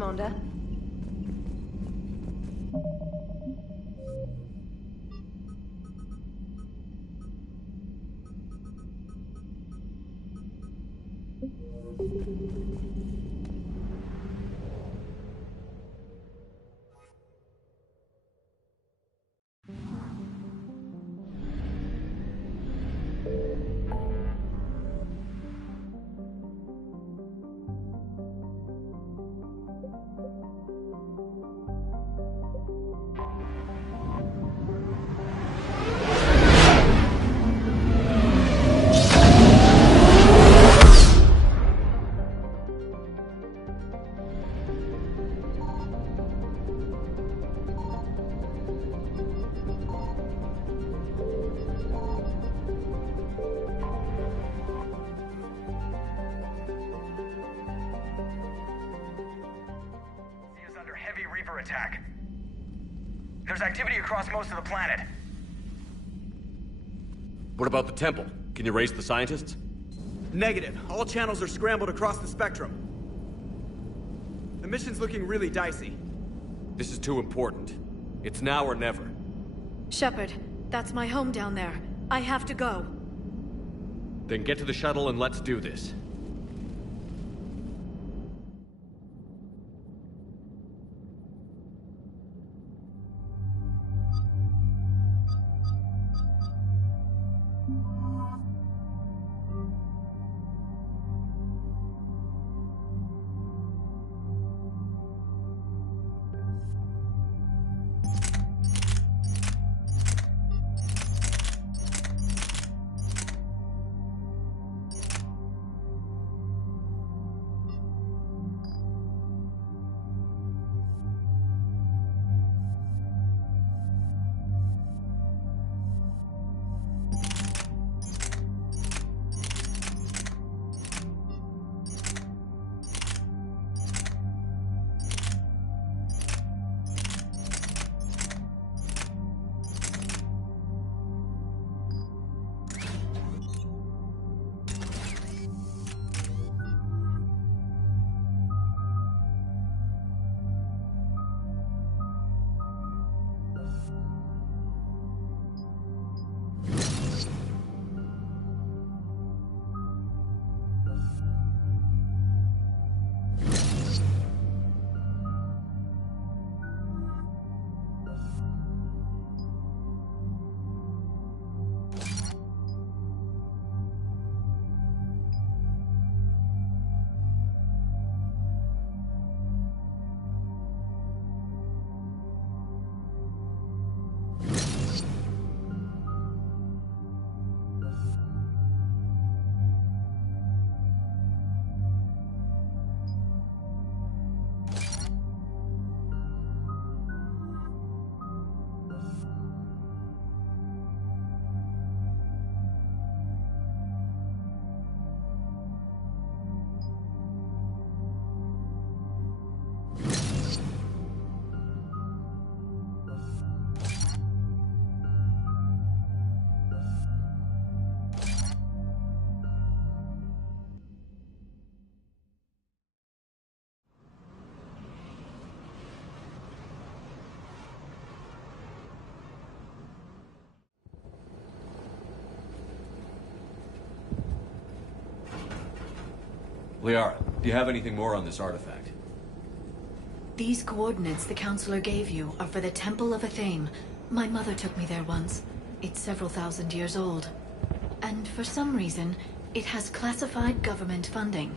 Commander. Attack. There's activity across most of the planet. What about the temple? Can you raise the scientists? Negative. All channels are scrambled across the spectrum. The mission's looking really dicey. This is too important. It's now or never. Shepard, that's my home down there. I have to go. Then get to the shuttle and let's do this. Liara, do you have anything more on this artifact? These coordinates the Counselor gave you are for the Temple of Athame. My mother took me there once. It's several thousand years old. And for some reason, it has classified government funding.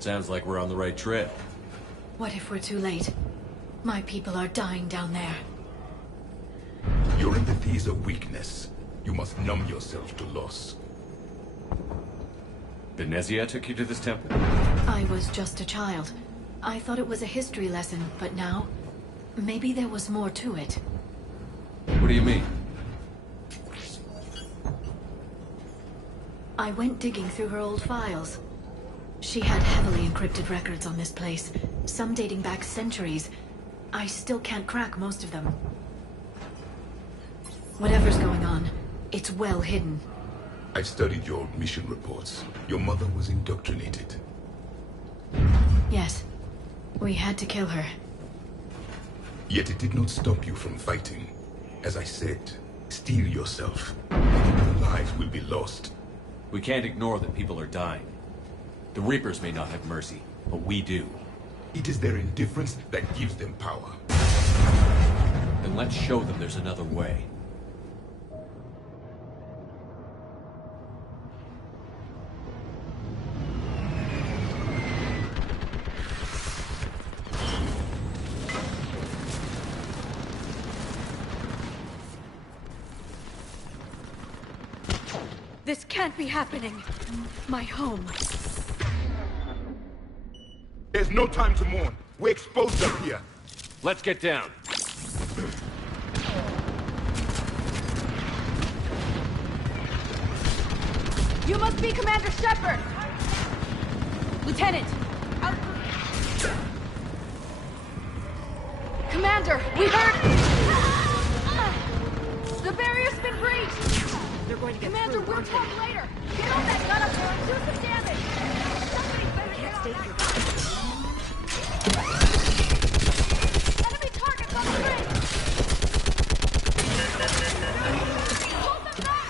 Sounds like we're on the right trail. What if we're too late? My people are dying down there. Your empathy is a weakness. You must numb yourself to loss. Benezia took you to this temple? I was just a child. I thought it was a history lesson, but now... maybe there was more to it. What do you mean? I went digging through her old files. She had heavily encrypted records on this place, some dating back centuries. I still can't crack most of them. Whatever's going on, it's well hidden. I studied your mission reports. Your mother was indoctrinated. Yes. We had to kill her. Yet it did not stop you from fighting. As I said, steel yourself. Your lives will be lost. We can't ignore that people are dying. The Reapers may not have mercy, but we do. It is their indifference that gives them power. Then let's show them there's another way. This can't be happening. My home. There's no time to mourn. We're exposed up here. Let's get down. You must be Commander Shepard! Lieutenant! Commander, we heard... The barrier's been breached! They're going to get Commander, we'll talk later! Get on that gun up there and do some damage! Somebody better get stay here. Enemy targets on the bridge! Hold them back! More on the way!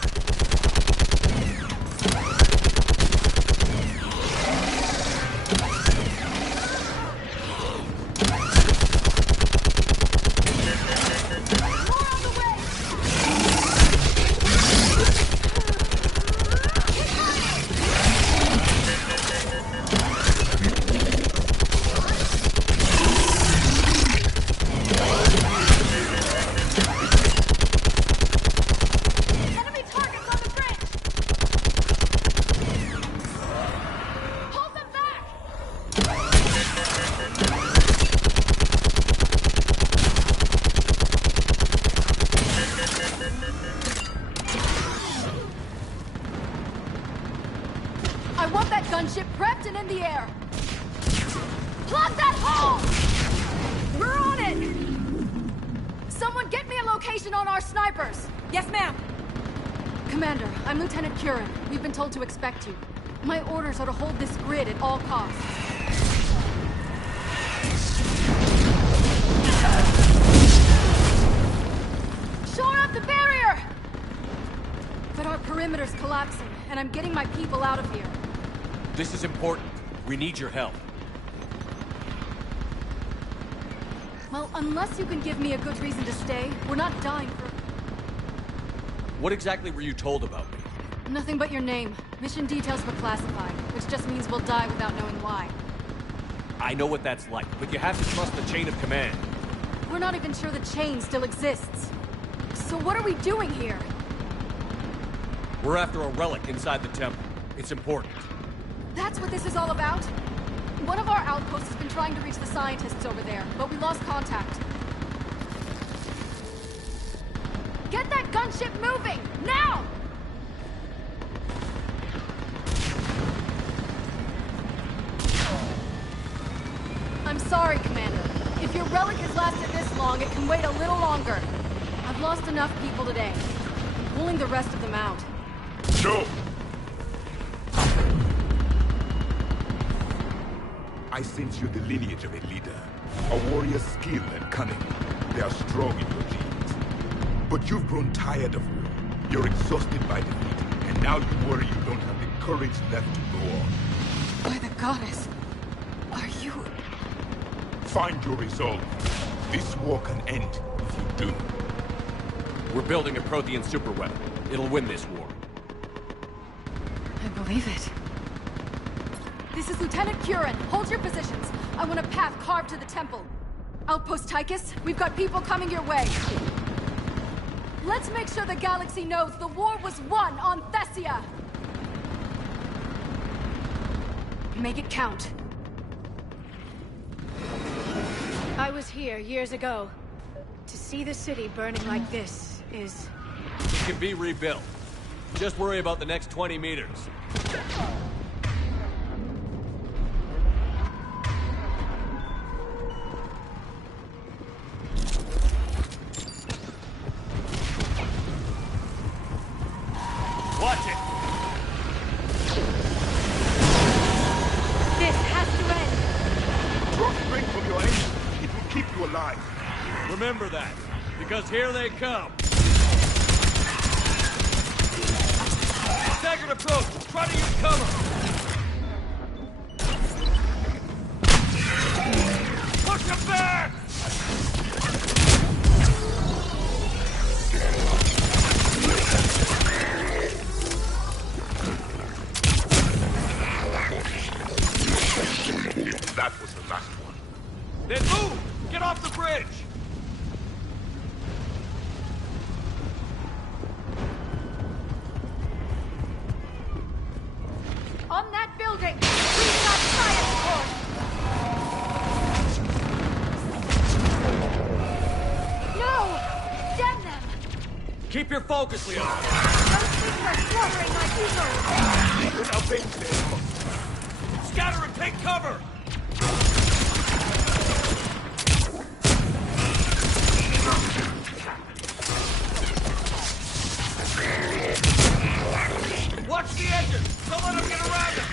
Enemy targets on the bridge! Hold them back! I want that gunship prepped and in the air! Plug that hole! We're on it! Someone get me a location on our snipers! Yes, ma'am! Commander, I'm Lieutenant Curran. We've been told to expect you. My orders are to hold this grid at all costs. Shore up the barrier! But our perimeter's collapsing, and I'm getting my people out of here. This is important. We need your help. Well, unless you can give me a good reason to stay, we're not dying for... What exactly were you told about me? Nothing but your name. Mission details were classified, which just means we'll die without knowing why. I know what that's like, but you have to trust the chain of command. We're not even sure the chain still exists. So what are we doing here? We're after a relic inside the temple. It's important. That's what this is all about? One of our outposts has been trying to reach the scientists over there, but we lost contact. Get that gunship moving! Now! I'm sorry, Commander. If your relic has lasted this long, it can wait a little longer. I've lost enough people today. I'm pulling the rest of them out. No! I sense you're the lineage of a leader. A warrior's skill and cunning. They are strong in your genes. But you've grown tired of war. You're exhausted by defeat, and now you worry you don't have the courage left to go on. By the goddess, are you... Find your resolve. This war can end if you do. We're building a Prothean superweapon. It'll win this war. I believe it. This is Lieutenant Curran. Hold your positions. I want a path carved to the temple. Outpost Tychus, we've got people coming your way. Let's make sure the galaxy knows the war was won on Thessia. Make it count. I was here years ago. To see the city burning like this is... It can be rebuilt. Just worry about the next 20 meters. Watch it! This has to end! Draw strength from Remember that, because here they come. Staggered approach. Try to use cover. Push him back! That was the last one. Then move! Get off the bridge! On that building! We've got science force! No! Damn them! Keep your focus, Leon. Those things are slaughtering my people! Now face them. Scatter and take cover! Watch the engine! Don't let them get around him!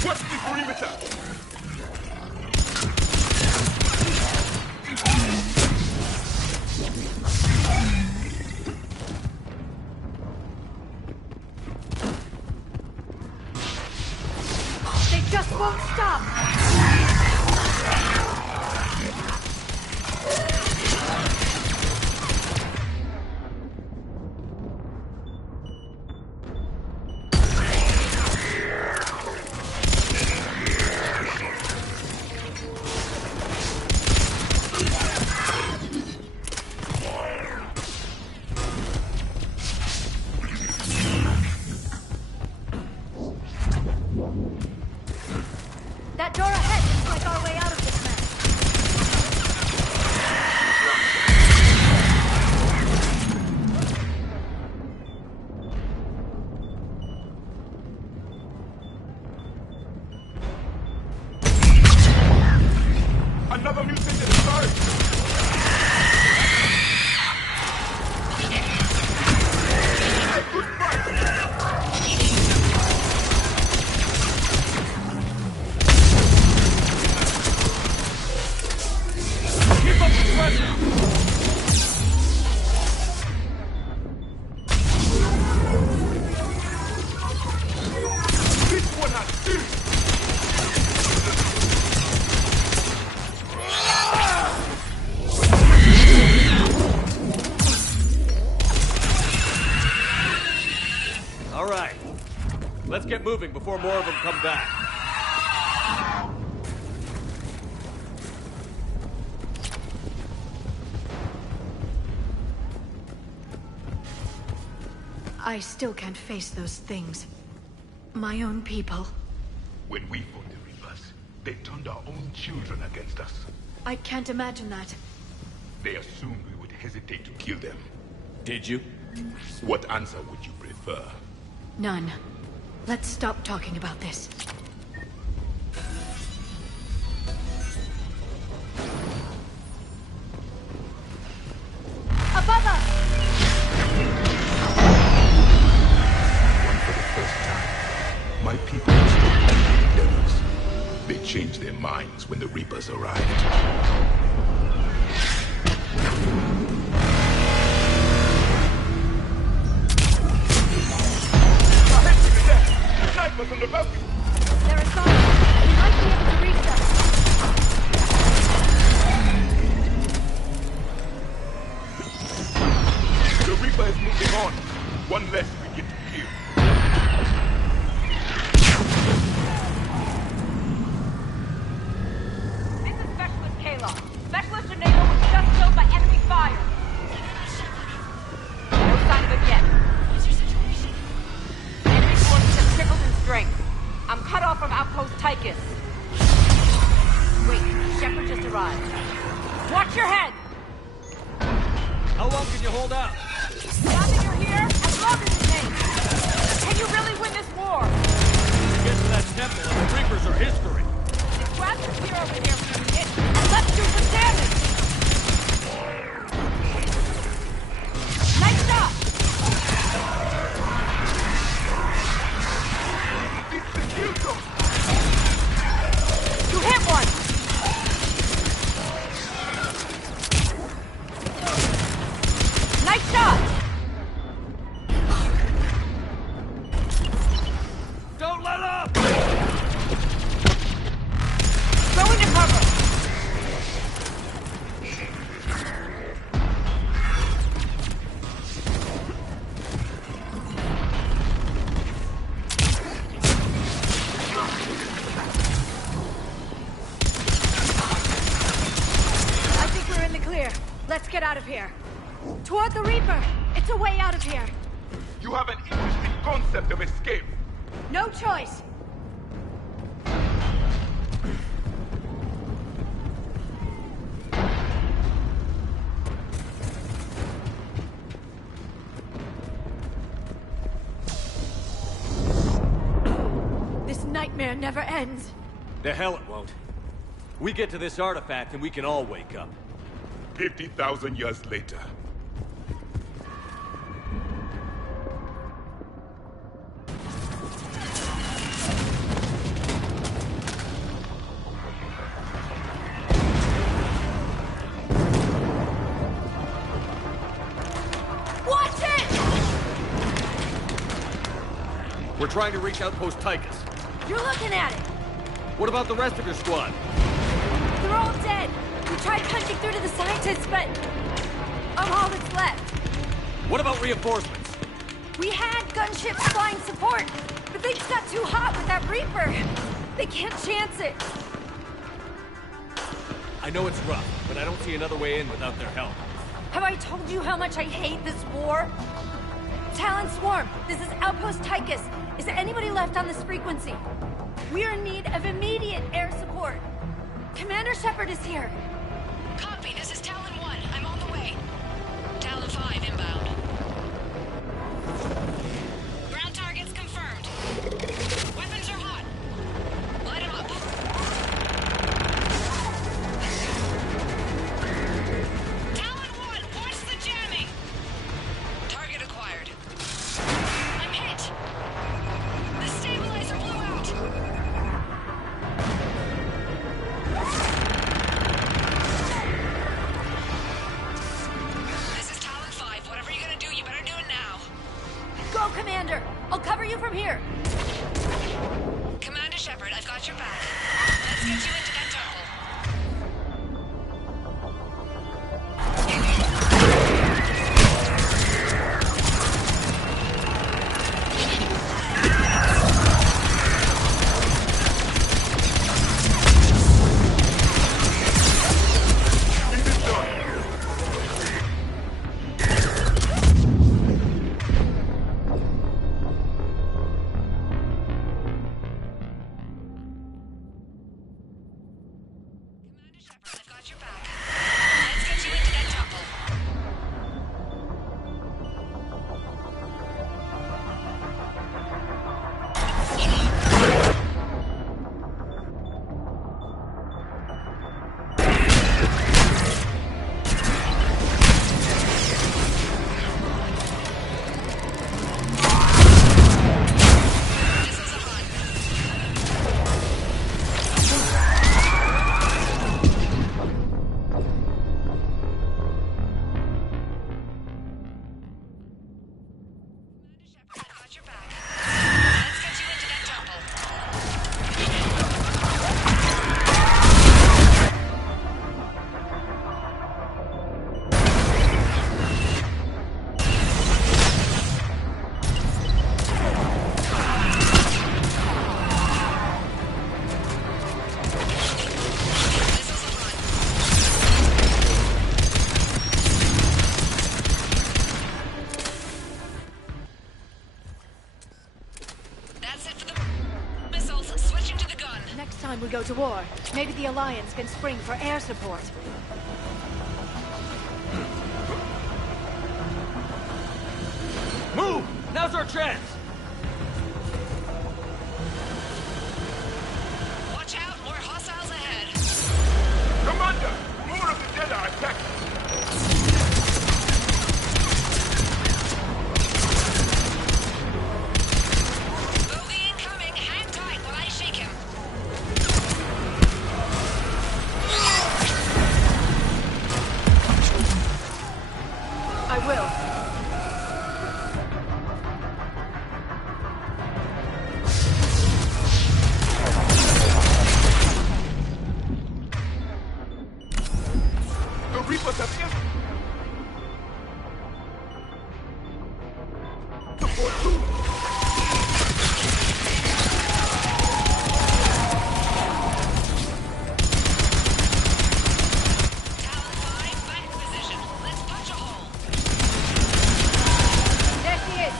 What's the perimeter? They just won't stop! That door ahead looks like our way out of this mess. Another mutant is started. Good fight. Keep up the pressure! This one has spirit. All right. Let's get moving before more of them come back. I still can't face those things. My own people. When we fought the Reapers, they turned our own children against us. I can't imagine that. They assumed we would hesitate to kill them. Did you? What answer would you prefer? None. Let's stop talking about this. Above us! For the first time, my people stopped being devils. They changed their minds when the Reapers arrived. Snipers on the balcony! They're assaulting. We might be able to reach them. The Reaper is moving on. One less we get to kill. This is Specialist Kayla. Specialist Tornado was just killed by enemy fire. No sign of it yet. Enemy forces have tripled in strength. I'm cut off from Outpost Tychus. Wait, Shepard just arrived. Watch your head! How long can you hold out? Now that you're here, as long as it takes. Can you really win this war? temple and the Reapers are history. Grab the spear over here for a minute, and let's do some damage! Nice shot! You hit one! Nice shot! Don't let up! Go into cover! I think we're in the clear. Let's get out of here. Toward the Reaper! It's a way out of here! You have an interesting concept of escape. No choice! This nightmare never ends. The hell it won't. We get to this artifact and we can all wake up. 50,000 years later. Watch it! We're trying to reach Outpost Tychus. You're looking at it! What about the rest of your squad? They're all dead! We tried punching through to the scientists, but I'm all that's left. What about reinforcements? We had gunships flying support, but things got too hot with that Reaper. They can't chance it. I know it's rough, but I don't see another way in without their help. Have I told you how much I hate this war? Talon Swarm, this is Outpost Tychus. Is there anybody left on this frequency? We're in need of immediate air support. Commander Shepard is here. Copy, this is Talon 1. I'm on the way. Talon 5 inbound. Ground targets confirmed. Weapons are hot. Light 'em up. Talon 1, watch the jamming! Target acquired. I'm hit! The stabilizer blew out! This is Talon 5. Whatever you're gonna do, you better do it now. Go, Commander! I'll cover you from here. Commander Shepard, I've got your back. Let's get you into that temple. Commander Shepard, I've got your back. Let's get you into that temple. Missiles are hot. Commander Shepard, I've got your back. Let's get you into that temple. Missiles are hot. That's it for the missiles. Switching to the gun. Next time we go to war, maybe the Alliance can spring for air support. Move! Now's our chance! Attack! Bogey incoming. Hang tight while I shake him. I will. The Reapers have hit! The Fortune! Talon 5, back in position. Let's punch a hole. There she is.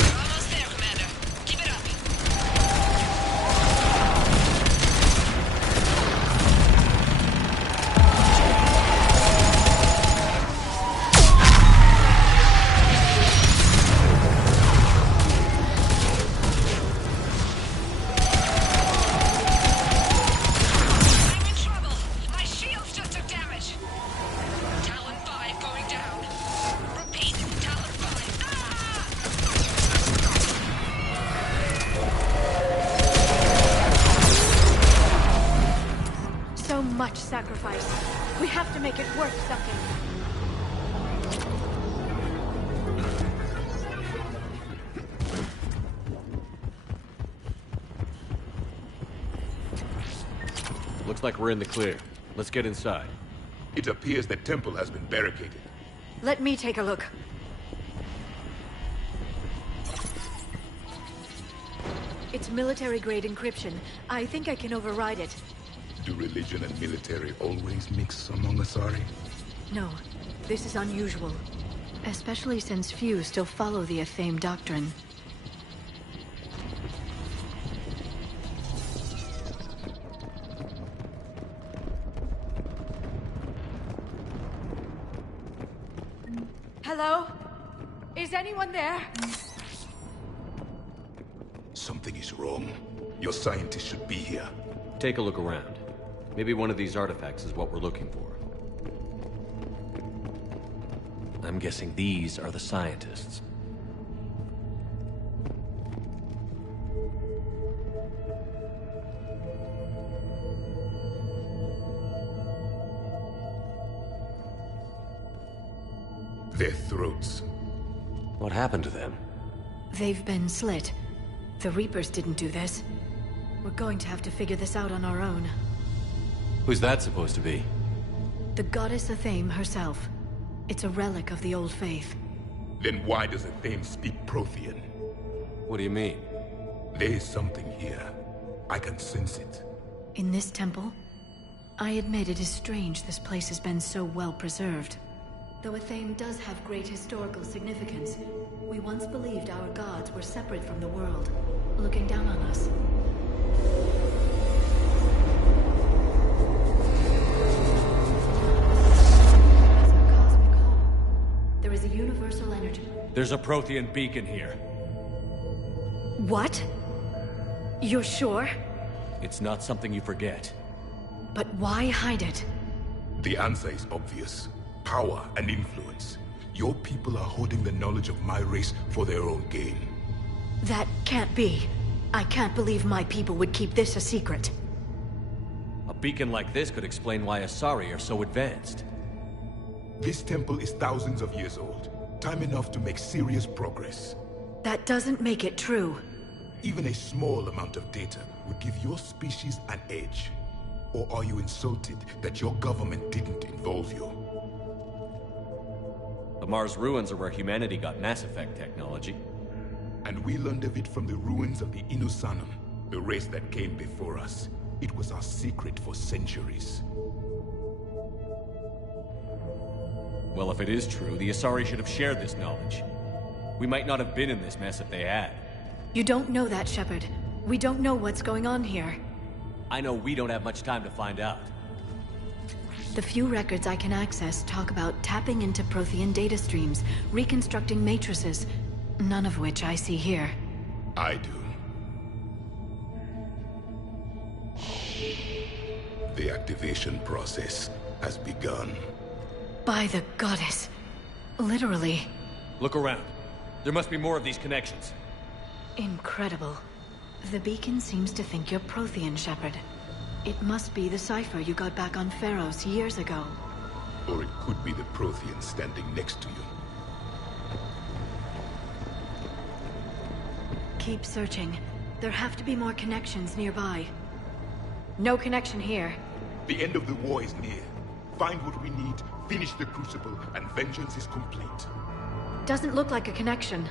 We're almost there, Commander. Keep it up. I'm in trouble. My shields just took damage. Talon 5 going down. Repeat, Talon 5. Ah! So much sacrifice. We have to make it worth something. Looks like we're in the clear. Let's get inside. It appears the temple has been barricaded. Let me take a look. It's military-grade encryption. I think I can override it. Do religion and military always mix among Asari? No, this is unusual. Especially since few still follow the Athame doctrine. Hello? Is anyone there? Something is wrong. Your scientists should be here. Take a look around. Maybe one of these artifacts is what we're looking for. I'm guessing these are the scientists. Their throats. What happened to them? They've been slit. The Reapers didn't do this. We're going to have to figure this out on our own. Who's that supposed to be? The goddess Athame herself. It's a relic of the old faith. Then why does Athame speak Prothean? What do you mean? There is something here. I can sense it. In this temple? I admit it is strange this place has been so well preserved. Though Athame does have great historical significance, we once believed our gods were separate from the world, looking down on us. It's a cosmic whole. There is a universal energy. There's a Prothean beacon here. What? You're sure? It's not something you forget. But why hide it? The answer is obvious. Power and influence. Your people are holding the knowledge of my race for their own gain. That can't be. I can't believe my people would keep this a secret. A beacon like this could explain why Asari are so advanced. This temple is thousands of years old. Time enough to make serious progress. That doesn't make it true. Even a small amount of data would give your species an edge. Or are you insulted that your government didn't involve you? The Mars ruins are where humanity got Mass Effect technology. And we learned of it from the ruins of the Inusanum, the race that came before us. It was our secret for centuries. Well, if it is true, the Asari should have shared this knowledge. We might not have been in this mess if they had. You don't know that, Shepard. We don't know what's going on here. I know we don't have much time to find out. The few records I can access talk about tapping into Prothean data streams, reconstructing matrices, none of which I see here. I do. The activation process has begun. By the goddess. Literally. Look around. There must be more of these connections. Incredible. The beacon seems to think you're Prothean, Shepard. It must be the cipher you got back on Pharos years ago. Or it could be the Prothean standing next to you. Keep searching. There have to be more connections nearby. No connection here. The end of the war is near. Find what we need, finish the Crucible, and vengeance is complete. Doesn't look like a connection.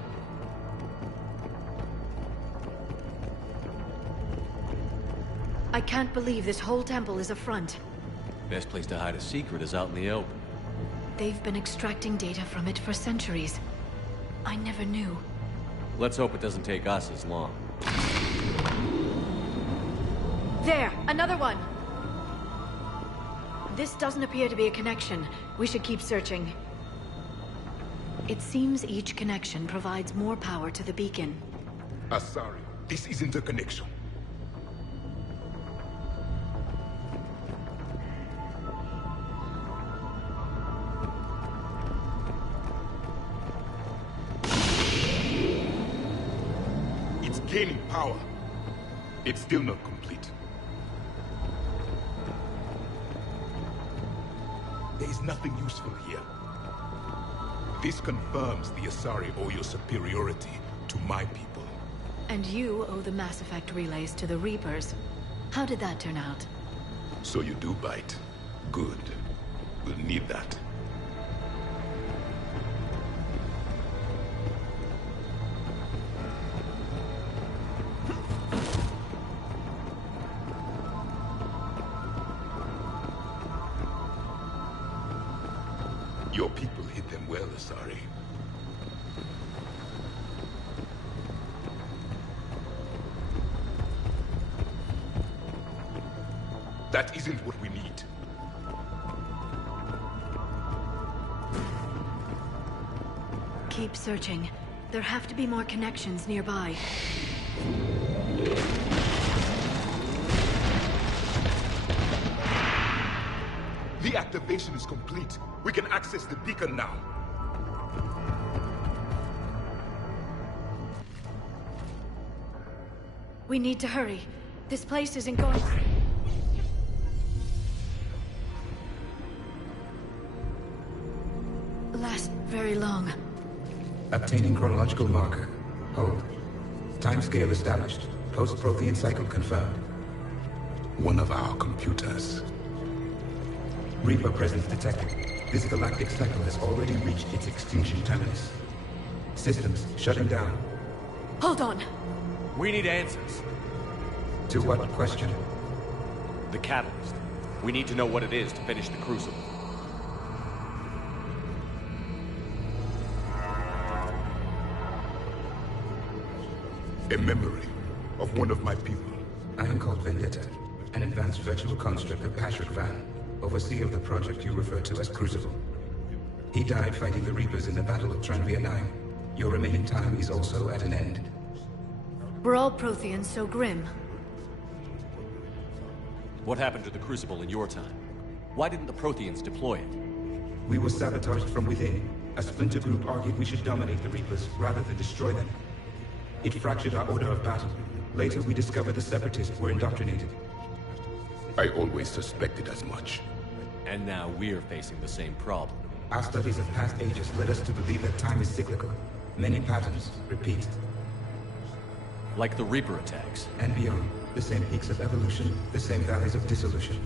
I can't believe this whole temple is a front. Best place to hide a secret is out in the open. They've been extracting data from it for centuries. I never knew. Let's hope it doesn't take us as long. There! Another one! This doesn't appear to be a connection. We should keep searching. It seems each connection provides more power to the beacon. Asari, this isn't a connection. It's gaining power. It's still not complete. There is nothing useful here. This confirms the Asari owe your superiority to my people. And you owe the Mass Effect relays to the Reapers. How did that turn out? So you do bite. Good. We'll need that. Your people hit them well, Asari. That isn't what we need. Keep searching. There have to be more connections nearby. The activation is complete. We can access the beacon now. We need to hurry. This place isn't going... last very long. Obtaining chronological marker. Hold. Timescale established. Post-Prothean cycle confirmed. One of our computers. Reaper presence detected. This galactic cycle has already reached its extinction terminus. Systems shutting down. Hold on. We need answers. To what question? The catalyst. We need to know what it is to finish the Crucible. A memory of one of my people. I am called Vendetta, an advanced virtual construct of Patrick Van, overseer of the project you refer to as Crucible. He died fighting the Reapers in the Battle of Tranvia 9. Your remaining time is also at an end. Were all Protheans so grim? What happened to the Crucible in your time? Why didn't the Protheans deploy it? We were sabotaged from within. A splinter group argued we should dominate the Reapers rather than destroy them. It fractured our order of battle. Later, we discovered the Separatists were indoctrinated. I always suspected as much. And now we're facing the same problem. Our studies of past ages led us to believe that time is cyclical. Many patterns repeat. Like the Reaper attacks. And beyond. The same peaks of evolution, the same valleys of dissolution.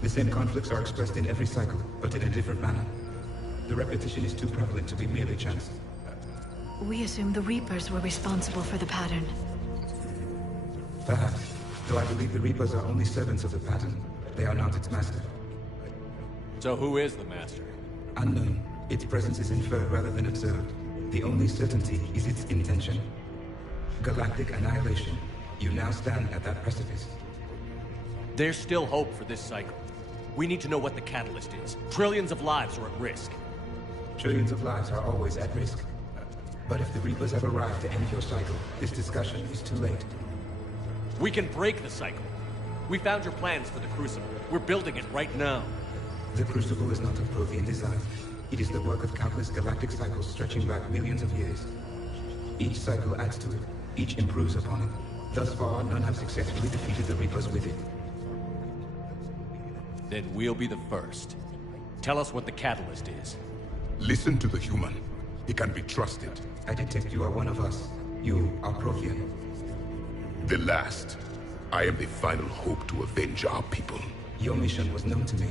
The same conflicts are expressed in every cycle, but in a different manner. The repetition is too prevalent to be merely chance. We assumed the Reapers were responsible for the pattern. Perhaps. Though I believe the Reapers are only servants of the pattern. They are not its master. So who is the master? Unknown. Its presence is inferred rather than observed. The only certainty is its intention. Galactic annihilation. You now stand at that precipice. There's still hope for this cycle. We need to know what the catalyst is. Trillions of lives are at risk. Trillions of lives are always at risk. But if the Reapers have arrived to end your cycle, this discussion is too late. We can break the cycle. We found your plans for the Crucible. We're building it right now. The Crucible is not of Prothean design. It is the work of countless galactic cycles stretching back millions of years. Each cycle adds to it. Each improves upon it. Thus far, none have successfully defeated the Reapers with it. Then we'll be the first. Tell us what the catalyst is. Listen to the human. He can be trusted. I detect you are one of us. You are Prothean. The last. I am the final hope to avenge our people. Your mission was known to me.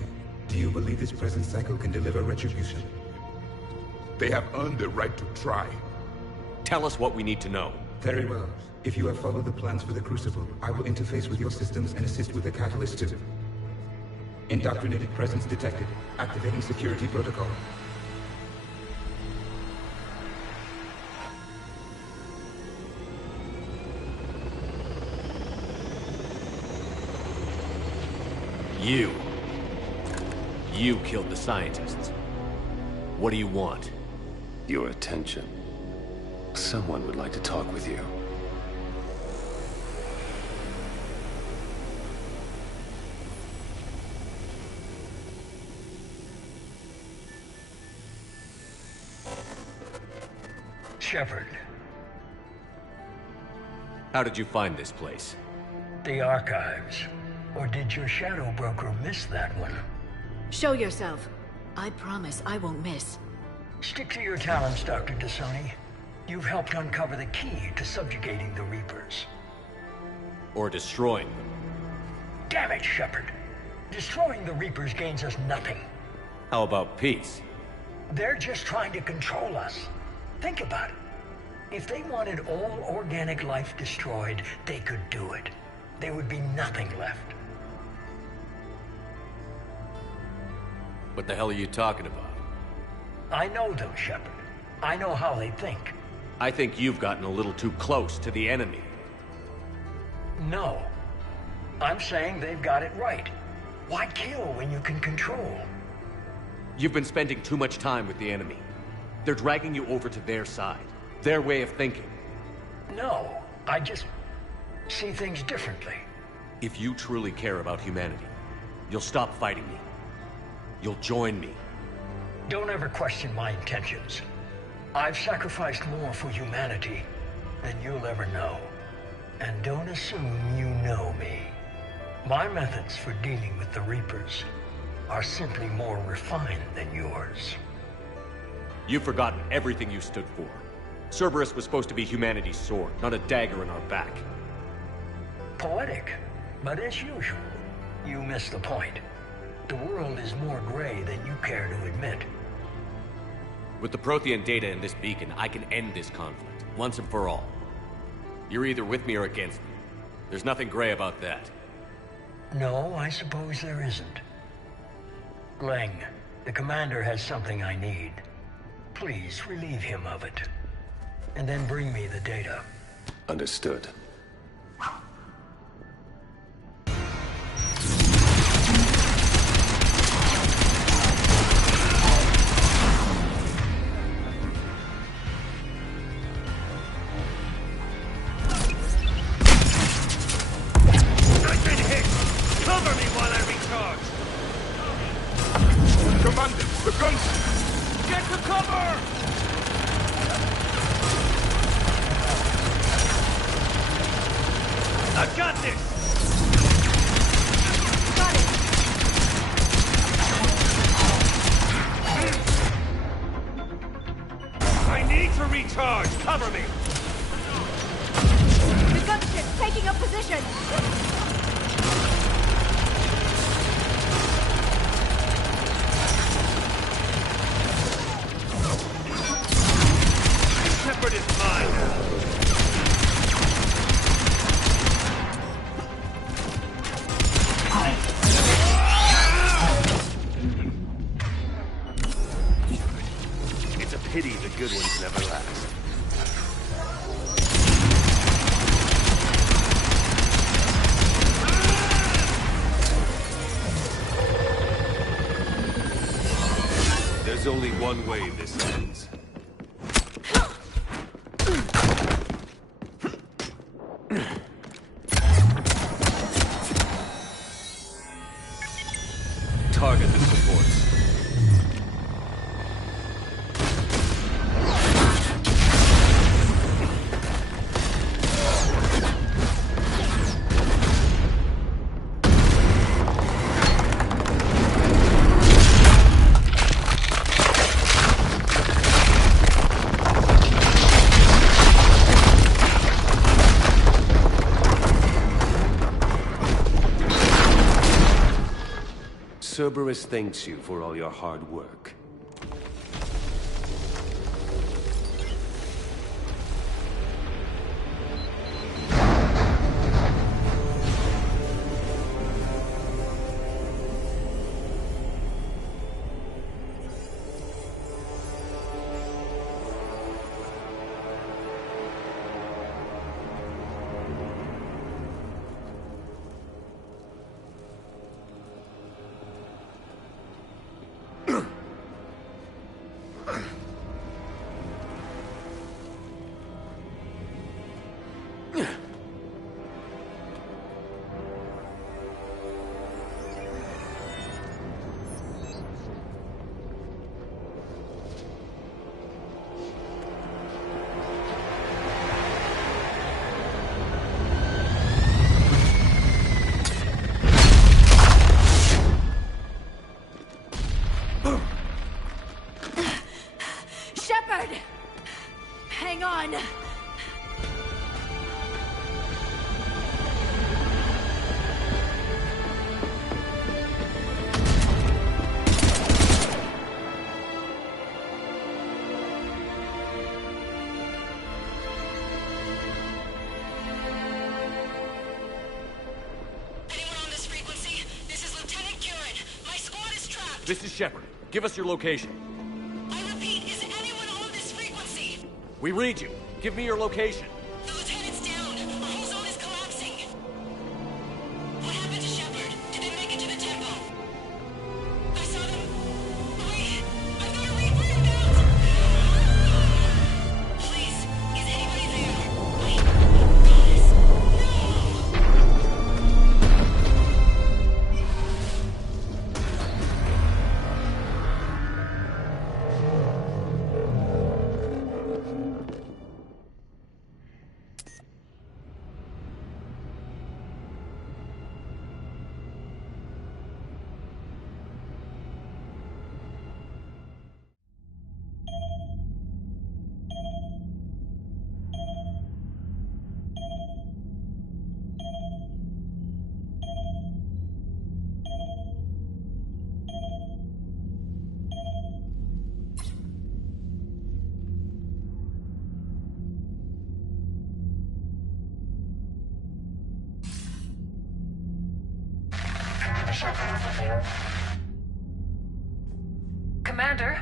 Do you believe this present cycle can deliver retribution? They have earned the right to try. Tell us what we need to know. Very well. If you have followed the plans for the Crucible, I will interface with your systems and assist with the catalyst too. Indoctrinated presence detected. Activating security protocol. You killed the scientists. What do you want? Your attention. Someone would like to talk with you. Shepard. How did you find this place? The archives. Or did your shadow broker miss that one? Show yourself. I promise I won't miss. Stick to your talents, Dr. Dasoni. You've helped uncover the key to subjugating the Reapers. Or destroying them. Damn it, Shepard. Destroying the Reapers gains us nothing. How about peace? They're just trying to control us. Think about it. If they wanted all organic life destroyed, they could do it. There would be nothing left. What the hell are you talking about? I know them, Shepard. I know how they think. I think you've gotten a little too close to the enemy. No. I'm saying they've got it right. Why kill when you can control? You've been spending too much time with the enemy. They're dragging you over to their side. Their way of thinking. No, I just see things differently. If you truly care about humanity, you'll stop fighting me. You'll join me. Don't ever question my intentions. I've sacrificed more for humanity than you'll ever know. And don't assume you know me. My methods for dealing with the Reapers are simply more refined than yours. You've forgotten everything you stood for. Cerberus was supposed to be humanity's sword, not a dagger in our back. Poetic, but as usual, you miss the point. The world is more gray than you care to admit. With the Prothean data in this beacon, I can end this conflict, once and for all. You're either with me or against me. There's nothing gray about that. No, I suppose there isn't. Glenn, the commander has something I need. Please relieve him of it. And then bring me the data. Understood. I've been hit! Cover me while I recharge! Commander, the guns! Get to cover! I've got this! Got it! I need to recharge! Cover me! The gunship's taking up position! Shepard is mine! It's a pity the good ones never last. There's only one way this ends. Cerberus thanks you for all your hard work. Hang on! This is Shepard. Give us your location. I repeat, is anyone on this frequency? We read you. Give me your location. The lieutenant's down. Our whole zone is collapsing. What happened to Shepard? Did they make it to the temple? I saw them. Wait, I've got a Reaper inbound. Please, is anybody there? Wait, guys, Commander?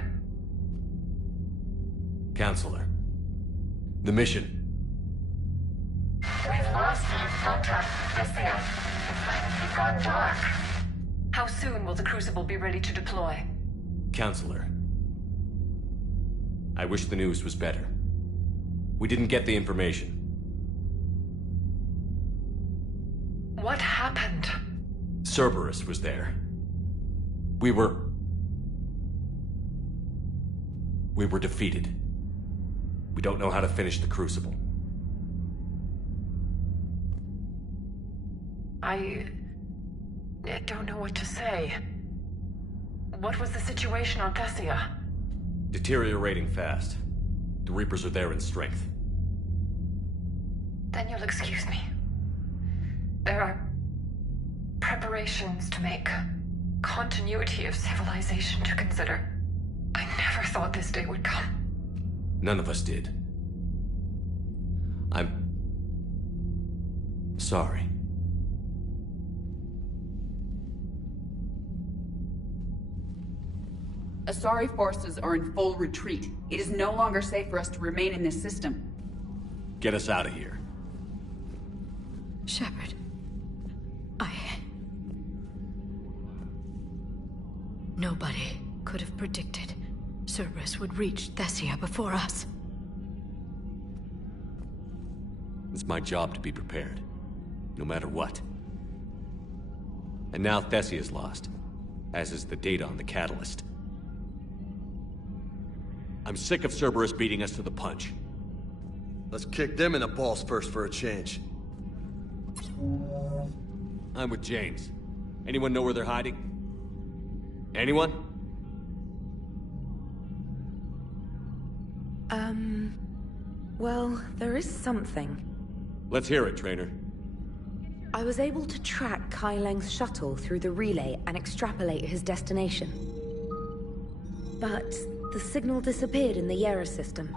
Counselor. The mission. We've lost contact with Thessia. It's gone dark. How soon will the Crucible be ready to deploy? Counselor. I wish the news was better. We didn't get the information. What happened? Cerberus was there. We were defeated. We don't know how to finish the Crucible. I don't know what to say. What was the situation on Thessia? Deteriorating fast. The Reapers are there in strength. Then you'll excuse me. There are preparations to make. Continuity of civilization to consider. I never thought this day would come. None of us did. I'm sorry. Asari forces are in full retreat. It is no longer safe for us to remain in this system. Get us out of here. Shepard. Nobody could have predicted Cerberus would reach Thessia before us. It's my job to be prepared, no matter what. And now Thessia's lost, as is the data on the catalyst. I'm sick of Cerberus beating us to the punch. Let's kick them in the balls first for a change. I'm with James. Anyone know where they're hiding? Anyone? Well, there is something. Let's hear it, Trainer. I was able to track Kai Leng's shuttle through the relay and extrapolate his destination. But the signal disappeared in the Yera system.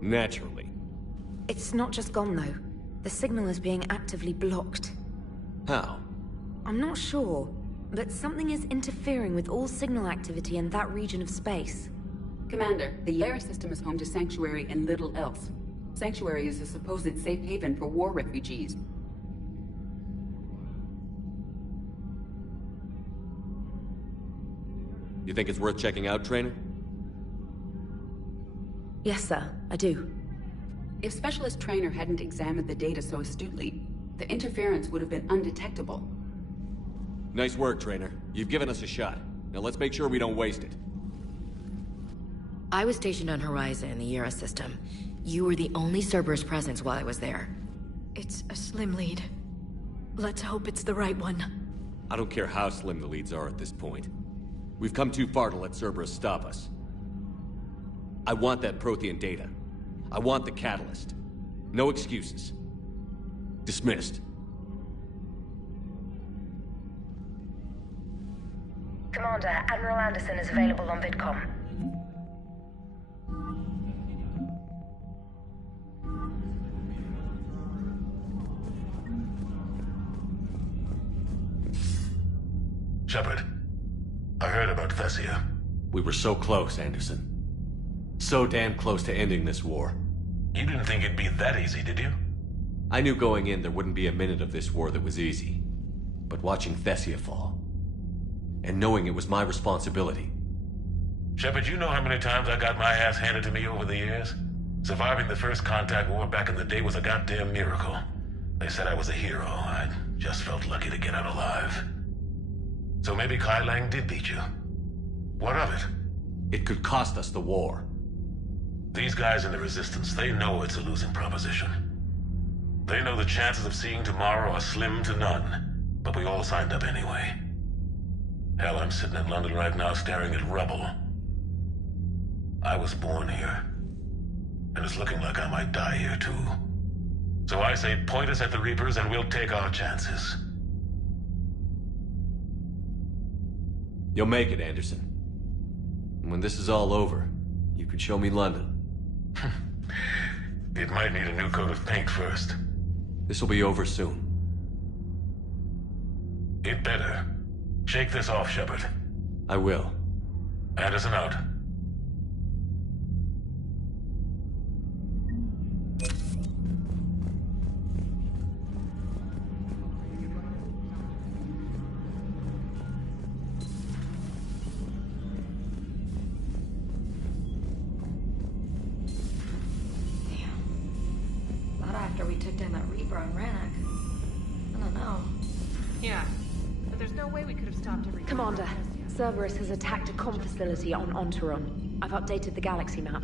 Naturally. It's not just gone, though. The signal is being actively blocked. How? I'm not sure, but something is interfering with all signal activity in that region of space. Commander, the Yera system is home to Sanctuary and little else. Sanctuary is a supposed safe haven for war refugees. You think it's worth checking out, Trainer? Yes, sir, I do. If Specialist Trainer hadn't examined the data so astutely, the interference would have been undetectable. Nice work, Trainer. You've given us a shot. Now let's make sure we don't waste it. I was stationed on Horizon in the Yera system. You were the only Cerberus presence while I was there. It's a slim lead. Let's hope it's the right one. I don't care how slim the leads are at this point. We've come too far to let Cerberus stop us. I want that Prothean data. I want the catalyst. No excuses. Dismissed. Commander, Admiral Anderson is available on VidCom. Shepard, I heard about Thessia. We were so close, Anderson. So damn close to ending this war. You didn't think it'd be that easy, did you? I knew going in there wouldn't be a minute of this war that was easy. But watching Thessia fall, and knowing it was my responsibility. Shepard, you know how many times I got my ass handed to me over the years? Surviving the first contact war back in the day was a goddamn miracle. They said I was a hero. I just felt lucky to get out alive. So maybe Kai Lang did beat you. What of it? It could cost us the war. These guys in the Resistance, they know it's a losing proposition. They know the chances of seeing tomorrow are slim to none, but we all signed up anyway. Hell, I'm sitting in London right now staring at rubble. I was born here, and it's looking like I might die here too. So I say point us at the Reapers and we'll take our chances. You'll make it, Anderson. And when this is all over, you could show me London. It might need a new coat of paint first. This'll be over soon. It better. Shake this off, Shepard. I will. Anderson out. After we took down that Reaper on Rannoch. I don't know. Yeah, but there's no way we could have stopped everything. Commander, Cerberus has attacked a comm facility on Ontaron. I've updated the galaxy map.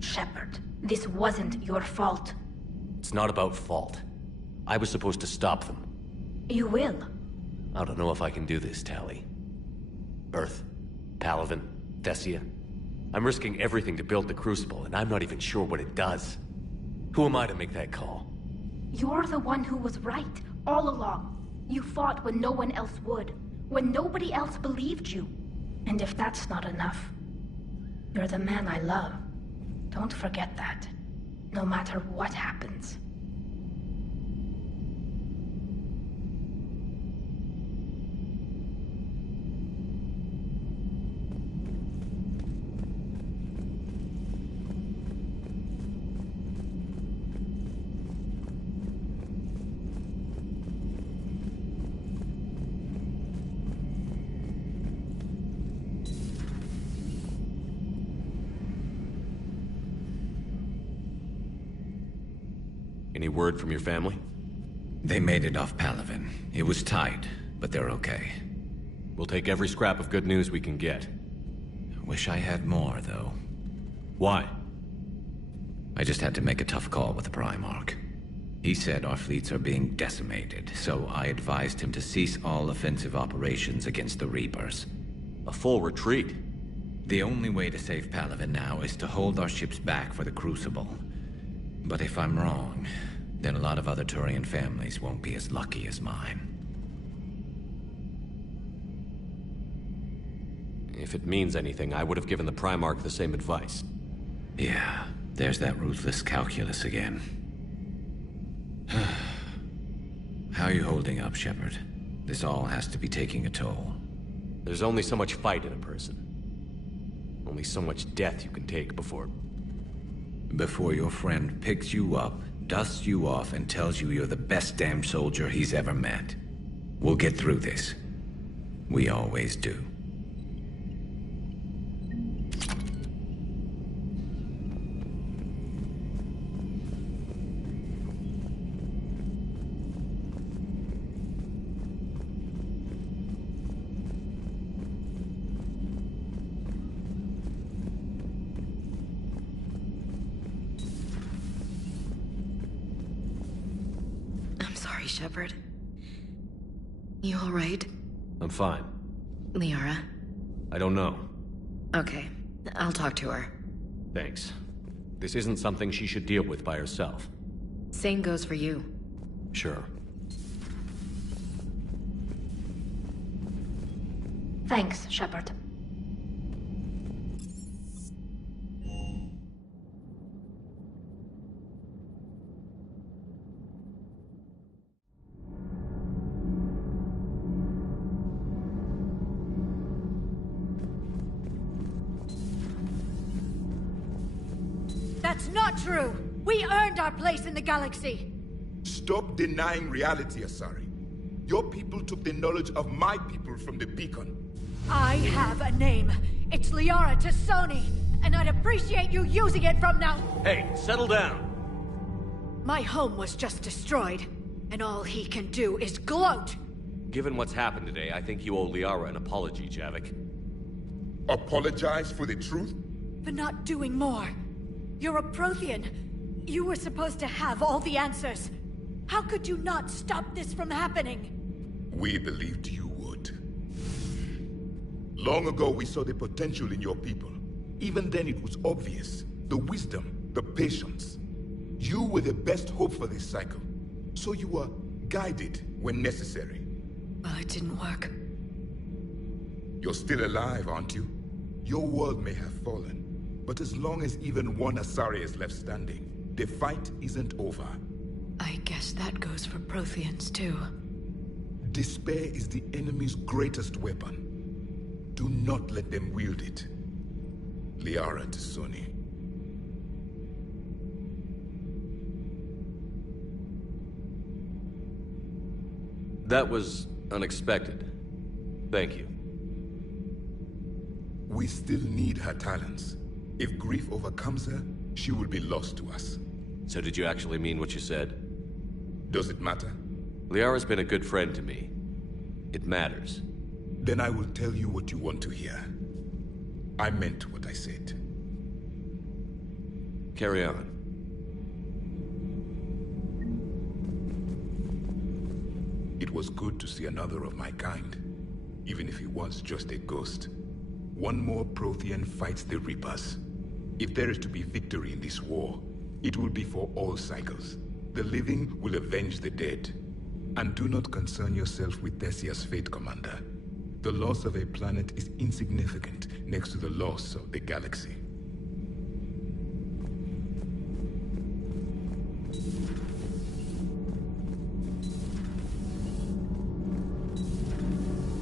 Shepard, this wasn't your fault. It's not about fault. I was supposed to stop them. You will. I don't know if I can do this, Tali. Earth, Palaven, Thessia. I'm risking everything to build the Crucible, and I'm not even sure what it does. Who am I to make that call? You're the one who was right, all along. You fought when no one else would, when nobody else believed you. And if that's not enough, you're the man I love. Don't forget that, no matter what happens. Any word from your family? They made it off Palaven. It was tight, but they're okay. We'll take every scrap of good news we can get. Wish I had more, though. Why? I just had to make a tough call with the Primarch. He said our fleets are being decimated, so I advised him to cease all offensive operations against the Reapers. A full retreat? The only way to save Palaven now is to hold our ships back for the Crucible. But if I'm wrong, then a lot of other Turian families won't be as lucky as mine. If it means anything, I would have given the Primarch the same advice. Yeah, there's that ruthless calculus again. How are you holding up, Shepard? This all has to be taking a toll. There's only so much fight in a person. Only so much death you can take before your friend picks you up, dusts you off, and tells you you're the best damn soldier he's ever met. We'll get through this. We always do. Shepard. You all right? I'm fine. Liara? I don't know. Okay, I'll talk to her. Thanks. This isn't something she should deal with by herself. Same goes for you. Sure. Thanks, Shepard. That's not true! We earned our place in the galaxy! Stop denying reality, Asari. Your people took the knowledge of my people from the beacon. I have a name. It's Liara Tassoni, and I'd appreciate you using it from now— Hey, settle down! My home was just destroyed, and all he can do is gloat! Given what's happened today, I think you owe Liara an apology, Javik. Apologize for the truth? For not doing more. You're a Prothean. You were supposed to have all the answers. How could you not stop this from happening? We believed you would. Long ago, we saw the potential in your people. Even then, it was obvious. The wisdom, the patience. You were the best hope for this cycle. So you were guided when necessary. Well, it didn't work. You're still alive, aren't you? Your world may have fallen. But as long as even one Asari is left standing, the fight isn't over. I guess that goes for Protheans, too. Despair is the enemy's greatest weapon. Do not let them wield it. Liara Tassoni. That was unexpected. Thank you. We still need her talents. If grief overcomes her, she will be lost to us. So did you actually mean what you said? Does it matter? Liara's been a good friend to me. It matters. Then I will tell you what you want to hear. I meant what I said. Carry on. It was good to see another of my kind, even if he was just a ghost. One more Prothean fights the Reapers. If there is to be victory in this war, it will be for all cycles. The living will avenge the dead. And do not concern yourself with Thessia's fate, Commander. The loss of a planet is insignificant next to the loss of the galaxy.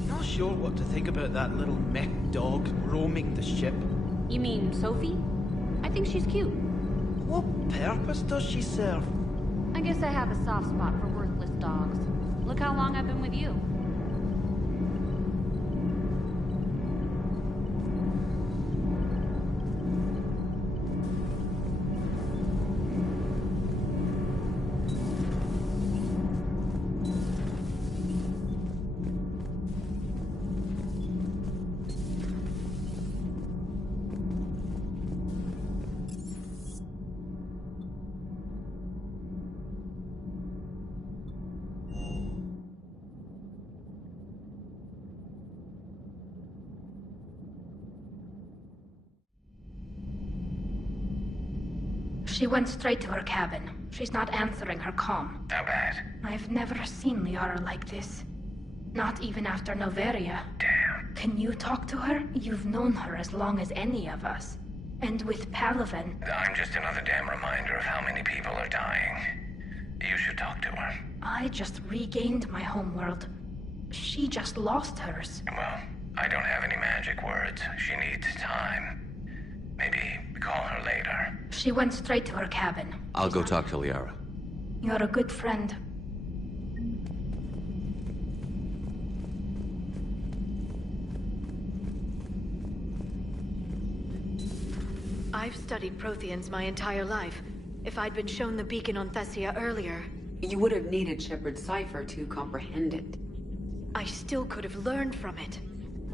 Not sure what to think about that little mech dog roaming the ship. You mean Sophie? I think she's cute. What purpose does she serve? I guess I have a soft spot for worthless dogs. Look how long I've been with you. She went straight to her cabin. She's not answering her comm. How bad? I've never seen Liara like this. Not even after Noveria. Damn. Can you talk to her? You've known her as long as any of us. And with Palaven... I'm just another damn reminder of how many people are dying. You should talk to her. I just regained my homeworld. She just lost hers. Well, I don't have any magic words. She needs time. Maybe call her later. She went straight to her cabin. I'll go talk to Liara. You're a good friend. I've studied Protheans my entire life. If I'd been shown the beacon on Thessia earlier... You would have needed Shepard's cipher to comprehend it. I still could have learned from it.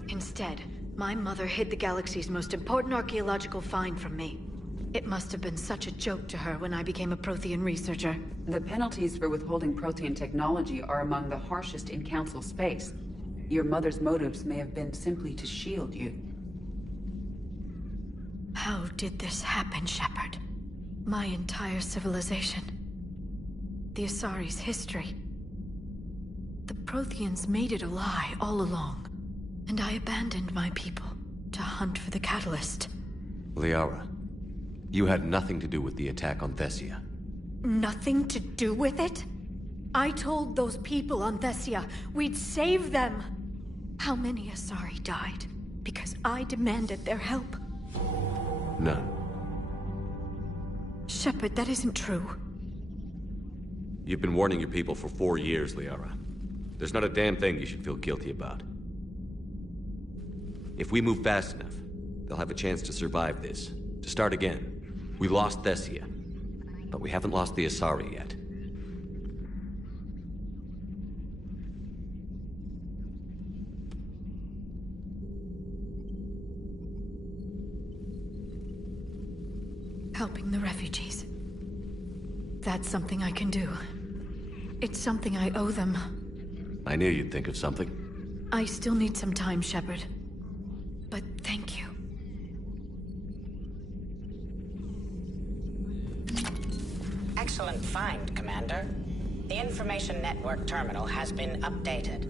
Instead, my mother hid the galaxy's most important archaeological find from me. It must have been such a joke to her when I became a Prothean researcher. The penalties for withholding Prothean technology are among the harshest in Council space. Your mother's motives may have been simply to shield you. How did this happen, Shepard? My entire civilization. The Asari's history. The Protheans made it a lie all along. And I abandoned my people to hunt for the catalyst. Liara, you had nothing to do with the attack on Thessia. Nothing to do with it? I told those people on Thessia we'd save them. How many Asari died because I demanded their help? None. Shepard, that isn't true. You've been warning your people for 4 years, Liara. There's not a damn thing you should feel guilty about. If we move fast enough, they'll have a chance to survive this. To start again. We lost Thessia, but we haven't lost the Asari yet. Helping the refugees. That's something I can do. It's something I owe them. I knew you'd think of something. I still need some time, Shepard. But thank you. Excellent find, Commander. The Information Network terminal has been updated.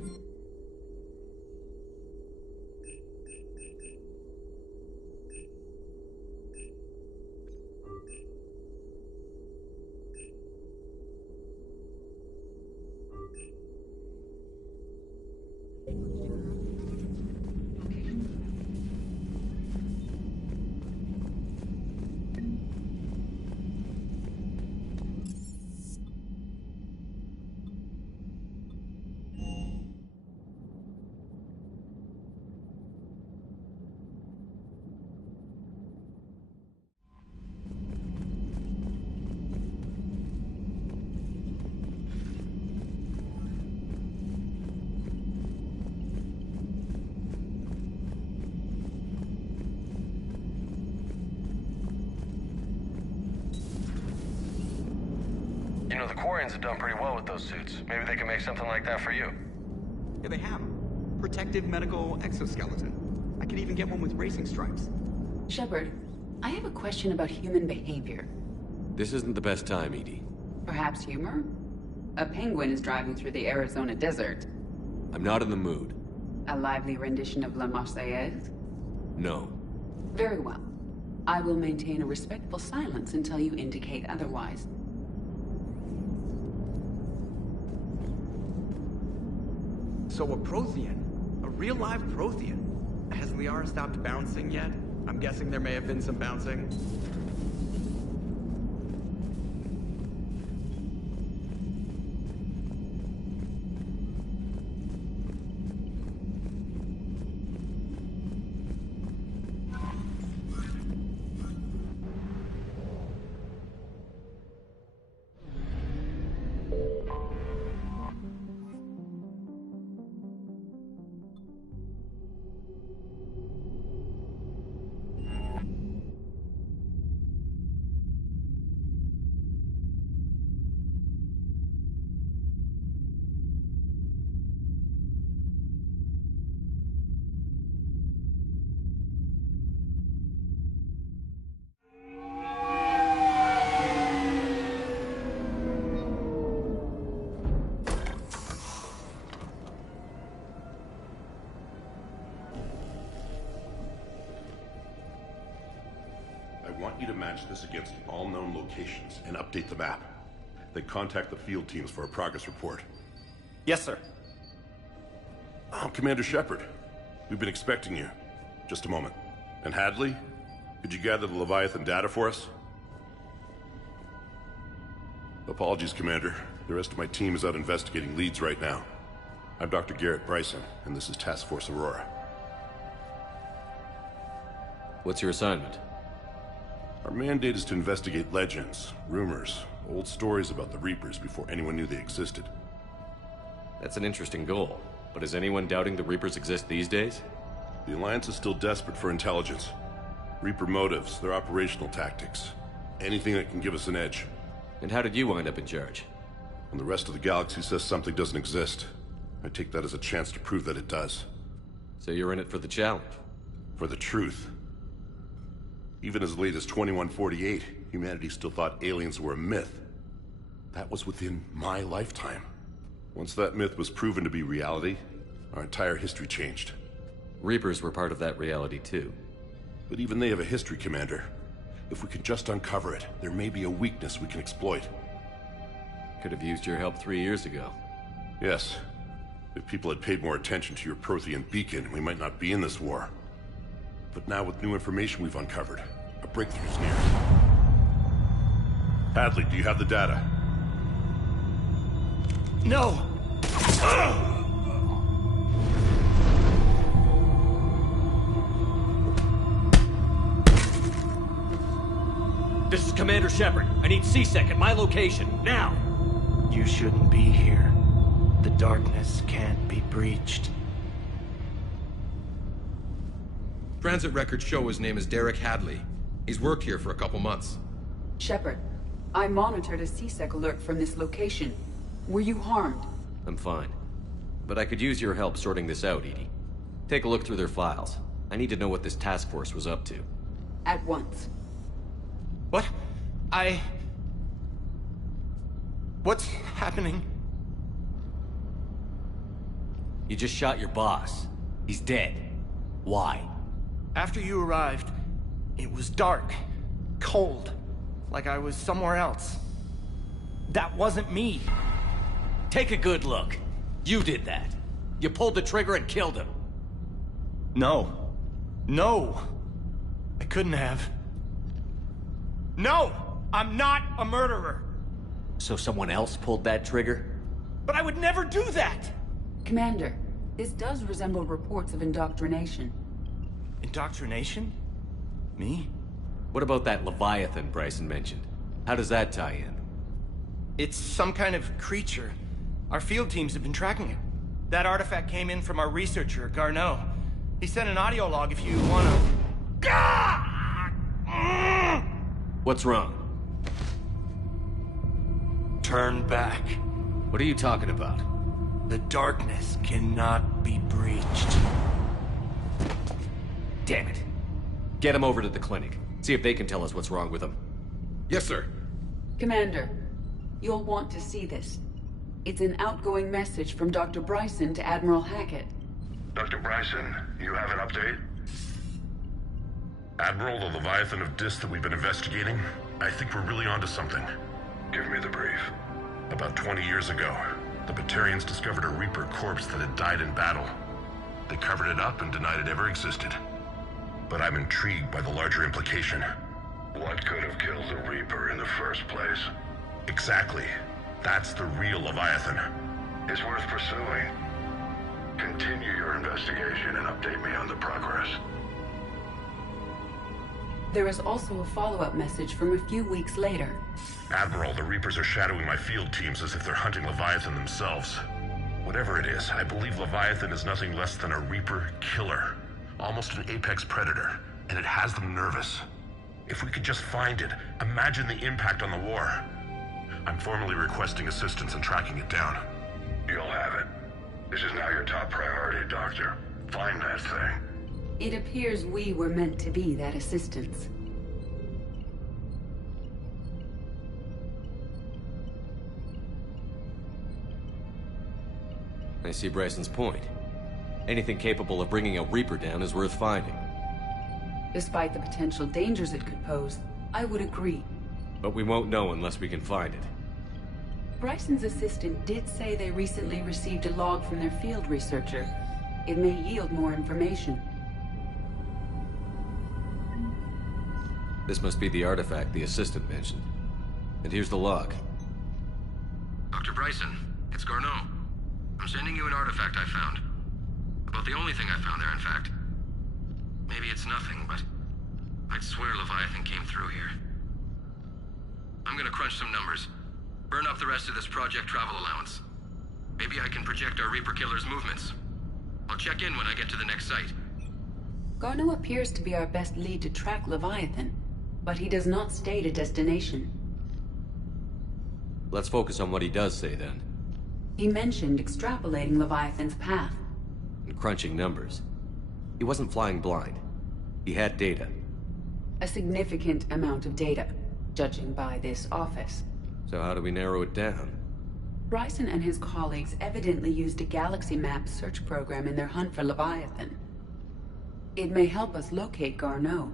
know, the Quarians have done pretty well with those suits. Maybe they can make something like that for you. Yeah, they have. Protective medical exoskeleton. I could even get one with racing stripes. Shepard, I have a question about human behavior. This isn't the best time, Edie. Perhaps humor? A penguin is driving through the Arizona desert. I'm not in the mood. A lively rendition of La Marseillaise? No. Very well. I will maintain a respectful silence until you indicate otherwise. So a Prothean? A real live Prothean? Has Liara stopped bouncing yet? I'm guessing there may have been some bouncing. I want you to match this against all known locations and update the map. Then contact the field teams for a progress report. Yes, sir. Oh, Commander Shepard. We've been expecting you. Just a moment. And Hadley? Could you gather the Leviathan data for us? Apologies, Commander. The rest of my team is out investigating leads right now. I'm Dr. Garrett Bryson, and this is Task Force Aurora. What's your assignment? Our mandate is to investigate legends, rumors, old stories about the Reapers before anyone knew they existed. That's an interesting goal, but is anyone doubting the Reapers exist these days? The Alliance is still desperate for intelligence. Reaper motives, their operational tactics. Anything that can give us an edge. And how did you wind up in charge? When the rest of the galaxy says something doesn't exist, I take that as a chance to prove that it does. So you're in it for the challenge? For the truth. Even as late as 2148, humanity still thought aliens were a myth. That was within my lifetime. Once that myth was proven to be reality, our entire history changed. Reapers were part of that reality too. But even they have a history, Commander. If we can just uncover it, there may be a weakness we can exploit. Could have used your help 3 years ago. Yes. If people had paid more attention to your Prothean beacon, we might not be in this war. But now with new information we've uncovered, a breakthrough's near. Hadley, do you have the data? No! This is Commander Shepard. I need C-Sec at my location, now! You shouldn't be here. The darkness can't be breached. Transit records show his name is Derek Hadley. He's worked here for a couple months. Shepard, I monitored a C-Sec alert from this location. Were you harmed? I'm fine. But I could use your help sorting this out, Edie. Take a look through their files. I need to know what this task force was up to. At once. What? What's happening? You just shot your boss. He's dead. Why? After you arrived, it was dark, cold, like I was somewhere else. That wasn't me. Take a good look. You did that. You pulled the trigger and killed him. No. No. I couldn't have. No! I'm not a murderer. So someone else pulled that trigger? But I would never do that! Commander, this does resemble reports of indoctrination. Indoctrination? Me? What about that Leviathan Bryson mentioned? How does that tie in? It's some kind of creature. Our field teams have been tracking it. That artifact came in from our researcher, Garneau. He sent an audio log if you wanna... What's wrong? turn back. What are you talking about? The darkness cannot be breached. Damn it. Get him over to the clinic. See if they can tell us what's wrong with him. Yes, sir. Commander, you'll want to see this. It's an outgoing message from Dr. Bryson to Admiral Hackett. Dr. Bryson, you have an update? Admiral, the Leviathan of Dis that we've been investigating, I think we're really onto something. Give me the brief. About 20 years ago, the Batarians discovered a Reaper corpse that had died in battle. They covered it up and denied it ever existed. But I'm intrigued by the larger implication. What could have killed the Reaper in the first place? Exactly. That's the real Leviathan. It's worth pursuing. Continue your investigation and update me on the progress. There is also a follow-up message from a few weeks later. Admiral, the Reapers are shadowing my field teams as if they're hunting Leviathan themselves. Whatever it is, I believe Leviathan is nothing less than a Reaper killer. Almost an apex predator, and it has them nervous. If we could just find it, imagine the impact on the war. I'm formally requesting assistance in tracking it down. You'll have it. This is now your top priority, Doctor. Find that thing. It appears we were meant to be that assistance. I see Bryson's point. Anything capable of bringing a Reaper down is worth finding. Despite the potential dangers it could pose, I would agree. But we won't know unless we can find it. Bryson's assistant did say they recently received a log from their field researcher. It may yield more information. This must be the artifact the assistant mentioned. And here's the log. Dr. Bryson, it's Garneau. I'm sending you an artifact I found. About the only thing I found there, in fact. Maybe it's nothing, but I'd swear Leviathan came through here. I'm gonna crunch some numbers. Burn up the rest of this project travel allowance. Maybe I can project our Reaper killer's movements. I'll check in when I get to the next site. Garneau appears to be our best lead to track Leviathan, but he does not state a destination. Let's focus on what he does say, then. He mentioned extrapolating Leviathan's path. And crunching numbers. He wasn't flying blind. He had data. A significant amount of data, judging by this office. So how do we narrow it down? Bryson and his colleagues evidently used a galaxy map search program in their hunt for Leviathan. It may help us locate Garneau.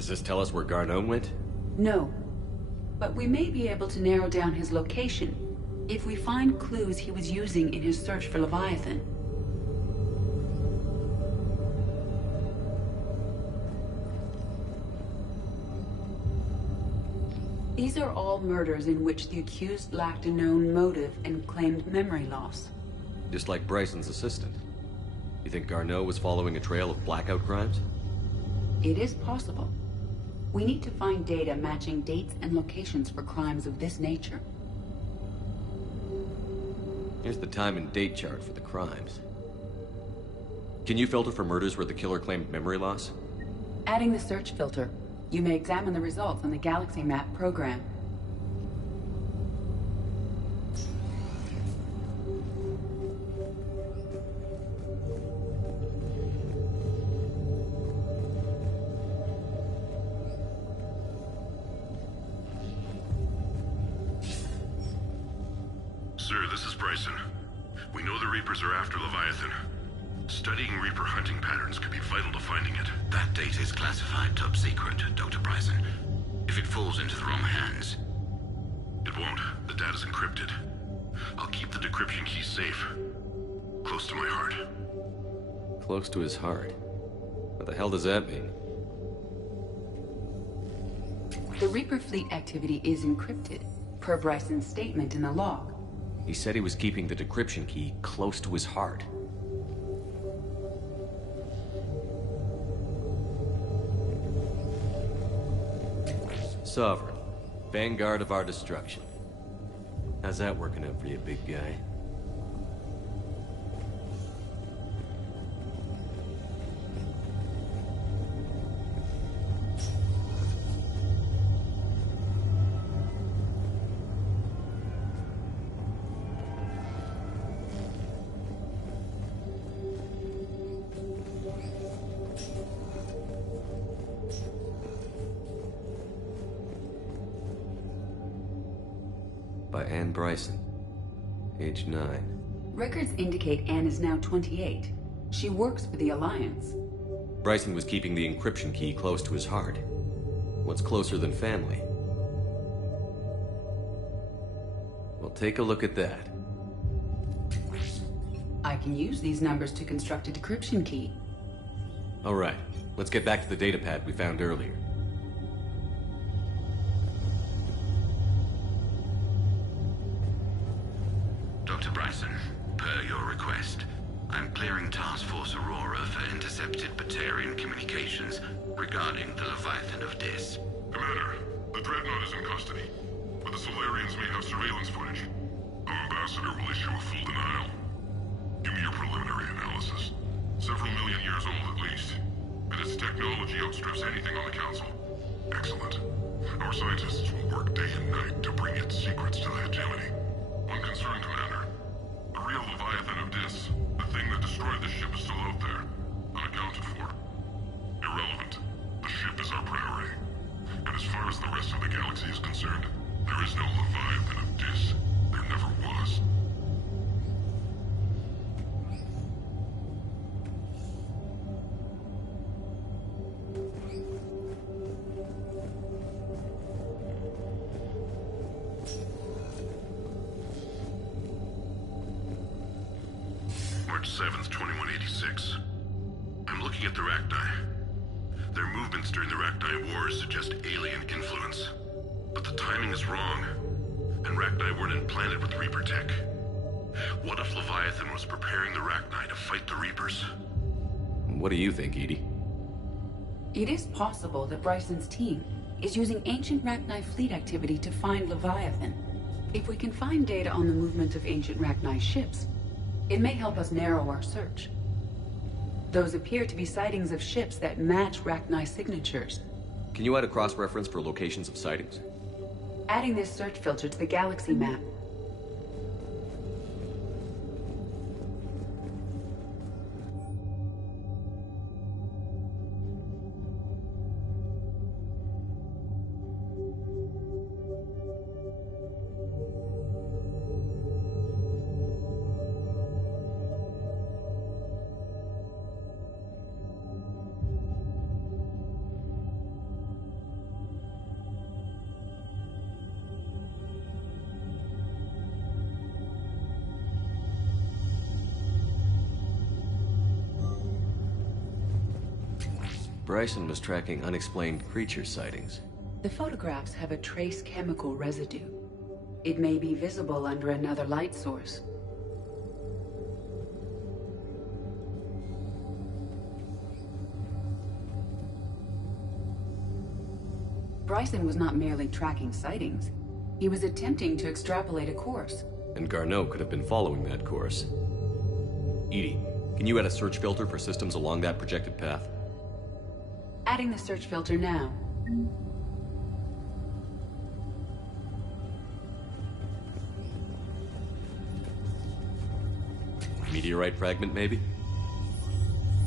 Does this tell us where Garneau went? No. But we may be able to narrow down his location if we find clues he was using in his search for Leviathan. These are all murders in which the accused lacked a known motive and claimed memory loss. Just like Bryson's assistant. You think Garneau was following a trail of blackout crimes? It is possible. We need to find data matching dates and locations for crimes of this nature. Here's the time and date chart for the crimes. Can you filter for murders where the killer claimed memory loss? Adding the search filter, you may examine the results on the Galaxy Map program. Sir, this is Bryson. We know the Reapers are after Leviathan. Studying Reaper hunting patterns could be vital to finding it. That data is classified top secret, Dr. Bryson. If it falls into the wrong hands... It won't. The data's encrypted. I'll keep the decryption key safe. Close to my heart. Close to his heart? What the hell does that mean? The Reaper fleet activity is encrypted, per Bryson's statement in the log. He said he was keeping the decryption key close to his heart. Sovereign. Vanguard of our destruction. How's that working out for you, big guy? By Anne Bryson, age 9. Records indicate Anne is now 28. She works for the Alliance. Bryson was keeping the encryption key close to his heart. What's closer than family? Well, take a look at that. I can use these numbers to construct a decryption key. All right, let's get back to the datapad we found earlier. Dr. Bryson, per your request, I'm clearing Task Force Aurora for intercepted Batarian communications regarding the Leviathan of Dis. Commander, the Dreadnought is in custody, but the Solarians may have surveillance footage. Our ambassador will issue a full denial. Give me your preliminary analysis. Several million years old at least, and its technology outstrips anything on the Council. Excellent. Our scientists will work day and night to bring its secrets to the hegemony. One concern, Commander. The real Leviathan of Dis, the thing that destroyed the ship, is still out there, unaccounted for. Irrelevant. The ship is our priority. And as far as the rest of the galaxy is concerned, there is no Leviathan of Dis. There never was. March 7th, 2186. I'm looking at the Rachni. Their movements during the Rachni Wars suggest alien influence. But the timing is wrong, and Rachni weren't implanted with Reaper tech. What if Leviathan was preparing the Rachni to fight the Reapers? What do you think, Edie? It is possible that Bryson's team is using ancient Rachni fleet activity to find Leviathan. If we can find data on the movement of ancient Rachni ships, it may help us narrow our search. Those appear to be sightings of ships that match Rachni signatures. Can you add a cross-reference for locations of sightings? Adding this search filter to the galaxy map. Bryson was tracking unexplained creature sightings. The photographs have a trace chemical residue. It may be visible under another light source. Bryson was not merely tracking sightings. He was attempting to extrapolate a course. And Garneau could have been following that course. Edie, can you add a search filter for systems along that projected path? Adding the search filter now. Meteorite fragment, maybe?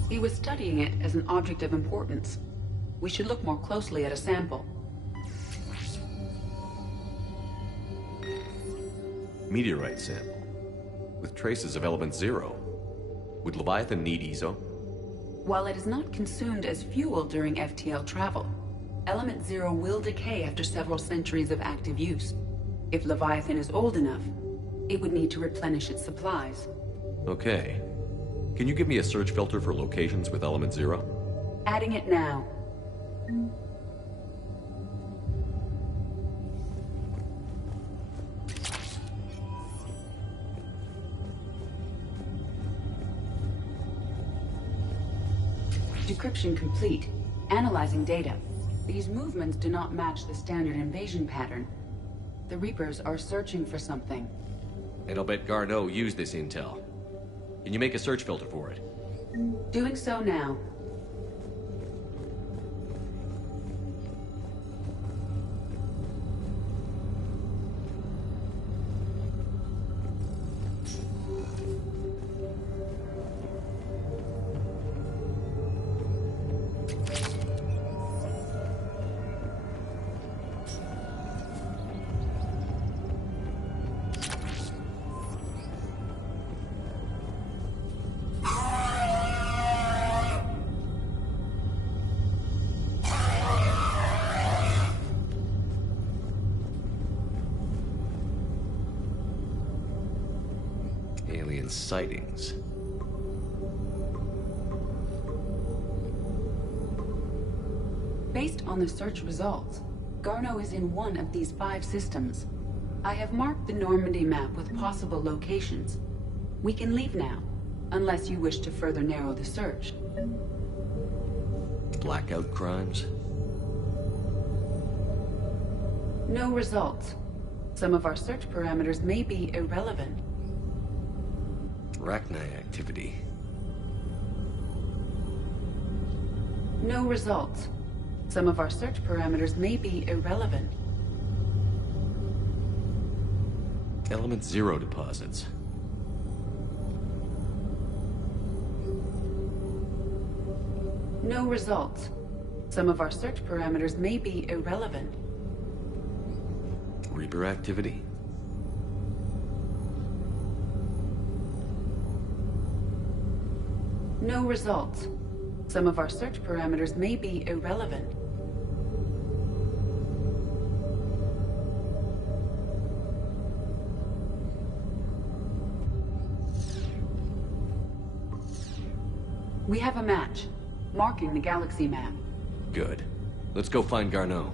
He was studying it as an object of importance. We should look more closely at a sample. Meteorite sample. With traces of element zero. Would Leviathan need EZO? While it is not consumed as fuel during FTL travel, element zero will decay after several centuries of active use. If Leviathan is old enough, it would need to replenish its supplies. Okay. Can you give me a search filter for locations with element zero? Adding it now. Decryption complete. Analyzing data. These movements do not match the standard invasion pattern. The Reapers are searching for something. And I'll bet Garneau used this intel. Can you make a search filter for it? Doing so now. Alien sightings. Based on the search results, Garneau is in one of these 5 systems. I have marked the Normandy map with possible locations. We can leave now, unless you wish to further narrow the search. Blackout crimes? No results. Some of our search parameters may be irrelevant. Rachni activity. No results. Some of our search parameters may be irrelevant. Element zero deposits. No results. Some of our search parameters may be irrelevant. Reaper activity? No results. Some of our search parameters may be irrelevant. We have a match, marking the galaxy map. Good. Let's go find Garneau.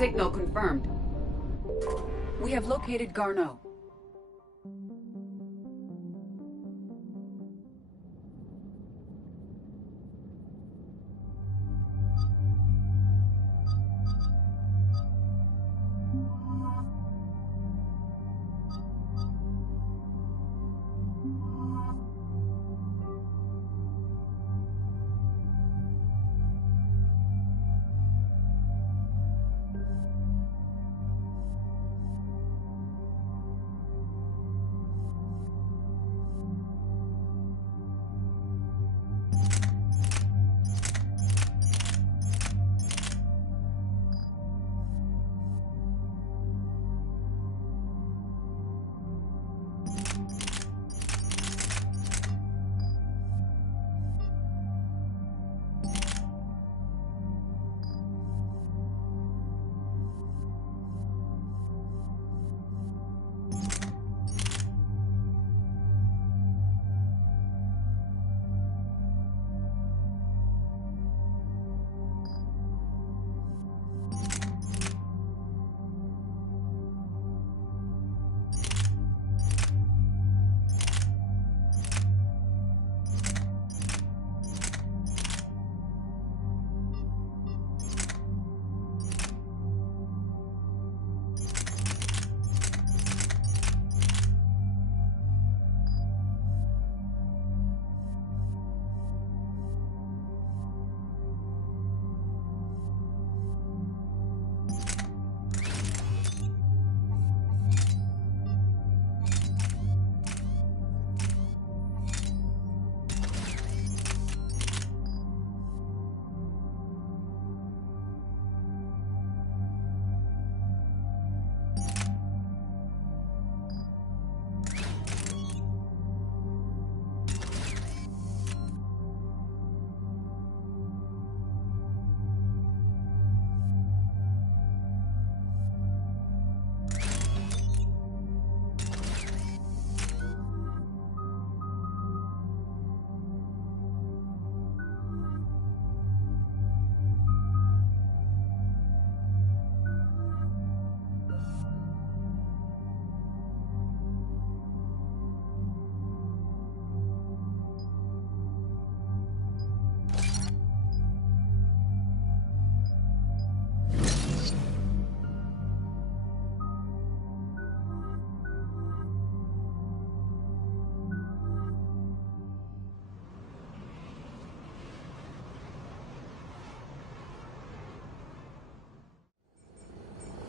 Signal confirmed. We have located Garneau.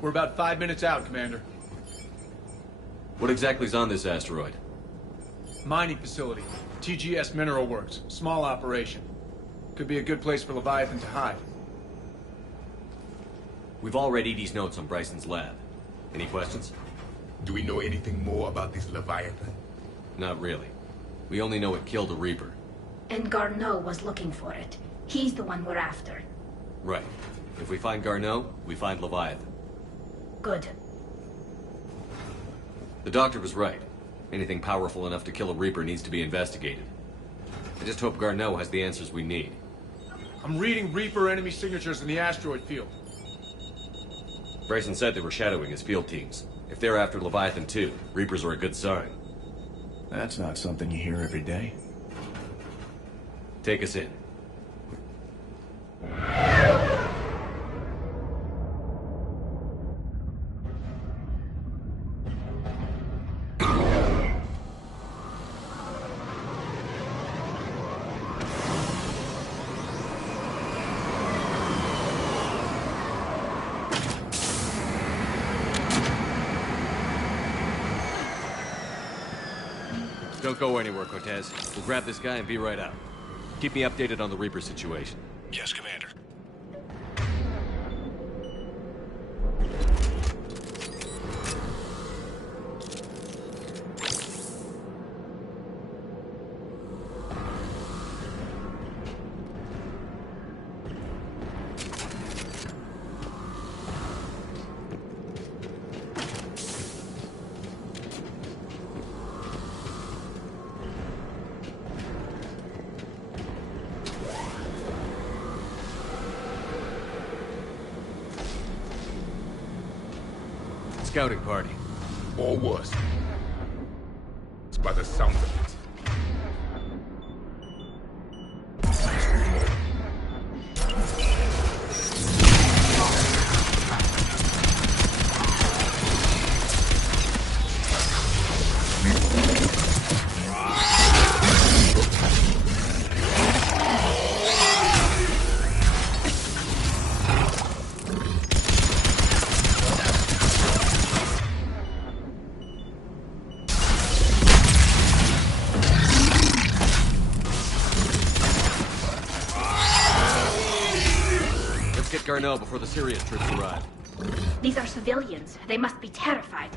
We're about 5 minutes out, Commander. What exactly is on this asteroid? Mining facility. TGS Mineral Works. Small operation. Could be a good place for Leviathan to hide. We've all read Edie's notes on Bryson's lab. Any questions? Do we know anything more about this Leviathan? Not really. We only know it killed a Reaper. And Garneau was looking for it. He's the one we're after. Right. If we find Garneau, we find Leviathan. Good. The doctor was right. Anything powerful enough to kill a Reaper needs to be investigated. I just hope Garneau has the answers we need. I'm reading Reaper enemy signatures in the asteroid field. Bryson said they were shadowing his field teams. If they're after Leviathan too, Reapers are a good sign. That's not something you hear every day. Take us in. Don't go anywhere, Cortez. We'll grab this guy and be right out. Keep me updated on the Reaper situation. Yes, Commander. scouting party. Or worse. It's by the sound of it. Garneau before the serious troops arrive. These are civilians. They must be terrified.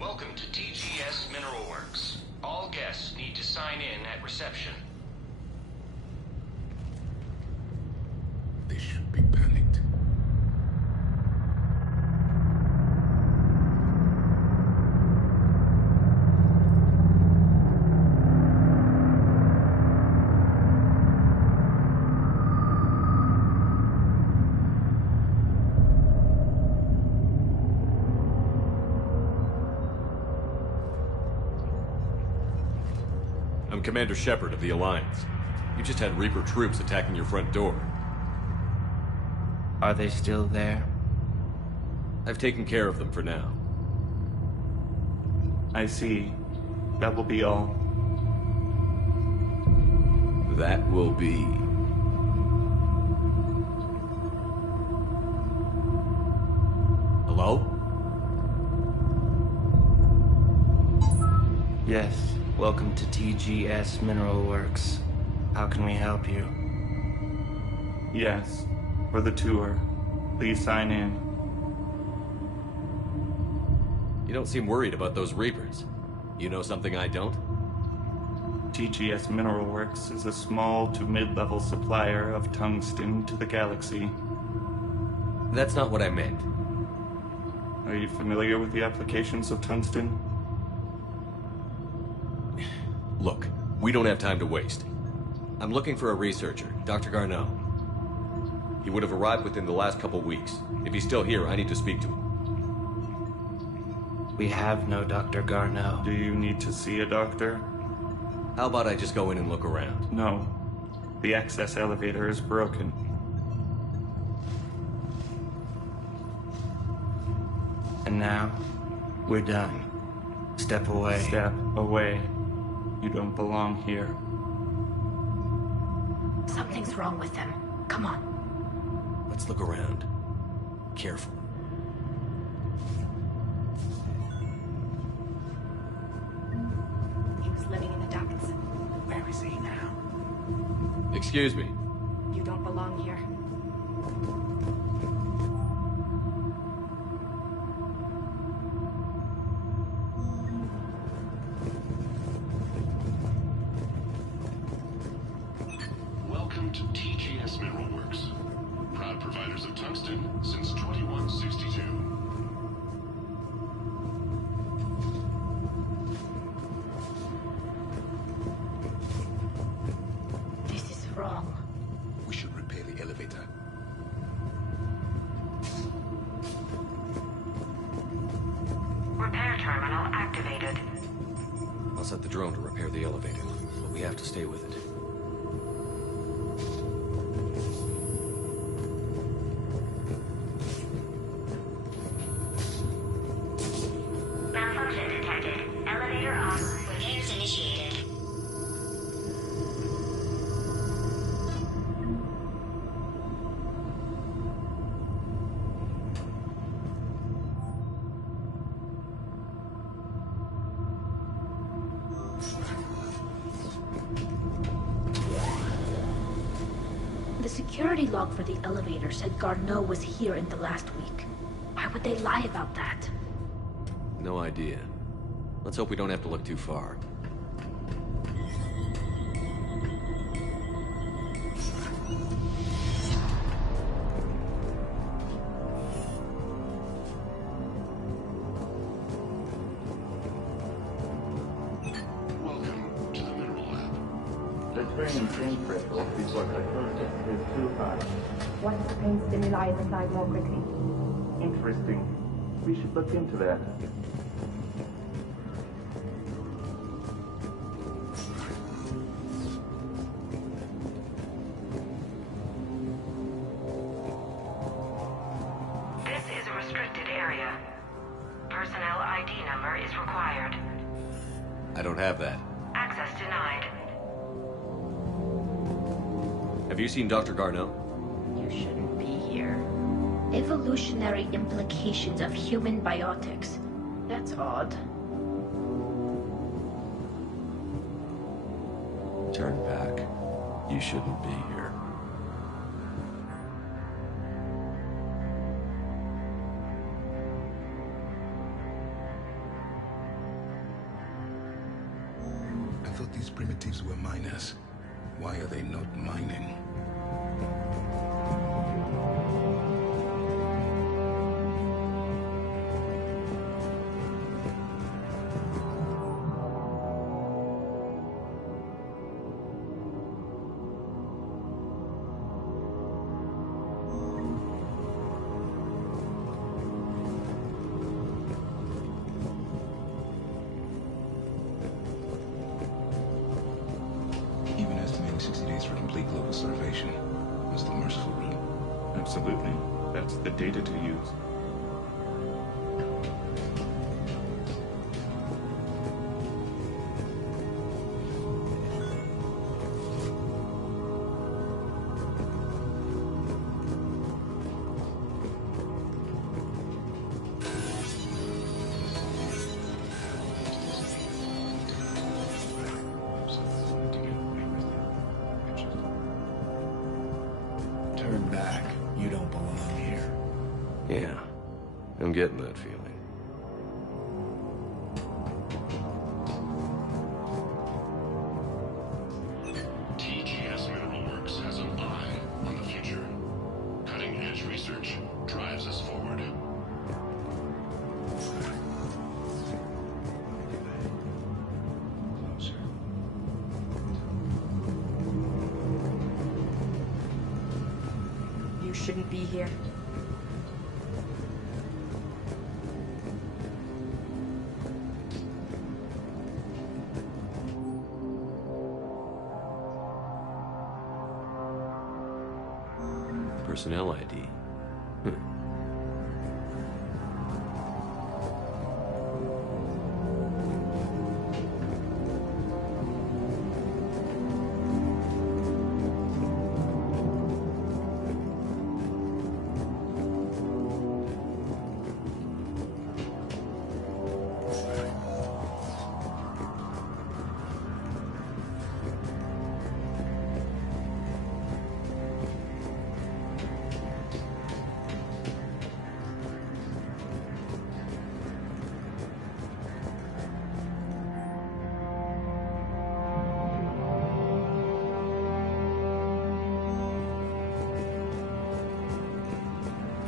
Welcome to TGS Mineral Works. All guests need to sign in at reception. They should be panicked. I'm Commander Shepard of the Alliance. You just had Reaper troops attacking your front door. Are they still there? I've taken care of them for now. I see. That will be all. That will be... Hello? Yes. Welcome to TGS Mineral Works. How can we help you? Yes. For the tour. Please sign in. You don't seem worried about those Reapers. You know something I don't? TGS Mineral Works is a small to mid-level supplier of tungsten to the galaxy. That's not what I meant. Are you familiar with the applications of tungsten? Look, we don't have time to waste. I'm looking for a researcher, Dr. Garneau. He would have arrived within the last couple weeks. If he's still here, I need to speak to him. We have no Dr. Garneau. Do you need to see a doctor? How about I just go in and look around? No. The access elevator is broken. And now, we're done. Step away. Step away. You don't belong here. Something's wrong with them. Come on. Let's look around. Careful. He was living in the ducts. Where is he now? Excuse me. You don't belong here. Welcome to TGS Mineral Works. Proud providers of tungsten since 2162. This is wrong. We should repair the elevator. Repair terminal activated. I'll set the drone to repair the elevator, but we have to stay with it. Malfunction detected. Elevator off. Repairs initiated. the security log for the elevator said Garneau was here in the last week. Why would they lie about that? No idea. Let's hope we don't have to look too far. Welcome to the Mineral Lab. The training pain threshold before the process is too high. What's the pain stimuli that die more quickly? Interesting. We should look into that. This is a restricted area. Personnel ID number is required. I don't have that. Access denied. Have you seen Dr. Garneau? You shouldn't be here. Evolutionary implications of human biotics. That's odd. Turn back. You shouldn't be here. I thought these primitives were miners. Why are they not mining? Even estimating 60 days for complete global starvation is the merciful route. Absolutely. That's the data to use. Turn back. You don't belong here. Yeah, I'm getting that feeling. TGS Mineral Works has an eye on the future. Cutting-edge research drives us forward. You shouldn't be here. Personnel ID.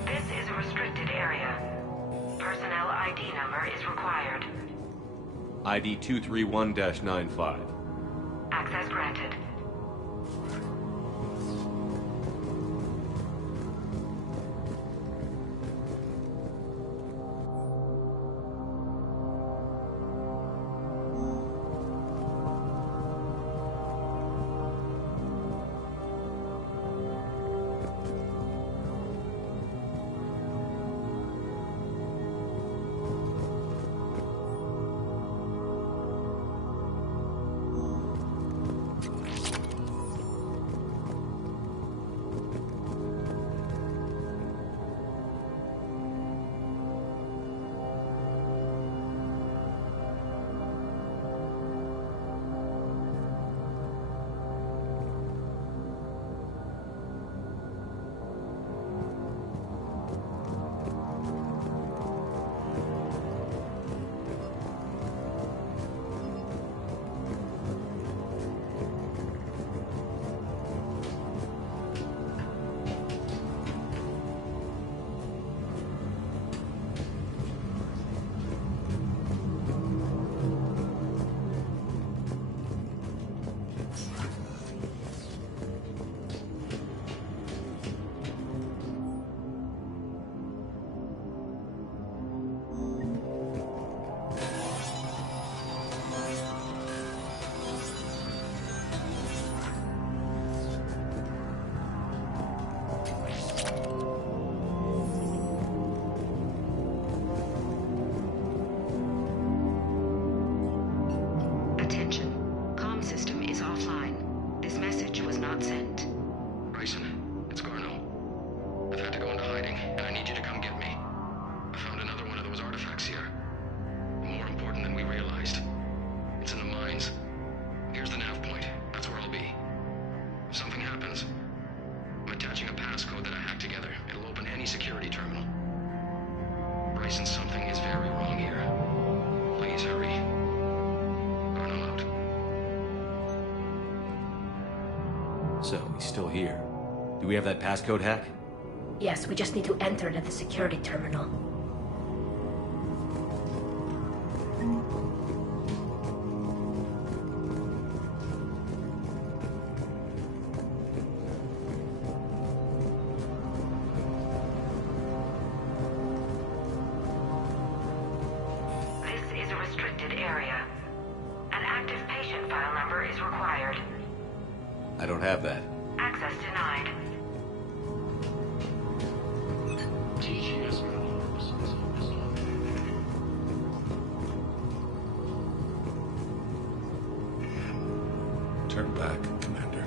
This is a restricted area. Personnel ID number is required. ID 231-95. Access granted. still here. Do we have that passcode hack? Yes, we just need to enter it at the security terminal. This is a restricted area. An active patient file number is required. I don't have that. Access denied. TGS Turn back, Commander.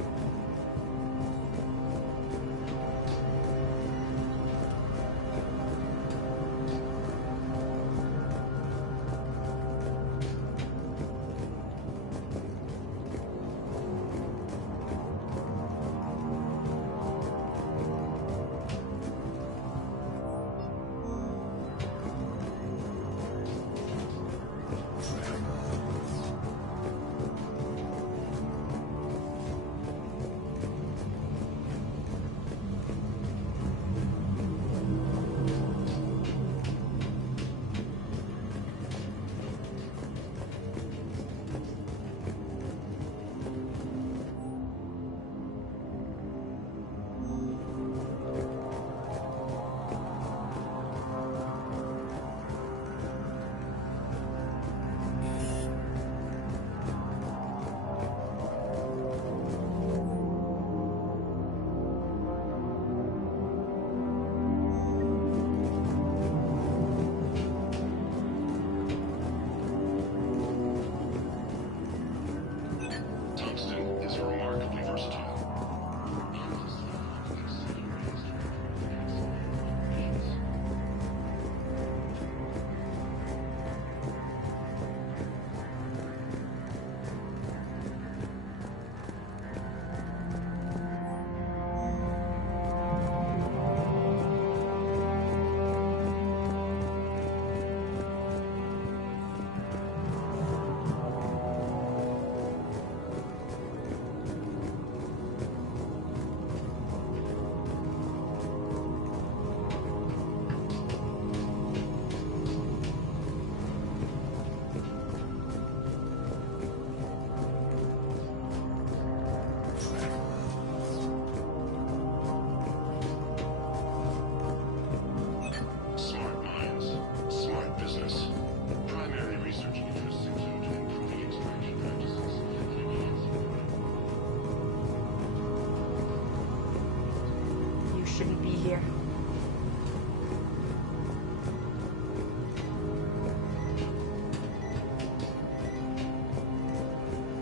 Shouldn't be here.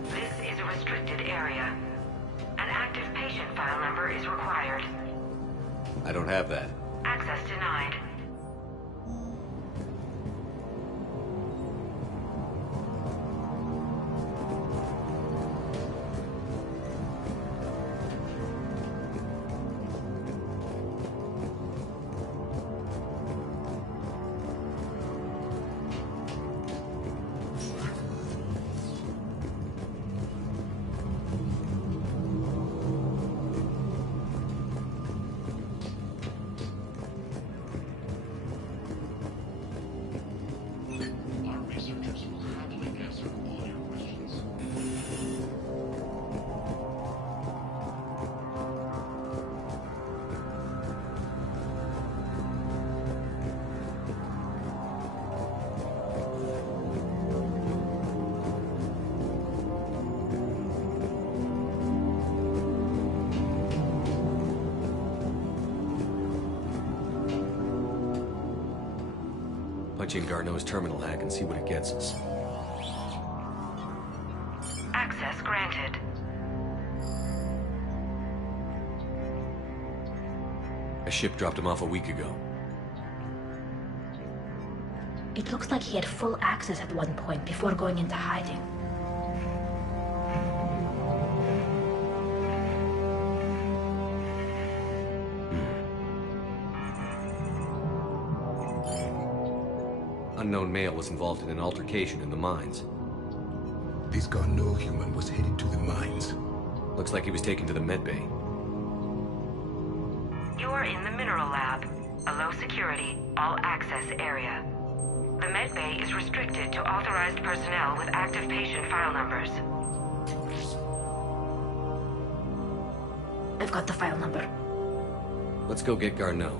This is a restricted area. An active patient file number is required. I don't have that. Access denied. Punch in Garneau's terminal hack and see what it gets us. Access granted. A ship dropped him off a week ago. It looks like he had full access at one point before going into hiding. Unknown male was involved in an altercation in the mines. This Garneau human was headed to the mines. Looks like he was taken to the medbay. You are in the Mineral Lab, a low-security, all-access area. The medbay is restricted to authorized personnel with active patient file numbers. I've got the file number. Let's go get Garneau.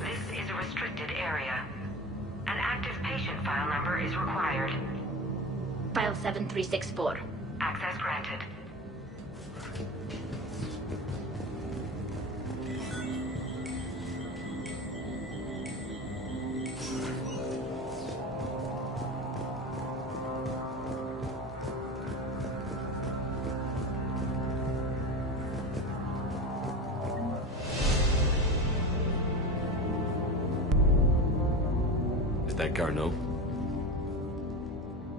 This is a restricted area. An active patient file number is required. File 7364. Access granted. Is that Garneau?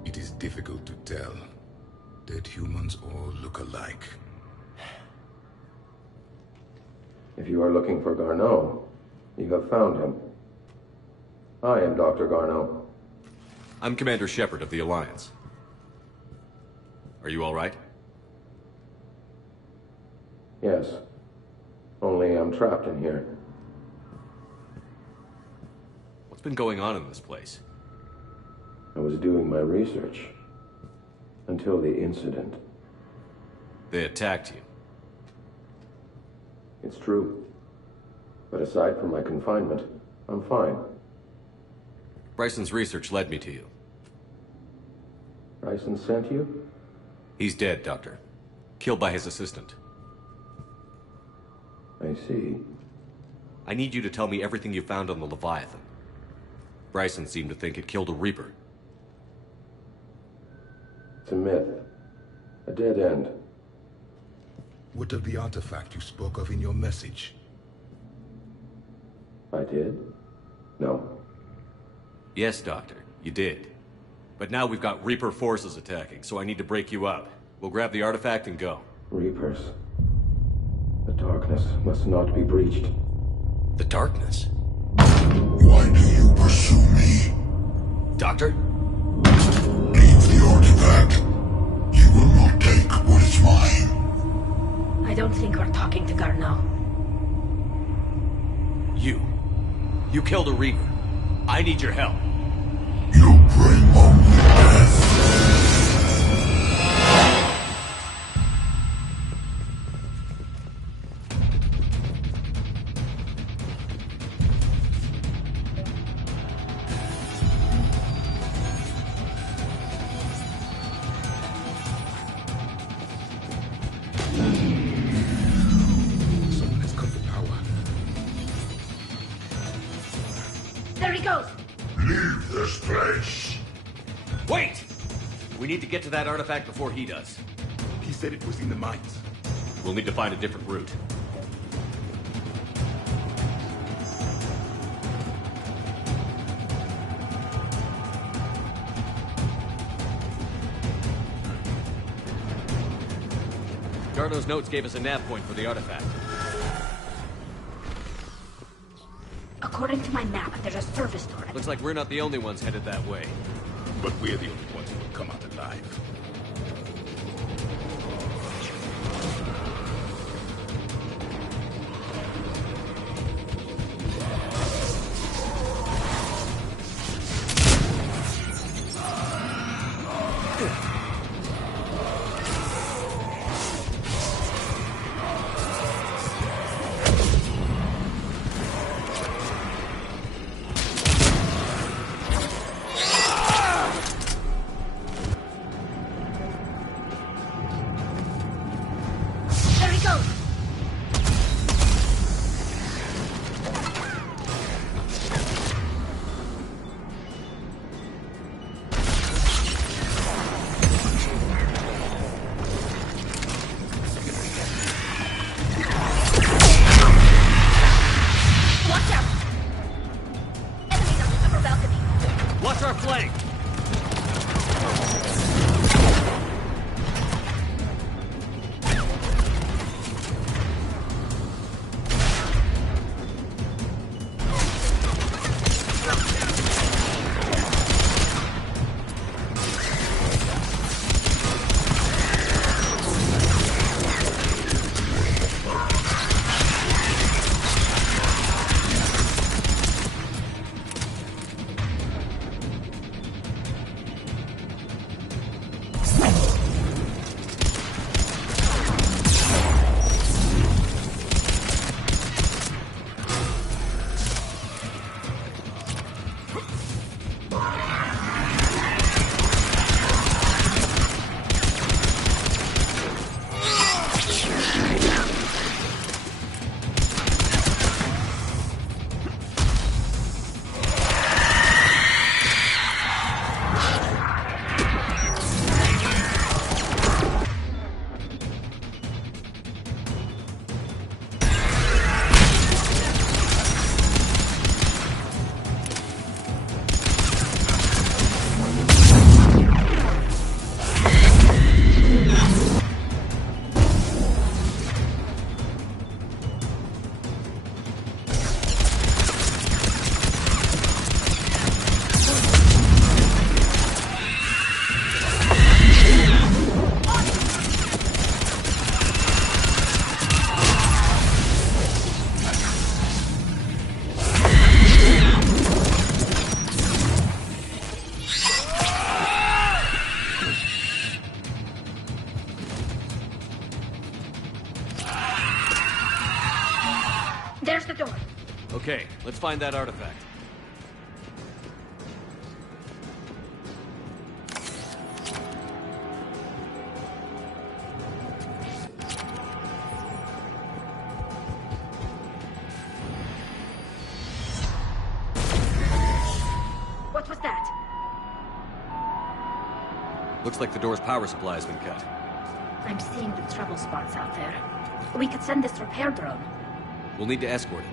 It is difficult to tell. Dead humans all look alike. If you are looking for Garneau, you have found him. I am Dr. Garneau. I'm Commander Shepard of the Alliance. Are you all right? Yes. Only I'm trapped in here. What's been going on in this place? I was doing my research. Until the incident. They attacked you. It's true. But aside from my confinement, I'm fine. Bryson's research led me to you. Bryson sent you? He's dead, Doctor. Killed by his assistant. I see. I need you to tell me everything you found on the Leviathan. Bryson seemed to think it killed a Reaper. It's a myth. A dead end. What of the artifact you spoke of in your message? I did? No. Yes, Doctor, you did. But now we've got Reaper forces attacking, so I need to break you up. We'll grab the artifact and go. Reapers. The darkness must not be breached. The darkness? Why do you pursue me? Doctor? Leave the artifact. You will not take what is mine. I don't think we're talking to Garneau. You killed a Reaper. I need your help. You bring only death. Someone has come to power. There he goes! Leave this place. Wait! We need to get to that artifact before he does. He said it was in the mines. We'll need to find a different route. Garneau's notes gave us a nav point for the artifact. According to my map, there's a service turret. Looks like we're not the only ones headed that way. But we're the only ones who will come out alive. Okay, let's find that artifact. What was that? Looks like the door's power supply has been cut. I'm seeing the trouble spots out there. We could send this repair drone. We'll need to escort it.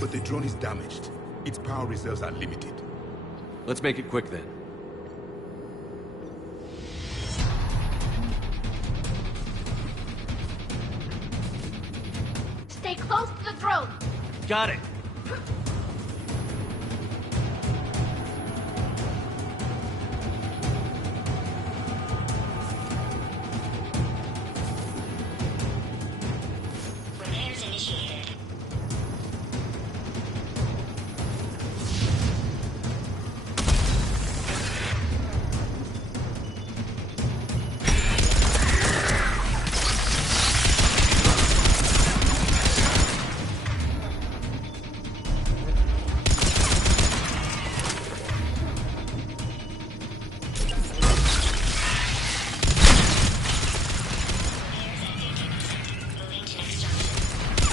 But the drone is damaged. Its power reserves are limited. Let's make it quick then. Stay close to the drone. Got it. Repairs initiated.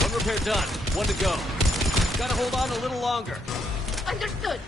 One repair done. One to go. Gotta hold on a little longer. Understood.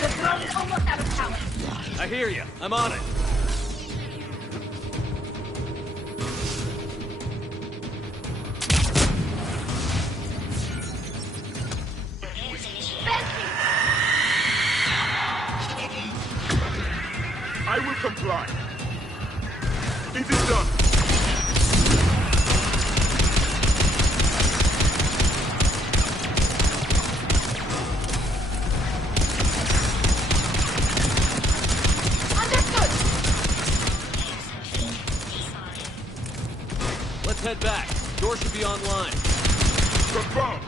The drone is almost out of power. I hear you. I'm on it. I will comply. It is done. Let's head back. Door should be online. Confirmed.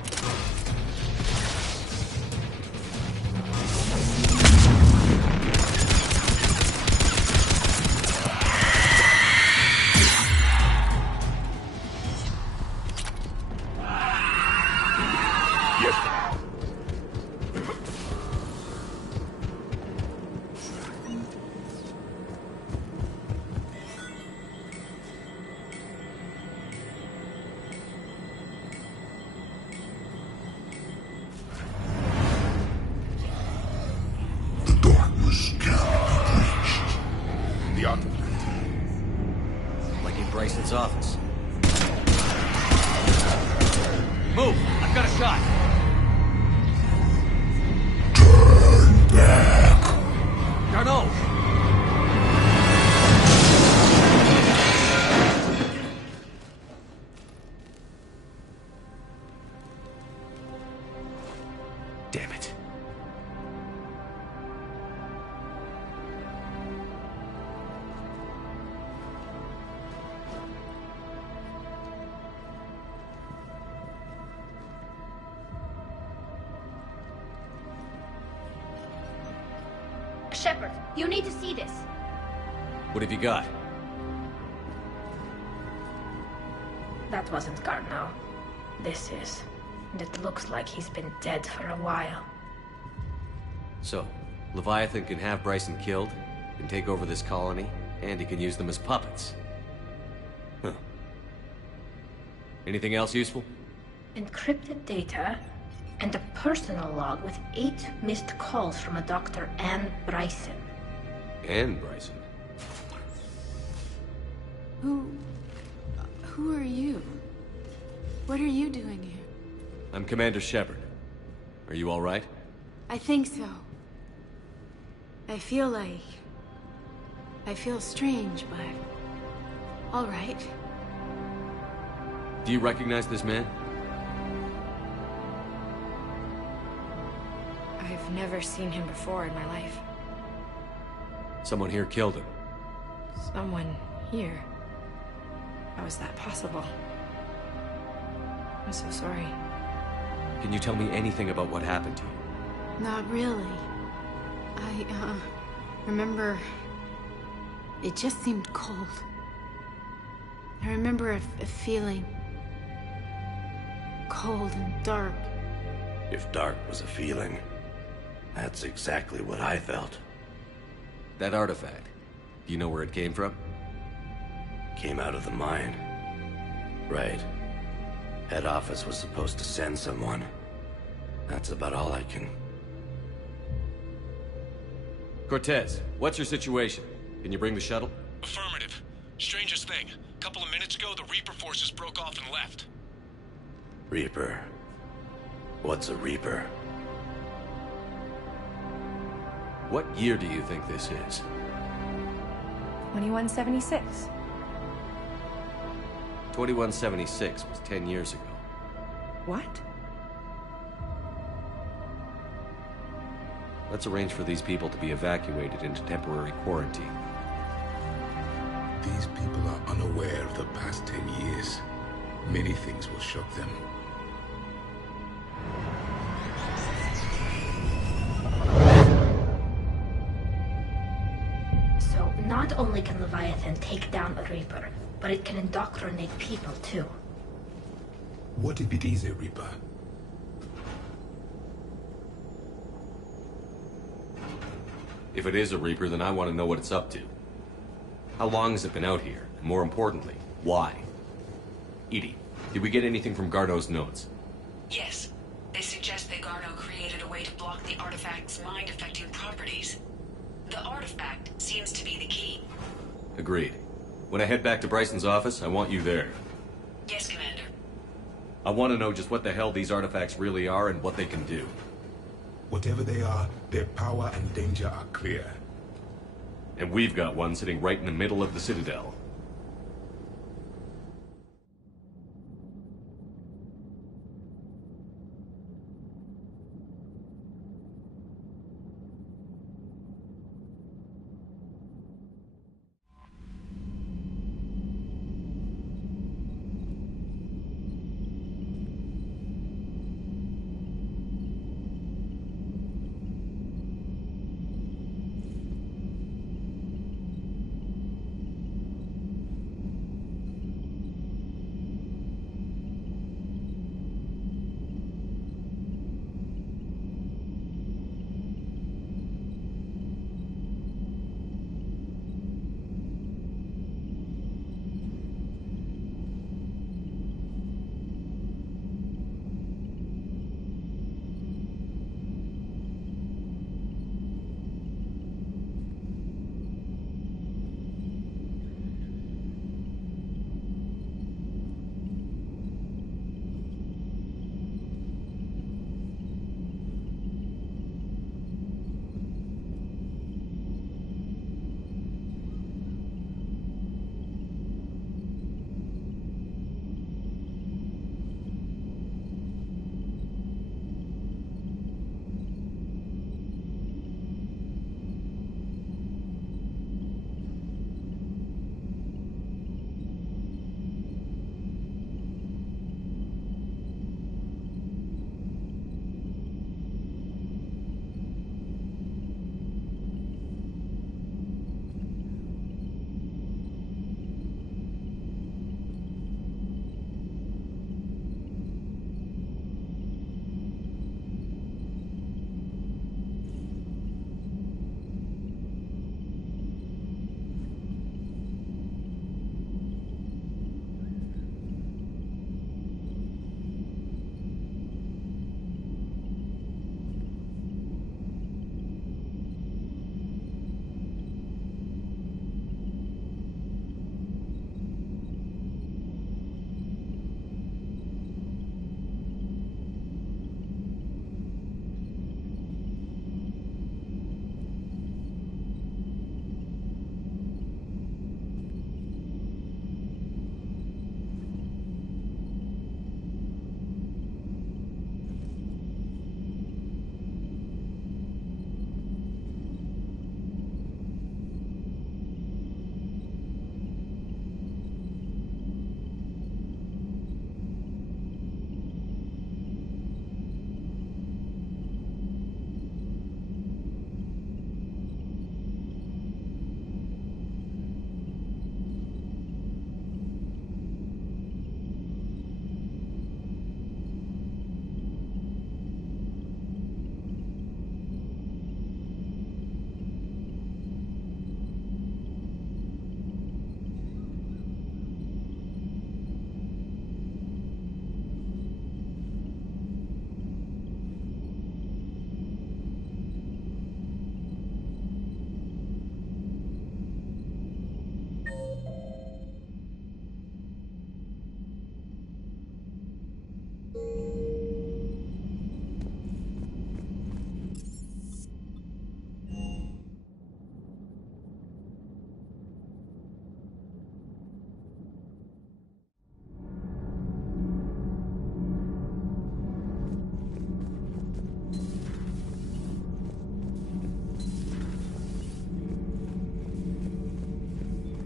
The artifact. Like in Bryson's office. Move! I've got a shot! Turn back. Garneau! Damn it. Shepard, you need to see this. What have you got? That wasn't Garneau. This is. And it looks like he's been dead for a while. So, Leviathan can have Bryson killed, can take over this colony, and he can use them as puppets. Huh. Anything else useful? Encrypted data and a personal log with 8 missed calls from a Dr. Ann Bryson. And Bryson. Who are you? What are you doing here? I'm Commander Shepard. Are you all right? I think so. I feel strange, but... all right. Do you recognize this man? I've never seen him before in my life. Someone here killed him. Someone here? How is that possible? I'm so sorry. Can you tell me anything about what happened to you? Not really. I, remember... it just seemed cold. I remember a feeling... cold and dark. If dark was a feeling, that's exactly what I felt. That artifact, do you know where it came from? Came out of the mine. Right. Head office was supposed to send someone. That's about all I can... Cortez, what's your situation? Can you bring the shuttle? Affirmative. Strangest thing. A couple of minutes ago, the Reaper forces broke off and left. Reaper? What's a Reaper? What year do you think this is? 2176. 2176 was 10 years ago. What? Let's arrange for these people to be evacuated into temporary quarantine. These people are unaware of the past 10 years. Many things will shock them. So, not only can Leviathan take down a Reaper, but it can indoctrinate people too. What if it is a Reaper? If it is a Reaper, then I want to know what it's up to. How long has it been out here? And more importantly, why? Edie, did we get anything from Garneau's notes? Yes. They suggest that Garneau created a way to block the artifact's mind-affecting properties. The artifact seems to be the key. Agreed. When I head back to Bryson's office, I want you there. Yes, Commander. I want to know just what the hell these artifacts really are and what they can do. Whatever they are, their power and danger are clear. And we've got one sitting right in the middle of the Citadel.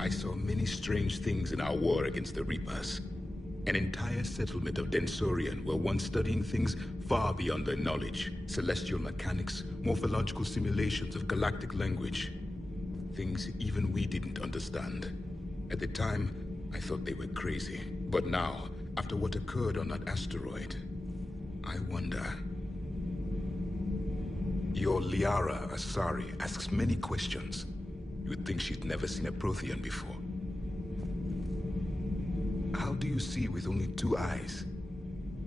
I saw many strange things in our war against the Reapers. An entire settlement of Densorian were once studying things far beyond their knowledge. Celestial mechanics, morphological simulations of galactic language. Things even we didn't understand. At the time, I thought they were crazy. But now, after what occurred on that asteroid, I wonder. Your Liara Asari asks many questions. You'd think she'd never seen a Prothean before. How do you see with only 2 eyes?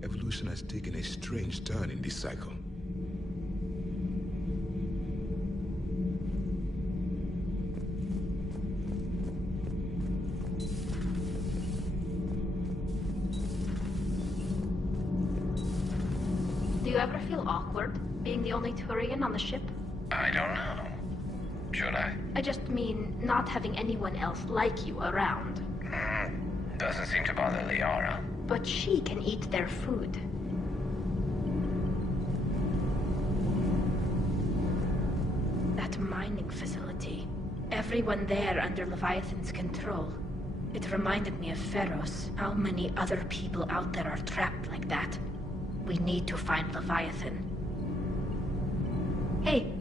Evolution has taken a strange turn in this cycle. Do you ever feel awkward, being the only Turian on the ship? I don't know. Should I? I just mean, not having anyone else like you around. Doesn't seem to bother Liara. But she can eat their food. That mining facility. Everyone there under Leviathan's control. It reminded me of Pharaohs. How many other people out there are trapped like that? We need to find Leviathan. Hey!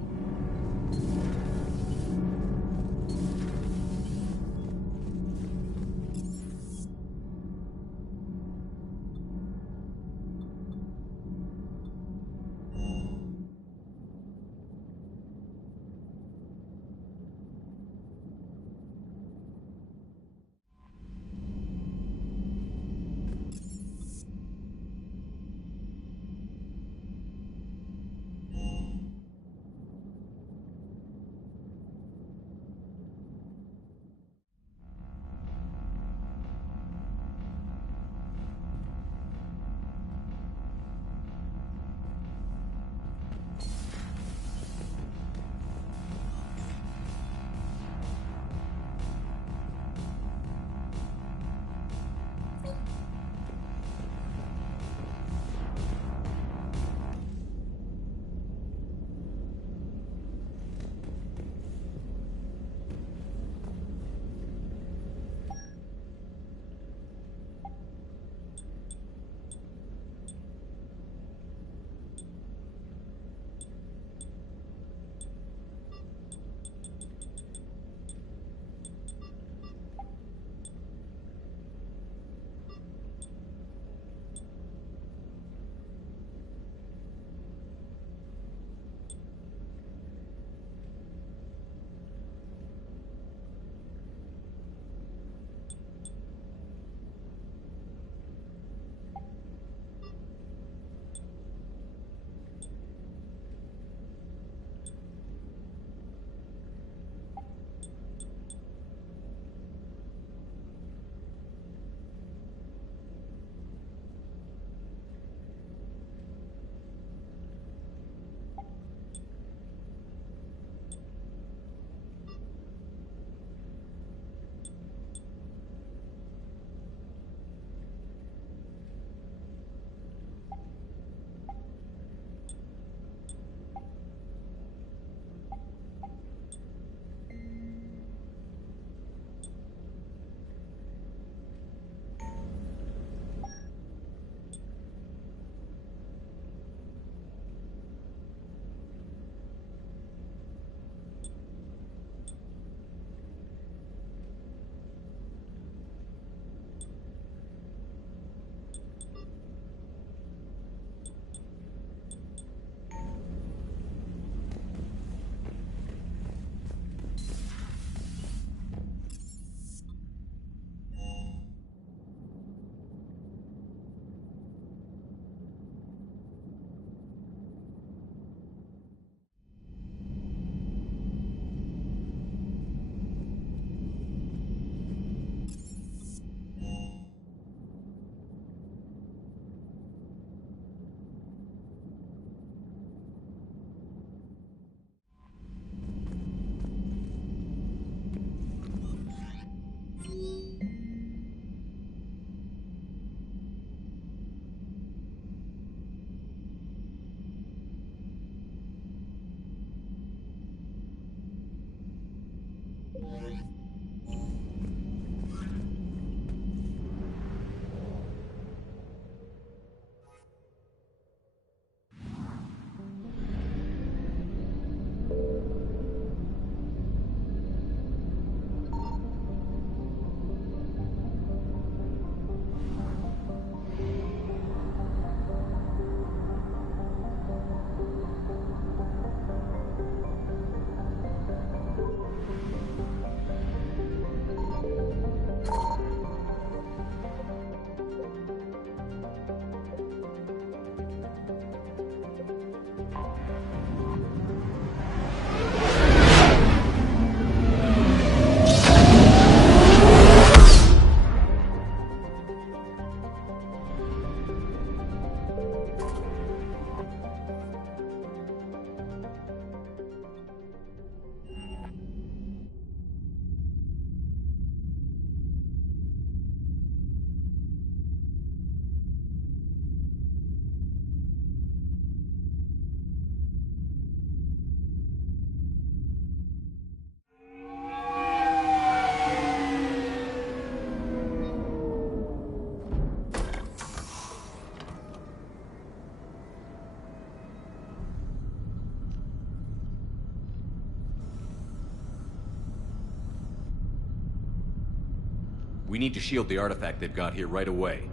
We need to shield the artifact they've got here right away.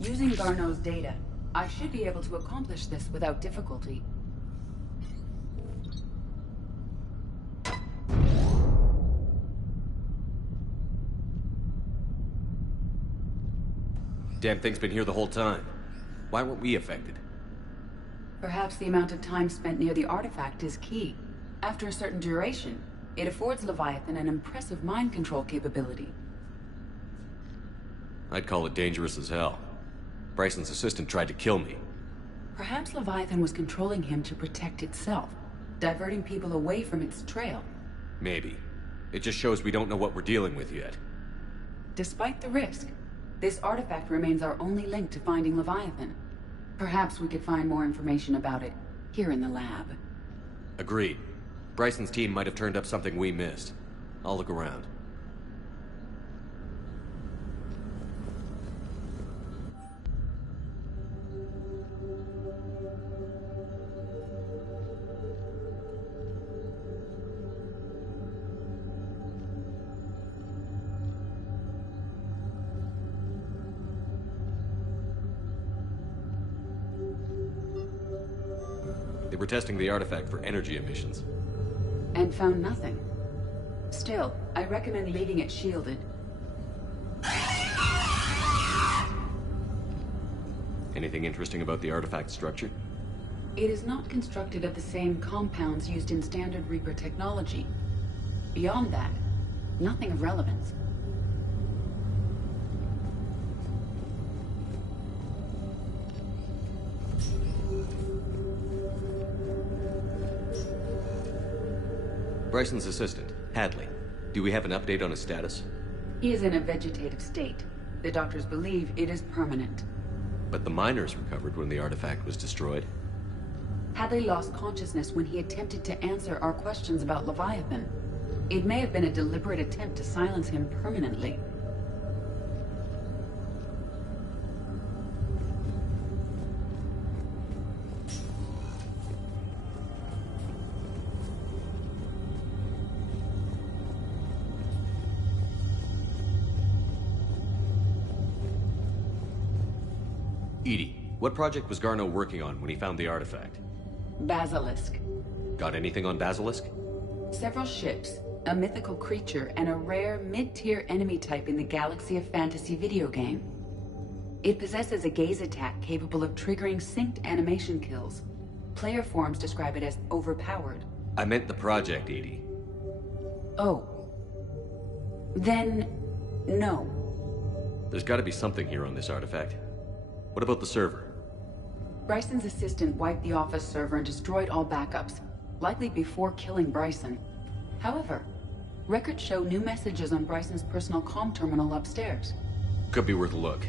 Using Garneau's data, I should be able to accomplish this without difficulty. Damn thing's been here the whole time. Why weren't we affected? Perhaps the amount of time spent near the artifact is key. After a certain duration, it affords Leviathan an impressive mind control capability. I'd call it dangerous as hell. Bryson's assistant tried to kill me. Perhaps Leviathan was controlling him to protect itself, diverting people away from its trail. Maybe. It just shows we don't know what we're dealing with yet. Despite the risk, this artifact remains our only link to finding Leviathan. Perhaps we could find more information about it here in the lab. Agreed. Bryson's team might have turned up something we missed. I'll look around. They were testing the artifact for energy emissions. And found nothing. Still, I recommend leaving it shielded. Anything interesting about the artifact structure? It is not constructed of the same compounds used in standard Reaper technology. Beyond that, nothing of relevance. Bryson's assistant, Hadley. Do we have an update on his status? He is in a vegetative state. The doctors believe it is permanent. But the miners recovered when the artifact was destroyed. Hadley lost consciousness when he attempted to answer our questions about Leviathan. It may have been a deliberate attempt to silence him permanently. Edie, what project was Garneau working on when he found the artifact? Basilisk. Got anything on Basilisk? Several ships, a mythical creature, and a rare mid-tier enemy type in the Galaxy of Fantasy video game. It possesses a gaze attack capable of triggering synced animation kills. Player forums describe it as overpowered. I meant the project, Edie. Oh. Then, no. There's gotta be something here on this artifact. What about the server? Bryson's assistant wiped the office server and destroyed all backups, likely before killing Bryson. However, records show new messages on Bryson's personal comm terminal upstairs. Could be worth a look.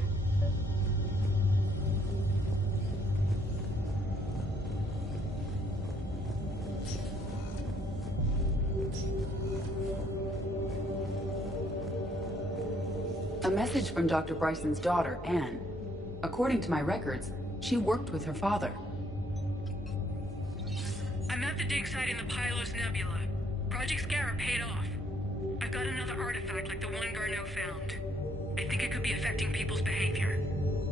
A message from Dr. Bryson's daughter, Anne. According to my records, she worked with her father. I'm at the dig site in the Pylos Nebula. Project Scarab paid off. I've got another artifact like the one Garneau found. I think it could be affecting people's behavior.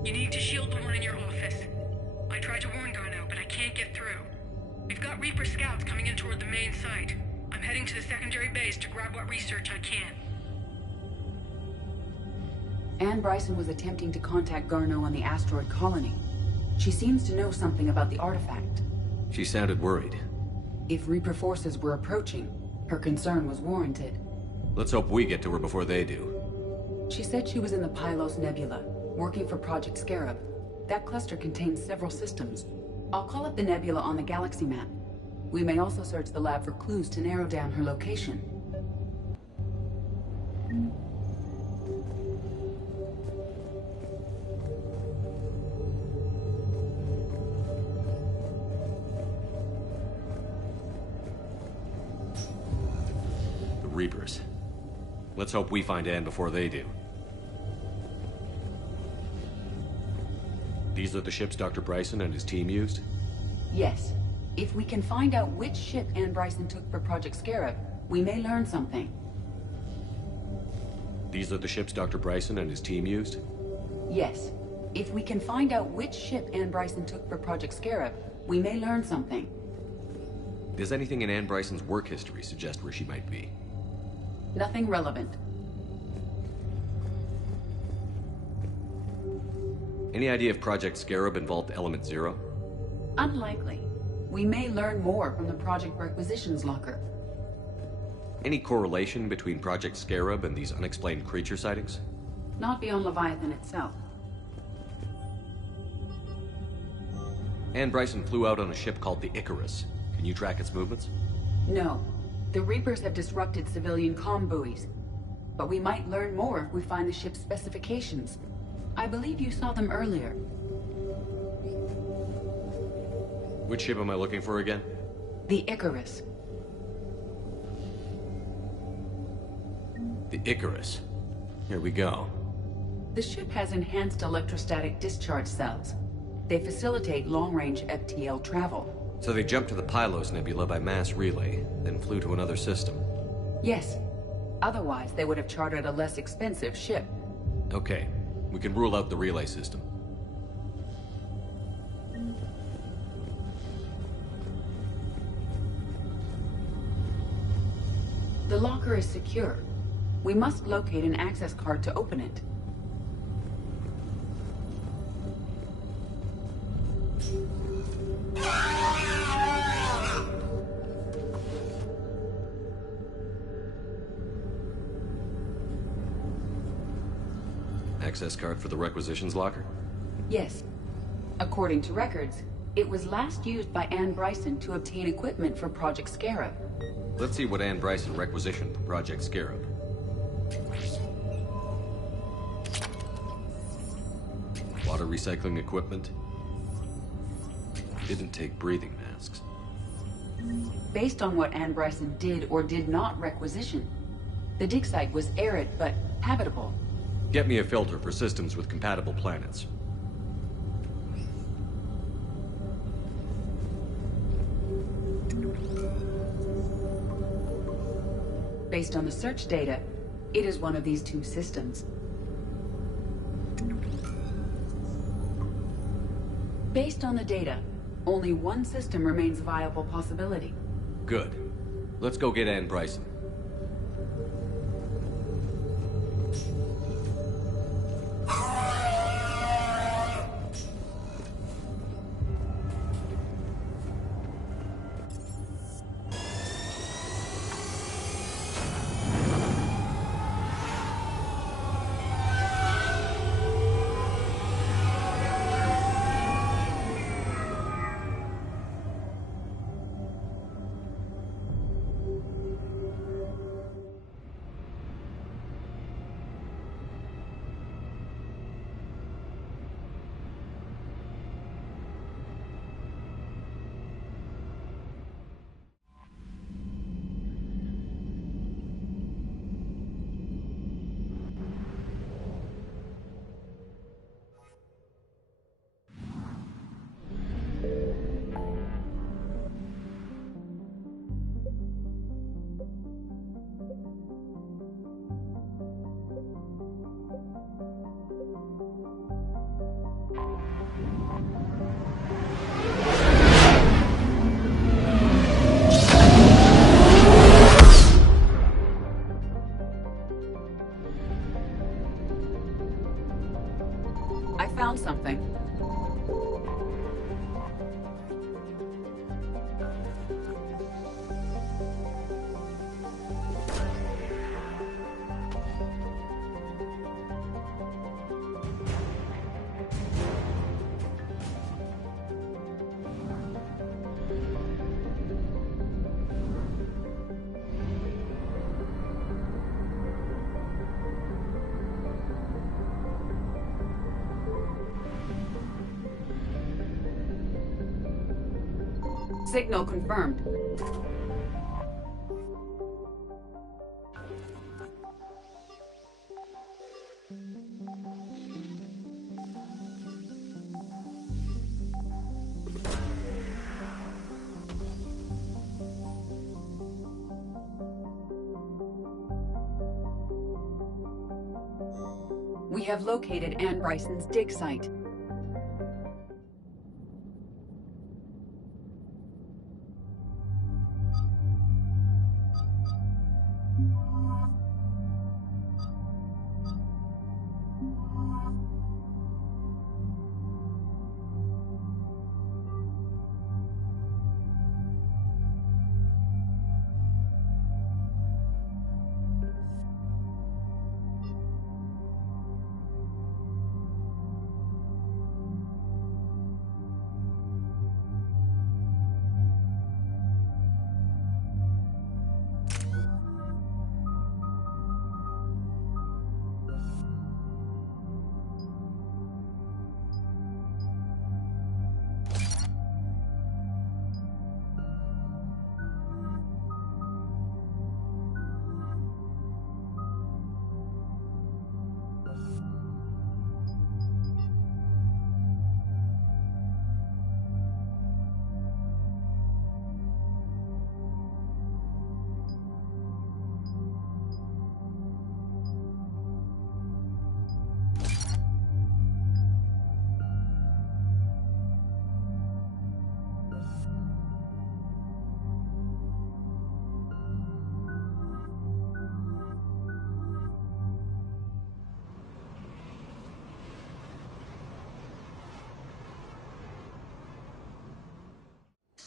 You need to shield the one in your office. I tried to warn Garneau, but I can't get through. We've got Reaper scouts coming in toward the main site. I'm heading to the secondary base to grab what research I can. Anne Bryson was attempting to contact Garneau on the asteroid colony. She seems to know something about the artifact. She sounded worried. If Reaper forces were approaching, her concern was warranted. Let's hope we get to her before they do. She said she was in the Pylos Nebula, working for Project Scarab. That cluster contains several systems. I'll call it the nebula on the galaxy map. We may also search the lab for clues to narrow down her location. Reapers. Let's hope we find Anne before they do. These are the ships Dr. Bryson and his team used? Yes. If we can find out which ship Anne Bryson took for Project Scarab, we may learn something. These are the ships Dr. Bryson and his team used? Yes. If we can find out which ship Ann Bryson took for Project Scarab, we may learn something. Does anything in Ann Bryson's work history suggest where she might be? Nothing relevant. Any idea if Project Scarab involved Element Zero? Unlikely. We may learn more from the Project Requisitions Locker. Any correlation between Project Scarab and these unexplained creature sightings? Not beyond Leviathan itself. Ann Bryson flew out on a ship called the Icarus. Can you track its movements? No. The Reapers have disrupted civilian comm buoys. But we might learn more if we find the ship's specifications. I believe you saw them earlier. Which ship am I looking for again? The Icarus. The Icarus. Here we go. The ship has enhanced electrostatic discharge cells. They facilitate long-range FTL travel. So they jumped to the Pylos Nebula by mass relay, then flew to another system. Yes. Otherwise, they would have chartered a less expensive ship. Okay. We can rule out the relay system. The locker is secure. We must locate an access card to open it. Access card for the requisitions locker? Yes. According to records, it was last used by Ann Bryson to obtain equipment for Project Scarab. Let's see what Ann Bryson requisitioned for Project Scarab. Water recycling equipment. Didn't take breathing masks. Based on what Ann Bryson did or did not requisition, the dig site was arid but habitable. Get me a filter for systems with compatible planets. Based on the search data, it is one of these two systems. Based on the data, only one system remains a viable possibility. Good. Let's go get Ann Bryson. I found something. Signal confirmed. have located Anne Bryson's dig site.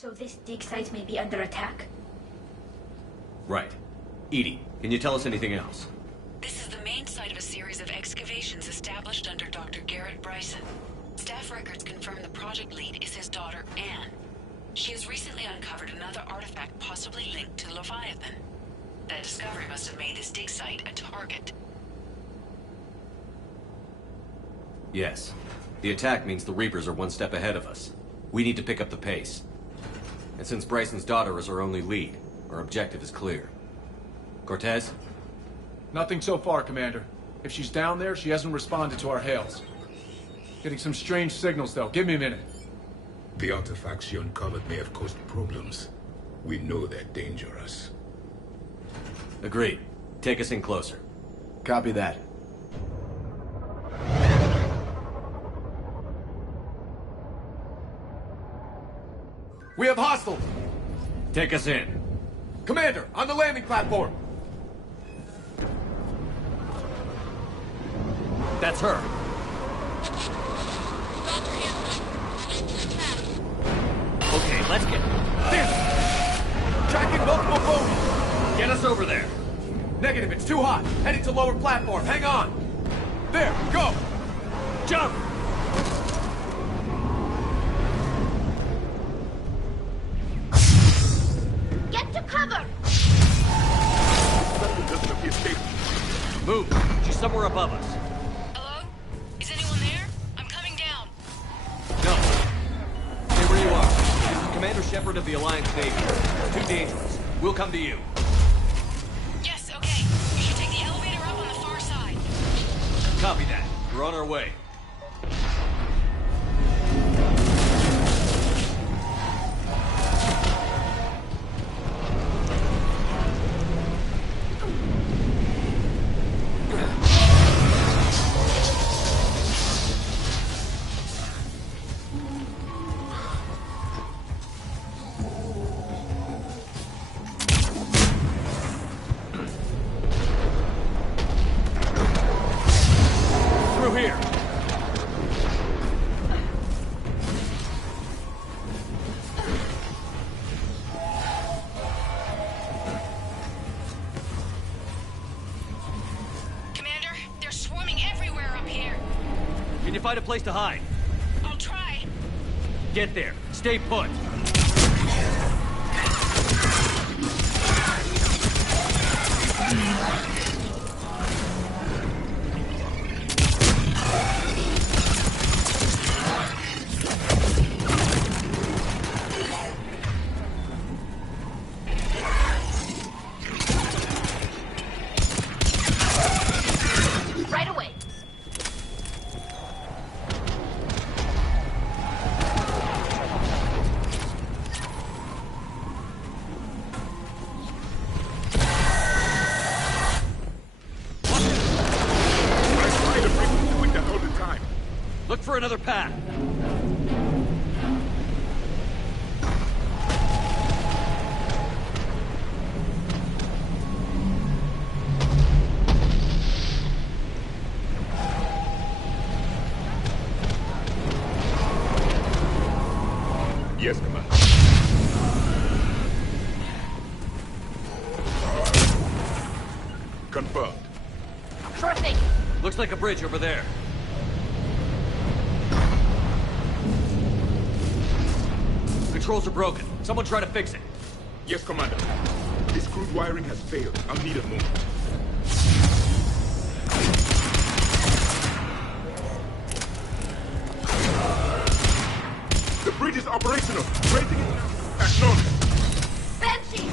So this dig site may be under attack? Right. Edie, can you tell us anything else? This is the main site of a series of excavations established under Dr. Garrett Bryson. Staff records confirm the project lead is his daughter, Anne. She has recently uncovered another artifact possibly linked to Leviathan. That discovery must have made this dig site a target. Yes. The attack means the Reapers are one step ahead of us. We need to pick up the pace. And since Bryson's daughter is our only lead, our objective is clear. Cortez? Nothing so far, Commander. If she's down there, she hasn't responded to our hails. Getting some strange signals, though. Give me a minute. The artifacts she uncovered may have caused problems. We know they're dangerous. Agreed. Take us in closer. Copy that. We have hostiles! Take us in. Commander, on the landing platform! That's her. Okay, let's get... Tracking multiple bogies! Get us over there. Negative, it's too hot. Heading to lower platform. Hang on. There, go! Jump! Get to cover! Move! She's somewhere above us. Hello? Is anyone there? I'm coming down. No. Stay where you are. This is Commander Shepard of the Alliance Navy. It's too dangerous. We'll come to you. Yes, okay. You should take the elevator up on the far side. Copy that. We're on our way. Find a place to hide. I'll try. Get there. Stay put. Look for another path. Yes, Commander. Confirmed. Sure thing. Looks like a bridge over there. Controls are broken. Someone try to fix it. Yes, Commander. This crude wiring has failed. I'll need a moment. The bridge is operational. Raising it now. Acknowledged. Banshee!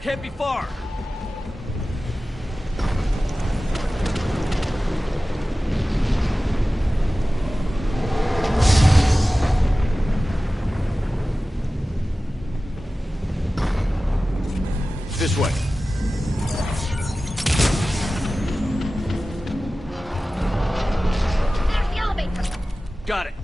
Can't be far. This way. There's the elevator. Got it.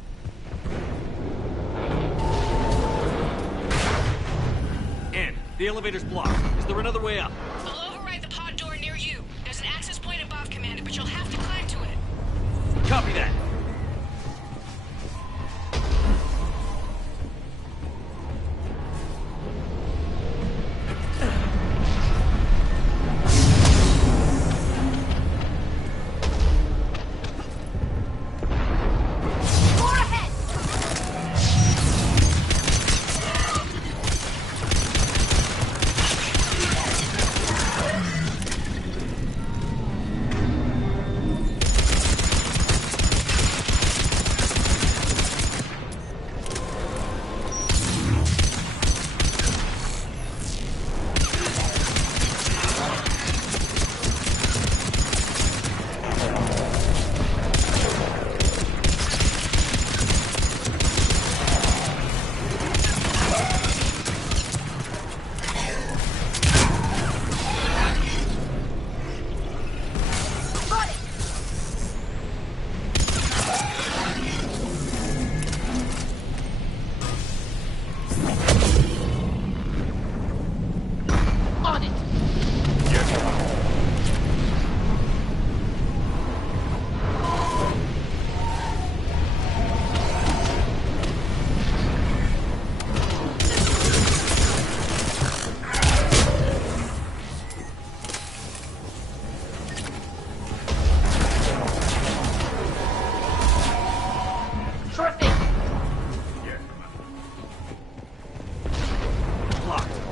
The elevator's blocked. Is there another way up? I'll override the pod door near you. There's an access point above, Commander, but you'll have to climb to it. Copy that.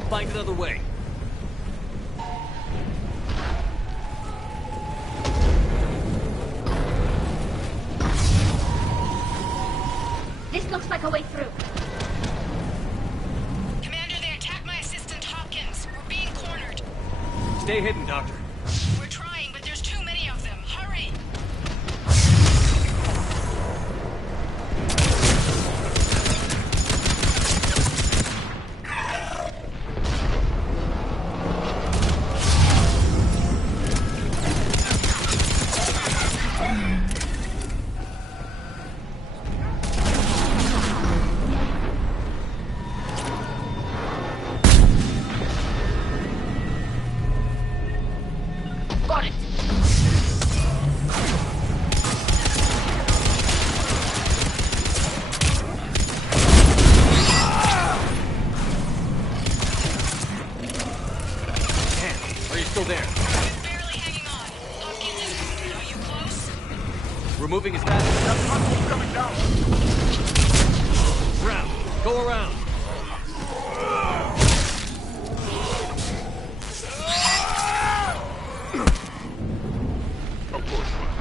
Find another way. This looks like a way through. Commander, they attacked my assistant Hopkins. We're being cornered. Stay hidden, Doctor. We're trying, but there's too many of them. Hurry! Go around. Of course not.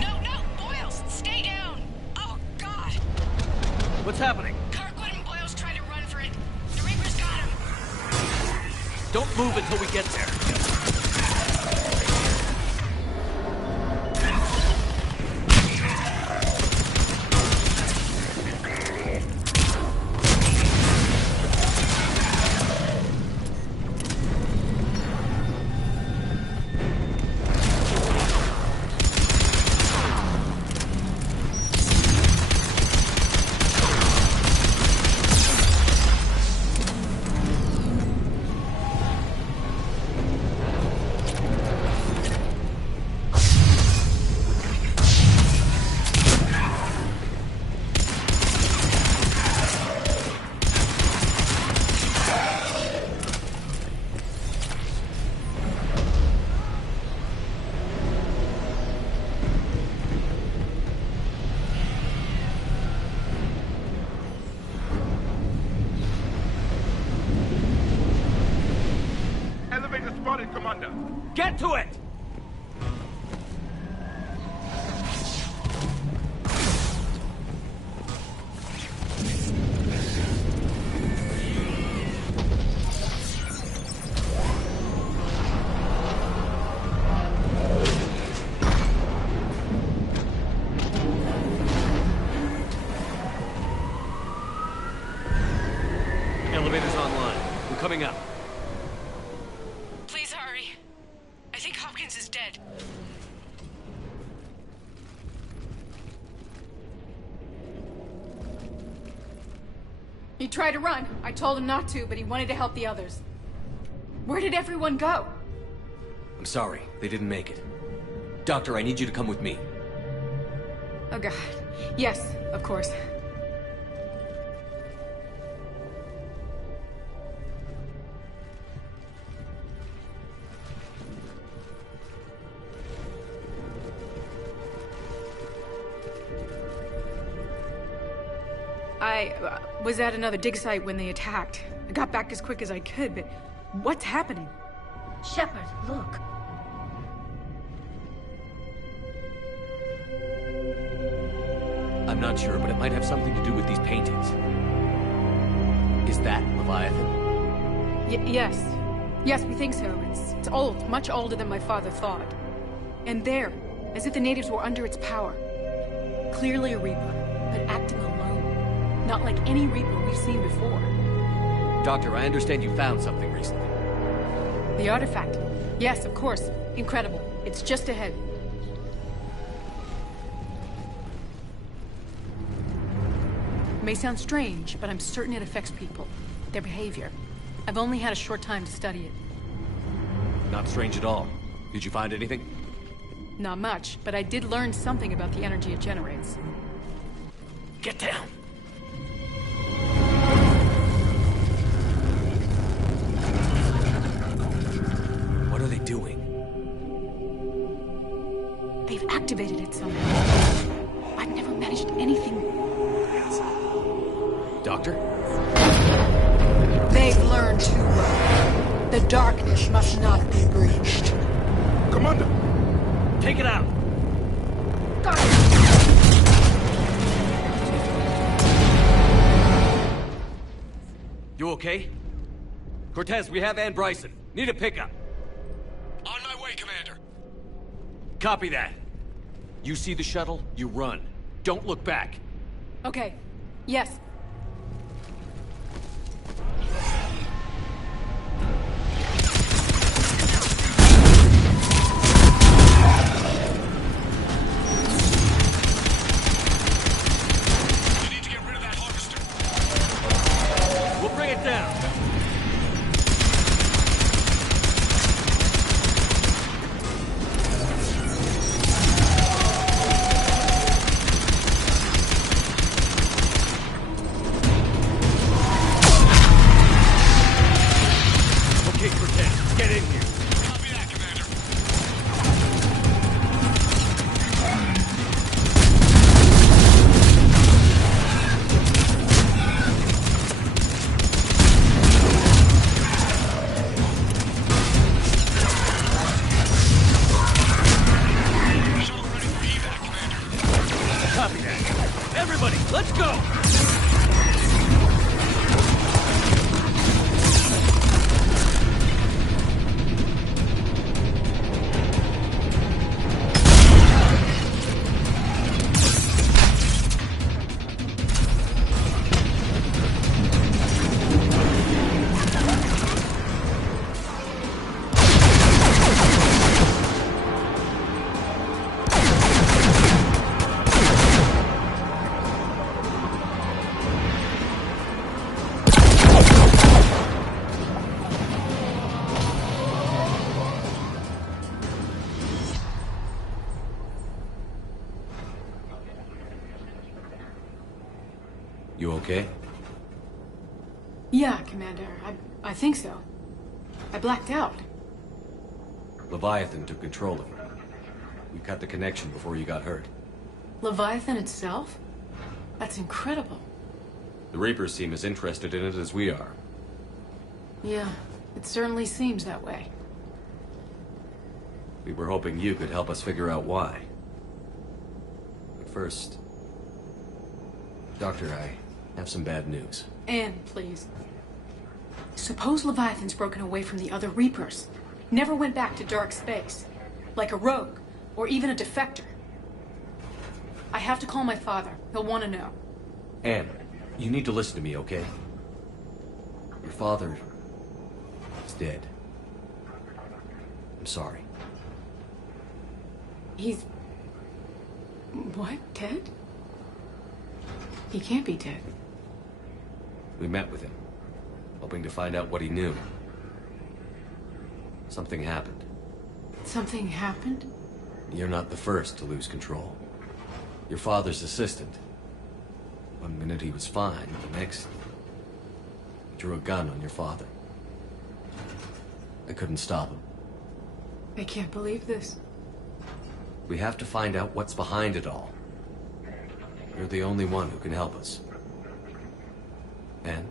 No, Boyles, stay down. Oh, God. What's happening? Kirkwood and Boyles tried to run for it. The Reaper's got him. Don't move until we get there. Elevator spotted, Commander. Get to it! Elevator's online. We're coming up. Please hurry. I think Hopkins is dead. He tried to run. I told him not to, but he wanted to help the others. Where did everyone go? I'm sorry, they didn't make it. Doctor, I need you to come with me. Oh, God. Yes, of course. I was at another dig site when they attacked. I got back as quick as I could, but what's happening? Shepard, look. I'm not sure, but it might have something to do with these paintings. Is that Leviathan? Yes. Yes, we think so. It's old, much older than my father thought. And there, as if the natives were under its power. Clearly a Reaper, but acting alone. Not like any Reaper we've seen before. Doctor, I understand you found something recently. The artifact. Yes, of course. Incredible. It's just ahead. It may sound strange, but I'm certain it affects people. Their behavior. I've only had a short time to study it. Not strange at all. Did you find anything? Not much, but I did learn something about the energy it generates. Get down! What are they doing? They've activated it somehow. I've never managed anything. Doctor? They've learned too well. The darkness must not be breached. Commander! Take it out! You okay? Cortez, we have Ann Bryson. Need a pickup. On my way, Commander. Copy that. You see the shuttle, you run. Don't look back. Okay. Yes. You need to get rid of that harvester. We'll bring it down. in! Get in here! Copy that, Commander. Copy that. Everybody, let's go! You okay? Yeah, Commander. I think so. I blacked out. Leviathan took control of her. We cut the connection before you got hurt. Leviathan itself? That's incredible. The Reapers seem as interested in it as we are. Yeah, it certainly seems that way. We were hoping you could help us figure out why. But first... Doctor, I have some bad news. Anne, please. Suppose Leviathan's broken away from the other Reapers. Never went back to dark space. Like a rogue, or even a defector. I have to call my father. He'll want to know. Anne, you need to listen to me, okay? Your father... is dead. I'm sorry. He's... what? Dead? He can't be dead. We met with him, hoping to find out what he knew. Something happened. Something happened? You're not the first to lose control. Your father's assistant. One minute he was fine, the next... he drew a gun on your father. I couldn't stop him. I can't believe this. We have to find out what's behind it all. You're the only one who can help us. Anne?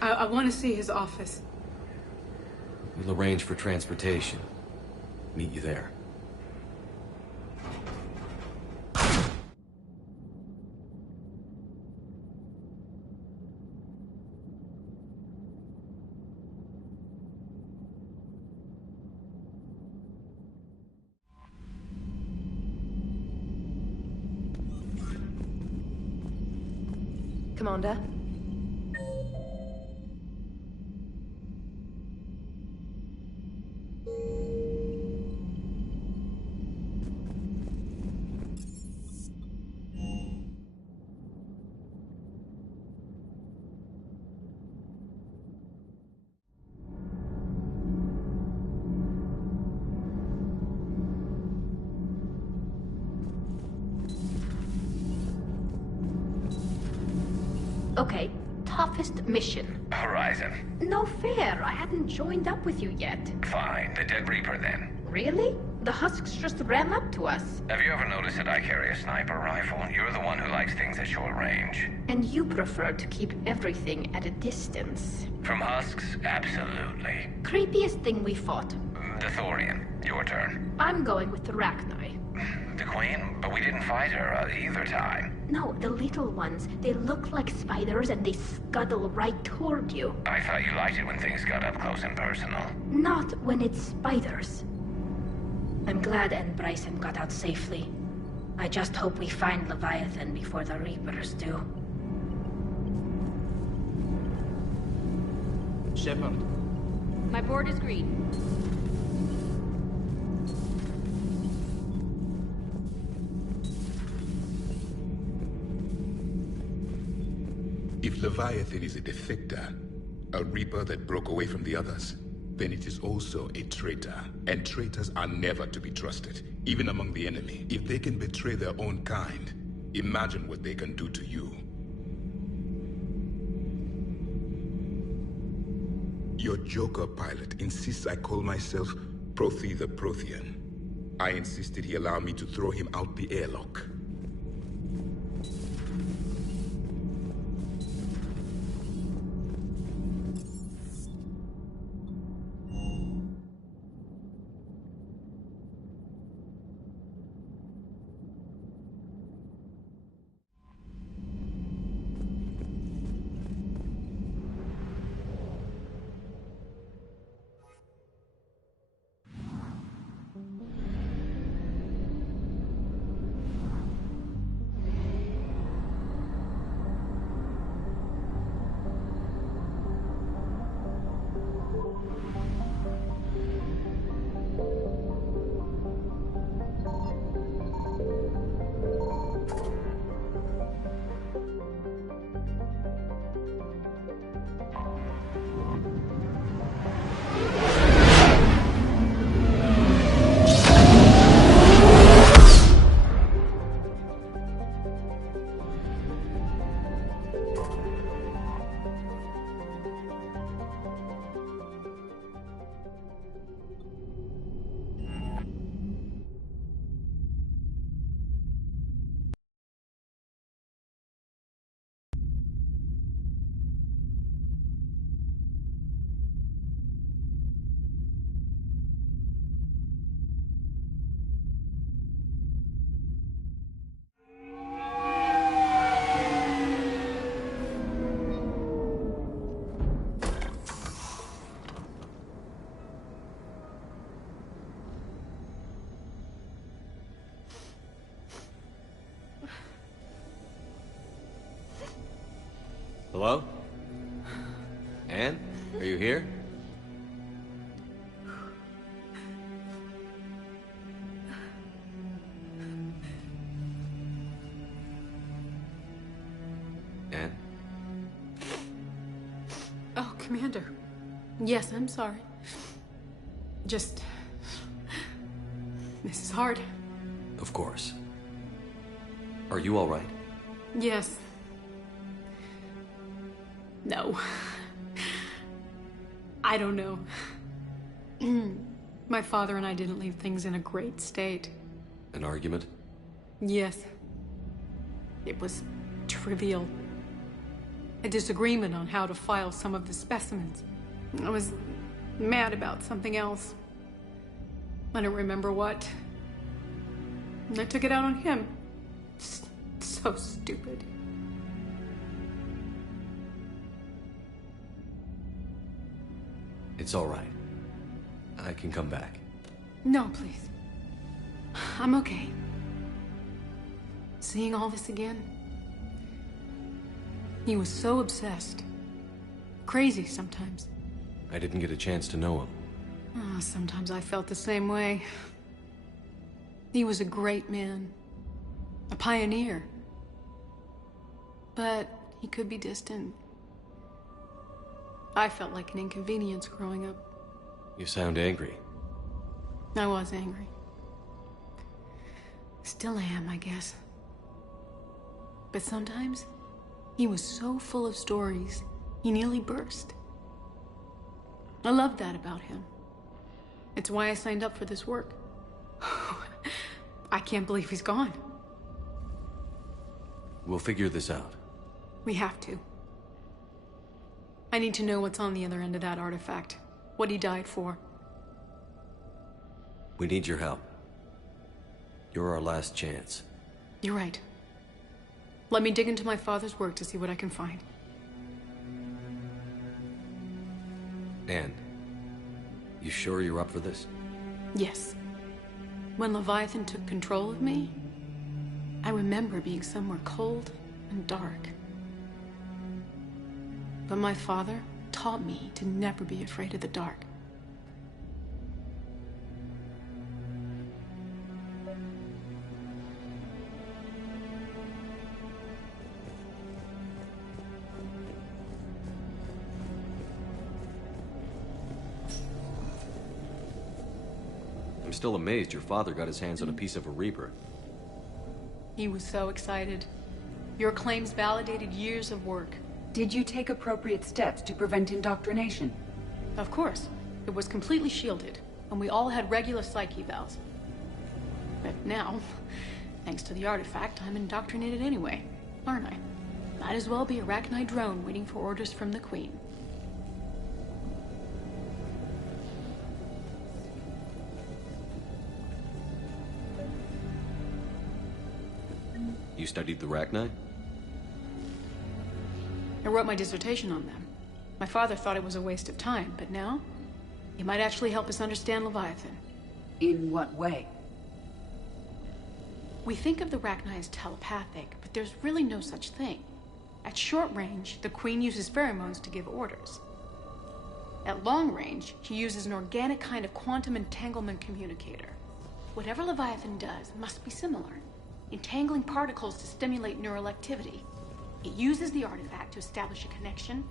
I want to see his office. We'll arrange for transportation. Meet you there. Commander? Okay, toughest mission. Horizon. No fair, I hadn't joined up with you yet. Fine, the Dead Reaper then. Really? The Husks just ran up to us. Have you ever noticed that I carry a sniper rifle? You're the one who likes things at short range. And you prefer to keep everything at a distance. From Husks? Absolutely. Creepiest thing we fought. The Thorian. Your turn. I'm going with the Rachni. The Queen? But we didn't fight her either time. No, the little ones. They look like spiders and they scuttle right toward you. I thought you liked it when things got up close and personal. Not when it's spiders. I'm glad Anne Bryson got out safely. I just hope we find Leviathan before the Reapers do. Shepard. My board is green. If Leviathan is a defector, a Reaper that broke away from the others, then it is also a traitor. And traitors are never to be trusted, even among the enemy. If they can betray their own kind, imagine what they can do to you. Your Joker pilot insists I call myself Prothi the Prothean. I insisted he allow me to throw him out the airlock. Hello? Anne? Are you here? Anne? Oh, Commander. Yes, I'm sorry. Just... This is hard. Of course. Are you all right? Yes. No. I don't know. My father and I didn't leave things in a great state. An argument? Yes. It was trivial. A disagreement on how to file some of the specimens. I was mad about something else. I don't remember what. And I took it out on him. So stupid. It's all right. I can come back. No, please. I'm okay. Seeing all this again? He was so obsessed. Crazy sometimes. I didn't get a chance to know him. Oh, sometimes I felt the same way. He was a great man. A pioneer. But he could be distant. I felt like an inconvenience growing up. You sound angry. I was angry. Still am, I guess. But sometimes, he was so full of stories, he nearly burst. I love that about him. It's why I signed up for this work. I can't believe he's gone. We'll figure this out. We have to. I need to know what's on the other end of that artifact. What he died for. We need your help. You're our last chance. You're right. Let me dig into my father's work to see what I can find. Anne, you sure you're up for this? Yes. When Leviathan took control of me, I remember being somewhere cold and dark. But my father taught me to never be afraid of the dark. I'm still amazed your father got his hands on a piece of a Reaper. He was so excited. Your claims validated years of work. Did you take appropriate steps to prevent indoctrination? Of course. It was completely shielded, and we all had regular psych evals. But now, thanks to the artifact, I'm indoctrinated anyway, aren't I? Might as well be a Rachni drone waiting for orders from the Queen. You studied the Rachni? I wrote my dissertation on them. My father thought it was a waste of time, but now, it might actually help us understand Leviathan. In what way? We think of the Rachni as telepathic, but there's really no such thing. At short range, the Queen uses pheromones to give orders. At long range, she uses an organic kind of quantum entanglement communicator. Whatever Leviathan does must be similar, entangling particles to stimulate neural activity. It uses the artifact to establish a connection,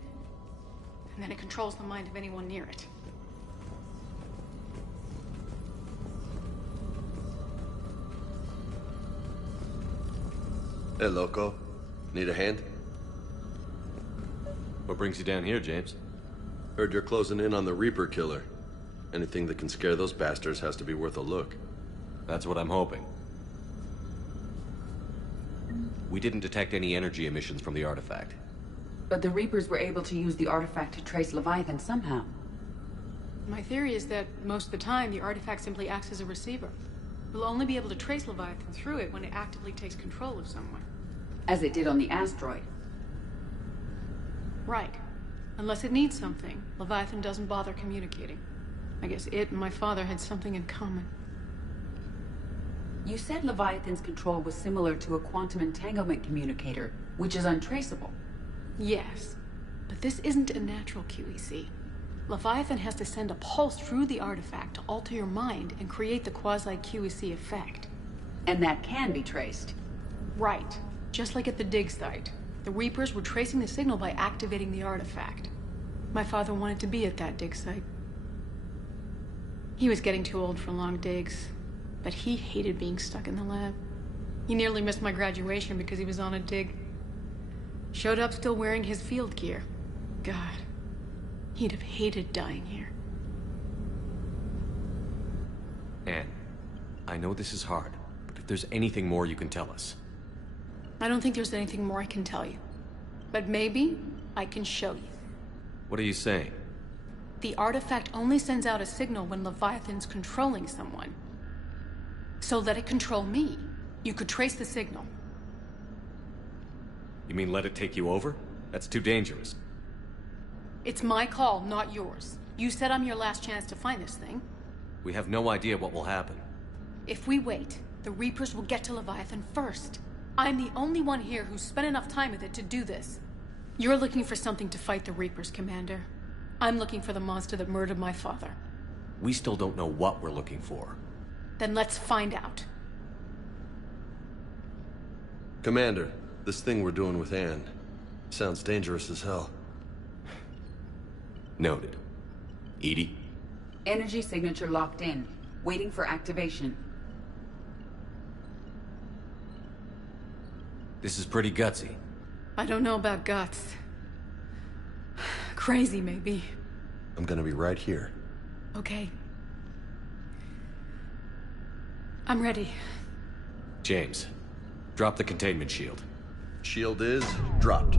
and then it controls the mind of anyone near it. Hey, loco. Need a hand? What brings you down here, James? Heard you're closing in on the Reaper killer. Anything that can scare those bastards has to be worth a look. That's what I'm hoping. We didn't detect any energy emissions from the artifact. But the Reapers were able to use the artifact to trace Leviathan somehow. My theory is that most of the time, the artifact simply acts as a receiver. We'll only be able to trace Leviathan through it when it actively takes control of someone. As it did on the asteroid. Right. Unless it needs something, Leviathan doesn't bother communicating. I guess it and my father had something in common. You said Leviathan's control was similar to a quantum entanglement communicator, which is untraceable. Yes, but this isn't a natural QEC. Leviathan has to send a pulse through the artifact to alter your mind and create the quasi-QEC effect. And that can be traced. Right. Just like at the dig site. The Reapers were tracing the signal by activating the artifact. My father wanted to be at that dig site. He was getting too old for long digs, but he hated being stuck in the lab. He nearly missed my graduation because he was on a dig. Showed up still wearing his field gear. God, he'd have hated dying here. Anne, I know this is hard, but if there's anything more you can tell us. I don't think there's anything more I can tell you. But maybe I can show you. What are you saying? The artifact only sends out a signal when Leviathan's controlling someone. So let it control me. You could trace the signal. You mean let it take you over? That's too dangerous. It's my call, not yours. You said I'm your last chance to find this thing. We have no idea what will happen. If we wait, the Reapers will get to Leviathan first. I'm the only one here who's spent enough time with it to do this. You're looking for something to fight the Reapers, Commander. I'm looking for the monster that murdered my father. We still don't know what we're looking for. Then let's find out. Commander, this thing we're doing with Anne sounds dangerous as hell. Noted. Edie? Energy signature locked in, waiting for activation. This is pretty gutsy. I don't know about guts. Crazy, maybe. I'm gonna be right here. Okay. I'm ready. James, drop the containment shield. Shield is dropped.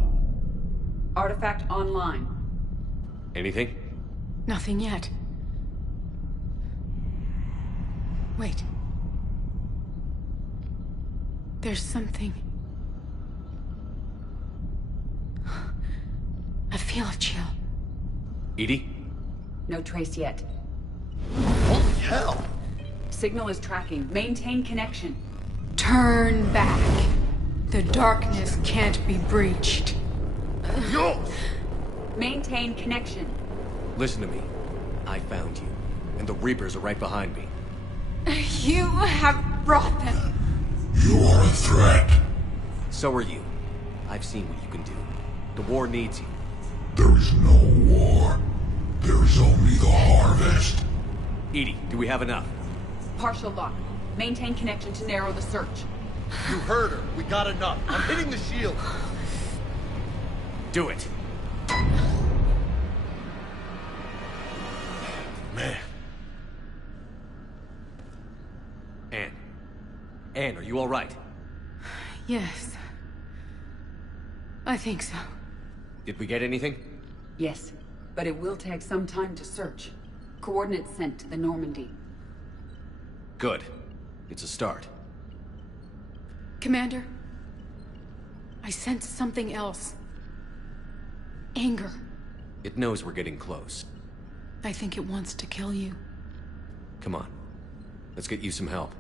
Artifact online. Anything? Nothing yet. Wait. There's something. I feel a chill. Edie? No trace yet. Holy hell! Signal is tracking. Maintain connection. Turn back. The darkness can't be breached. Yo! Maintain connection. Listen to me. I found you, and the Reapers are right behind me. You have brought them. You are a threat. So are you. I've seen what you can do. The war needs you. There is no war. There is only the harvest. Edie, do we have enough? Partial lock. Maintain connection to narrow the search. You heard her. We got enough. I'm hitting the shield. Do it. Anne, are you all right? Yes. I think so. Did we get anything? Yes, but it will take some time to search. Coordinates sent to the Normandy. Good. It's a start. Commander, I sense something else. Anger. It knows we're getting close. I think it wants to kill you. Come on. Let's get you some help.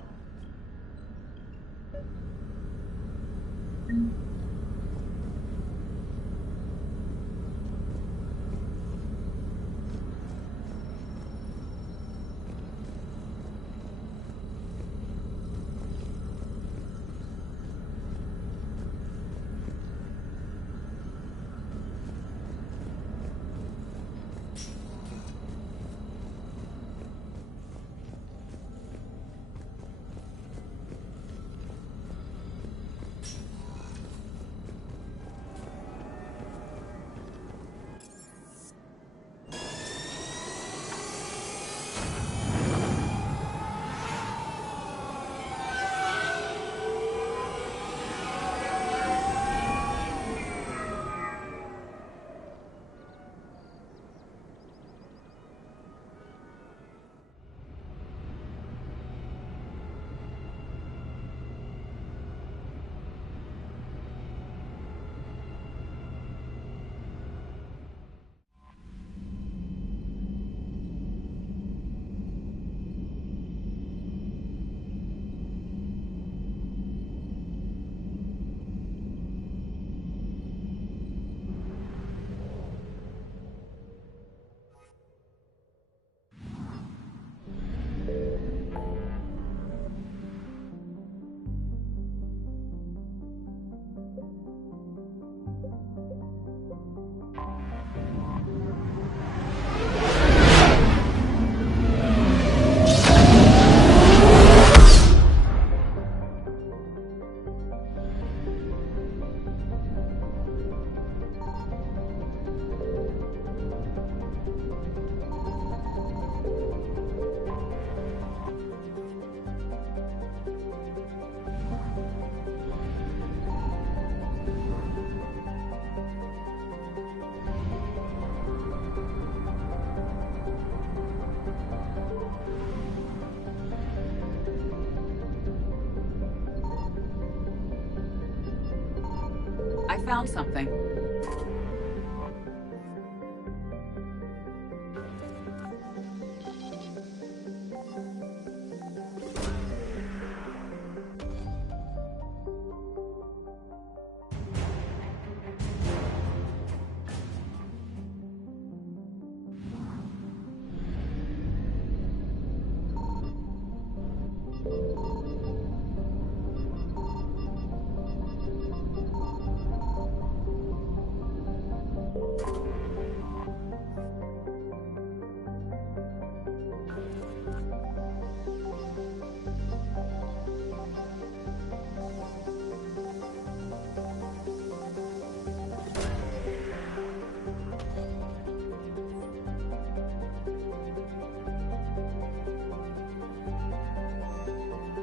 I found something.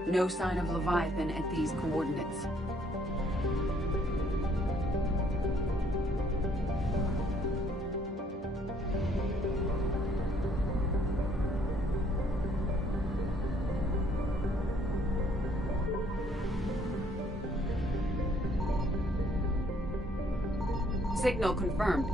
No sign of Leviathan at these coordinates. Signal confirmed.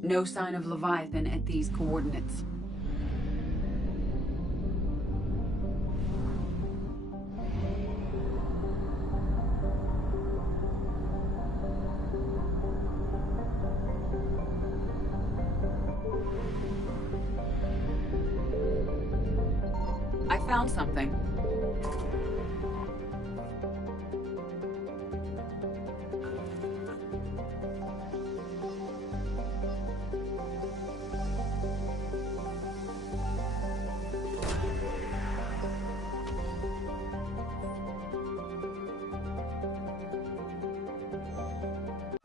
No sign of Leviathan at these coordinates. I found something.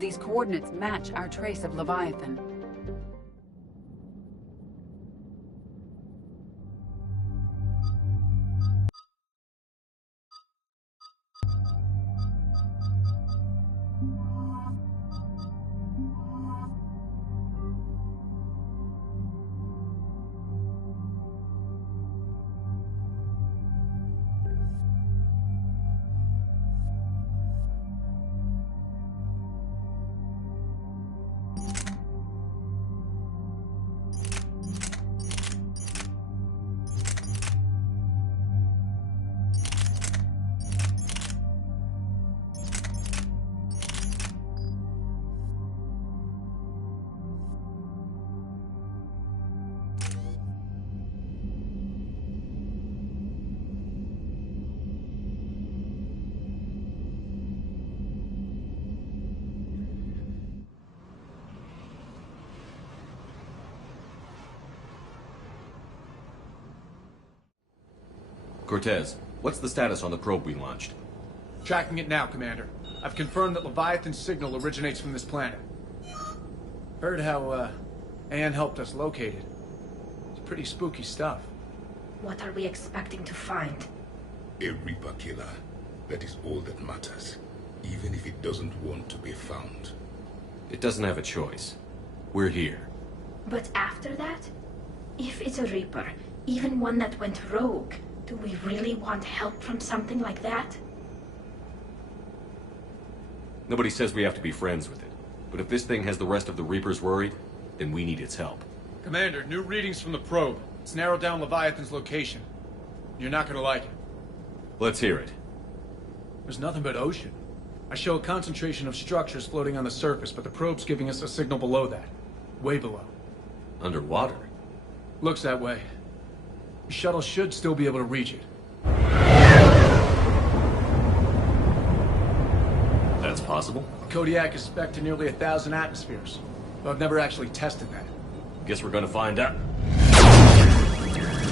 These coordinates match our trace of Leviathan. Cortez, what's the status on the probe we launched? Tracking it now, Commander. I've confirmed that Leviathan's signal originates from this planet. Heard how, Anne helped us locate it. It's pretty spooky stuff. What are we expecting to find? A Reaper killer. That is all that matters. Even if it doesn't want to be found. It doesn't have a choice. We're here. But after that? If it's a Reaper, even one that went rogue, do we really want help from something like that? Nobody says we have to be friends with it. But if this thing has the rest of the Reapers worried, then we need its help. Commander, new readings from the probe. It's narrowed down Leviathan's location. You're not gonna like it. Let's hear it. There's nothing but ocean. I show a concentration of structures floating on the surface, but the probe's giving us a signal below that. Way below. Underwater? Looks that way. The shuttle should still be able to reach it. That's possible? Kodiak is spec'd to nearly 1,000 atmospheres. But I've never actually tested that. Guess we're gonna find out.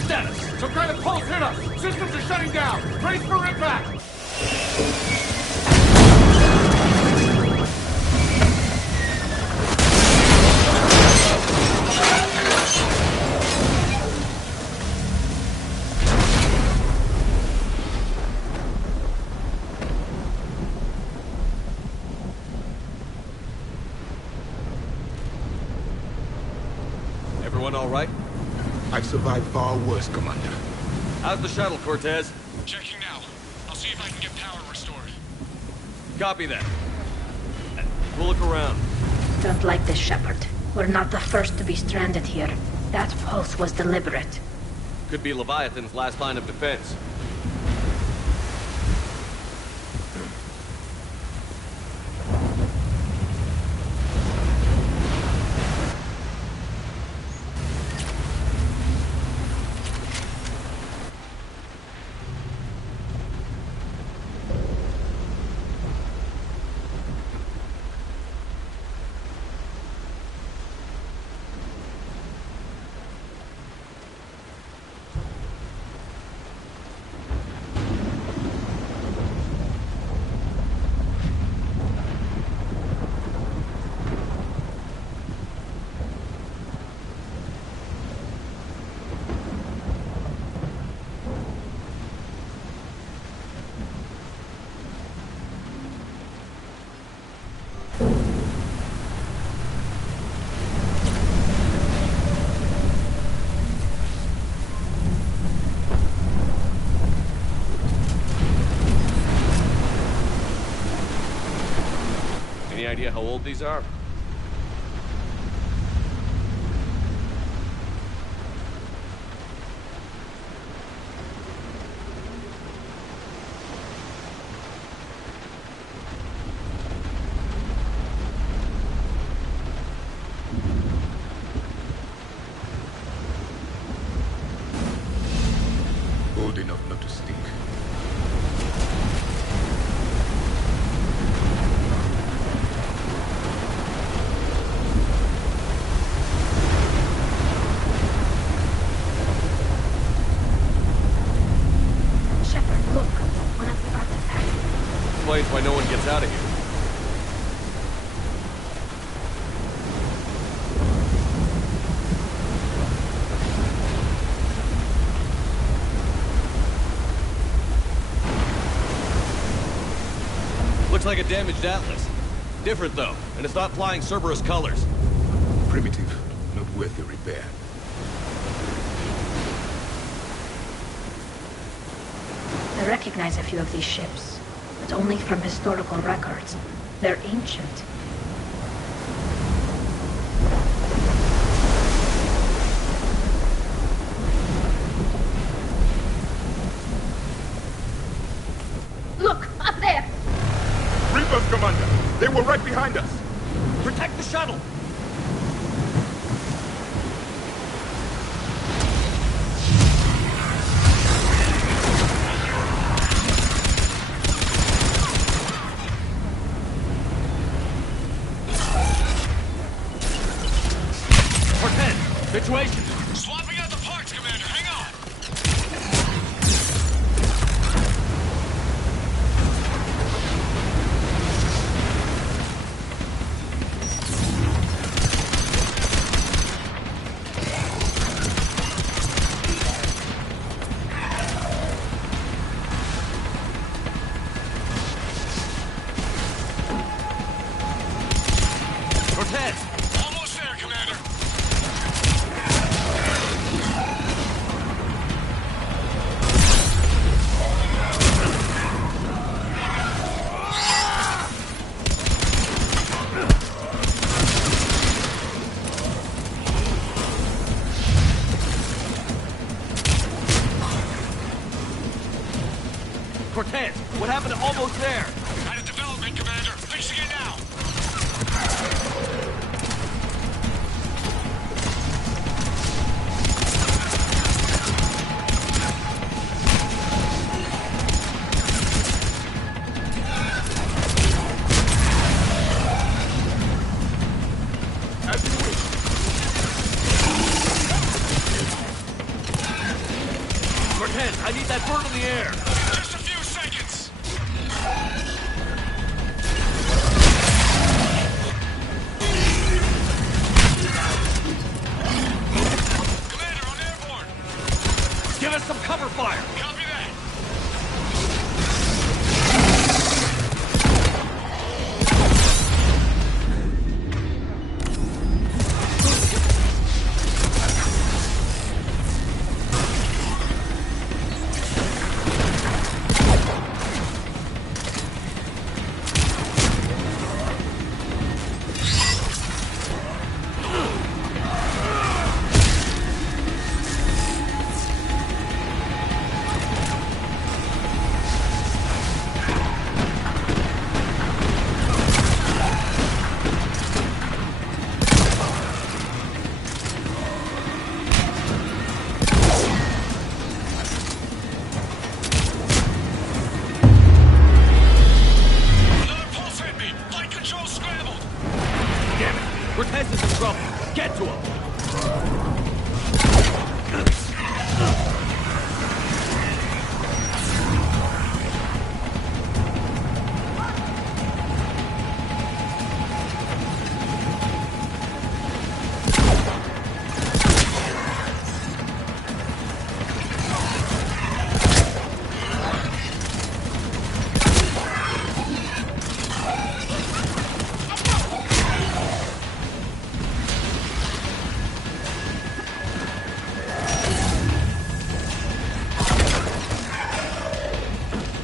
Status! Some kind of pulse hit us! Systems are shutting down! Brace for impact! Everyone all right? I've survived far worse, Commander. How's the shuttle, Cortez? Checking now. I'll see if I can get power restored. Copy that. We'll look around. Don't like this, Shepard. We're not the first to be stranded here. That pulse was deliberate. Could be Leviathan's last line of defense. Any idea how old these are? Old enough not to stink. Explains why no one gets out of here. Looks like a damaged Atlas. Different, though, and it's not flying Cerberus colors. Primitive, not worth the repair. I recognize a few of these ships, but only from historical records. They're ancient. Look, up there! Reapers, Commander! They were right behind us! Protect the shuttle! Situation! Swapping out the parts, Commander. Hang on! Almost there, Commander! Cortez, what happened to almost there? Out of development, Commander. Fixing it now. Cortez, I need that bird in the air. Just a few seconds. Commander, I'm airborne. Give us some cover fire. Copy that. Cortez is in trouble. Get to him.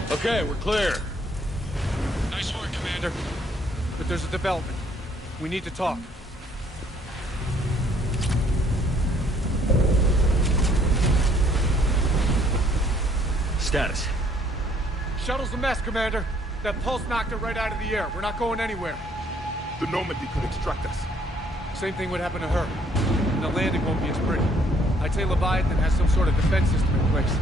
Okay, we're clear. Nice work, Commander. But there's a development. We need to talk. Status. Shuttle's a mess, Commander. That pulse knocked it right out of the air. We're not going anywhere. The Normandy could extract us. Same thing would happen to her. And the landing won't be as pretty. I'd say Leviathan has some sort of defense system in place.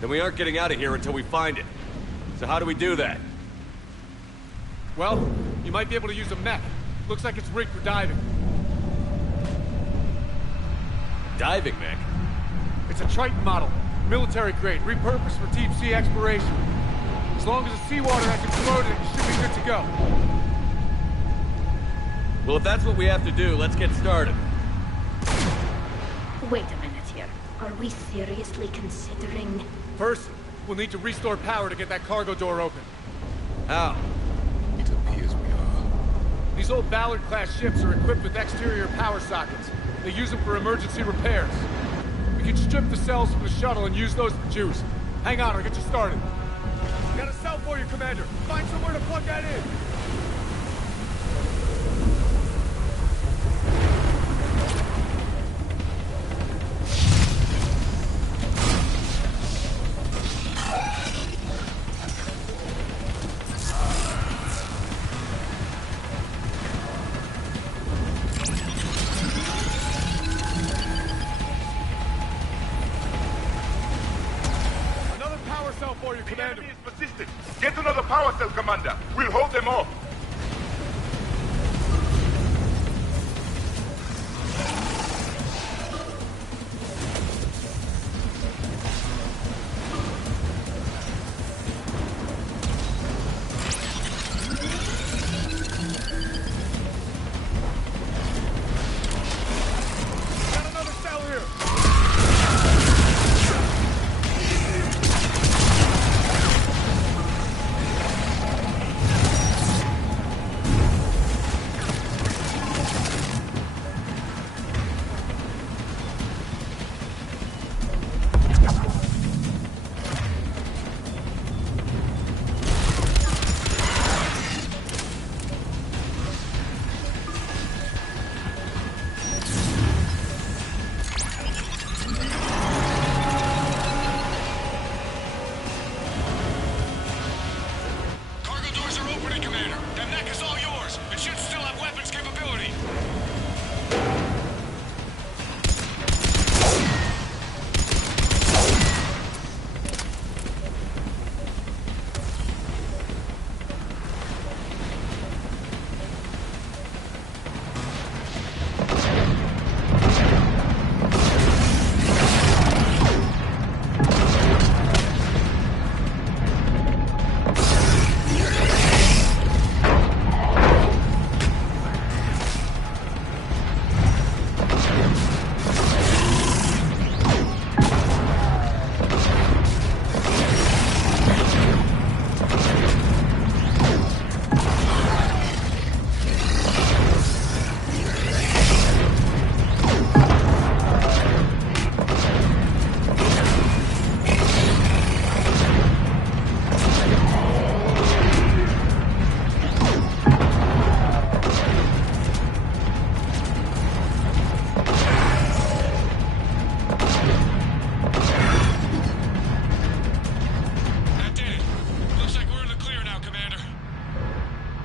Then we aren't getting out of here until we find it. So how do we do that? Well, you might be able to use a mech. Looks like it's rigged for diving. Diving mech? It's a Triton model. Military grade, repurposed for deep sea exploration. As long as the seawater has exploded, it should be good to go. Well, if that's what we have to do, let's get started. Wait a minute here. Are we seriously considering... First, we'll need to restore power to get that cargo door open. How? It appears we are. These old Ballard-class ships are equipped with exterior power sockets. They use them for emergency repairs. We can strip the cells from the shuttle and use those for juice. Hang on, I'll get you started. Got a cell for you, Commander. Find somewhere to plug that in. Get another power cell, Commander. We'll hold them off. Got another cell here.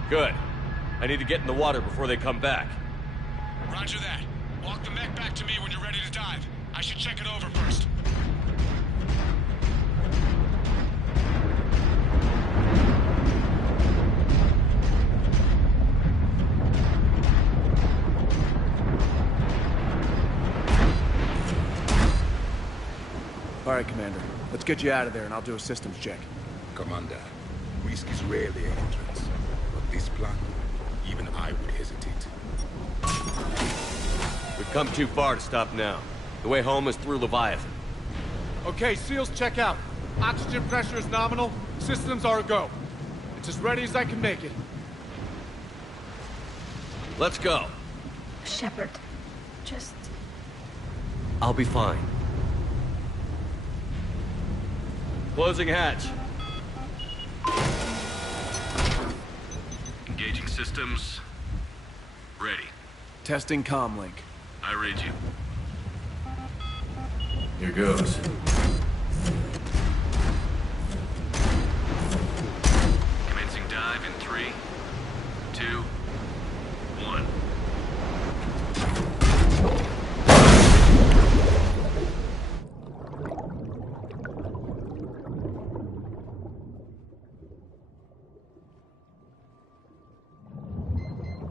Good. I need to get in the water before they come back. Roger that. Walk the mech back to me when you're ready to dive. I should check it over first. All right, Commander. Let's get you out of there and I'll do a systems check. Commander, risk is rarely an entrance. But this plan, even I would hesitate. We've come too far to stop now. The way home is through Leviathan. Okay, SEALs check out. Oxygen pressure is nominal. Systems are a go. It's as ready as I can make it. Let's go. Shepard, just... I'll be fine. Closing hatch. Engaging systems. Ready. Testing comlink. I read you. Here goes. Commencing dive in 3, 2, 1.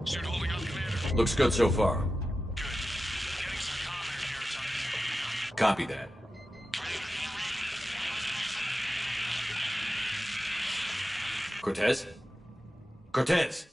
Suit holding up, Commander. Looks good so far. Copy that. Cortez? Cortez!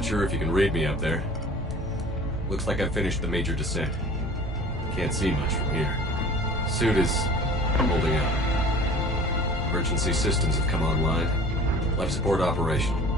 Not sure if you can read me up there. Looks like I've finished the major descent. Can't see much from here. Suit is holding out. Emergency systems have come online. Life support operational.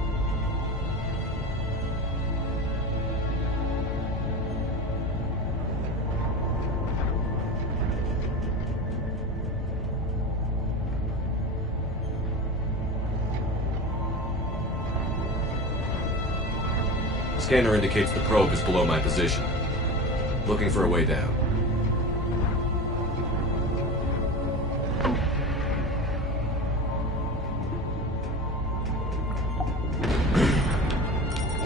Scanner indicates the probe is below my position. Looking for a way down.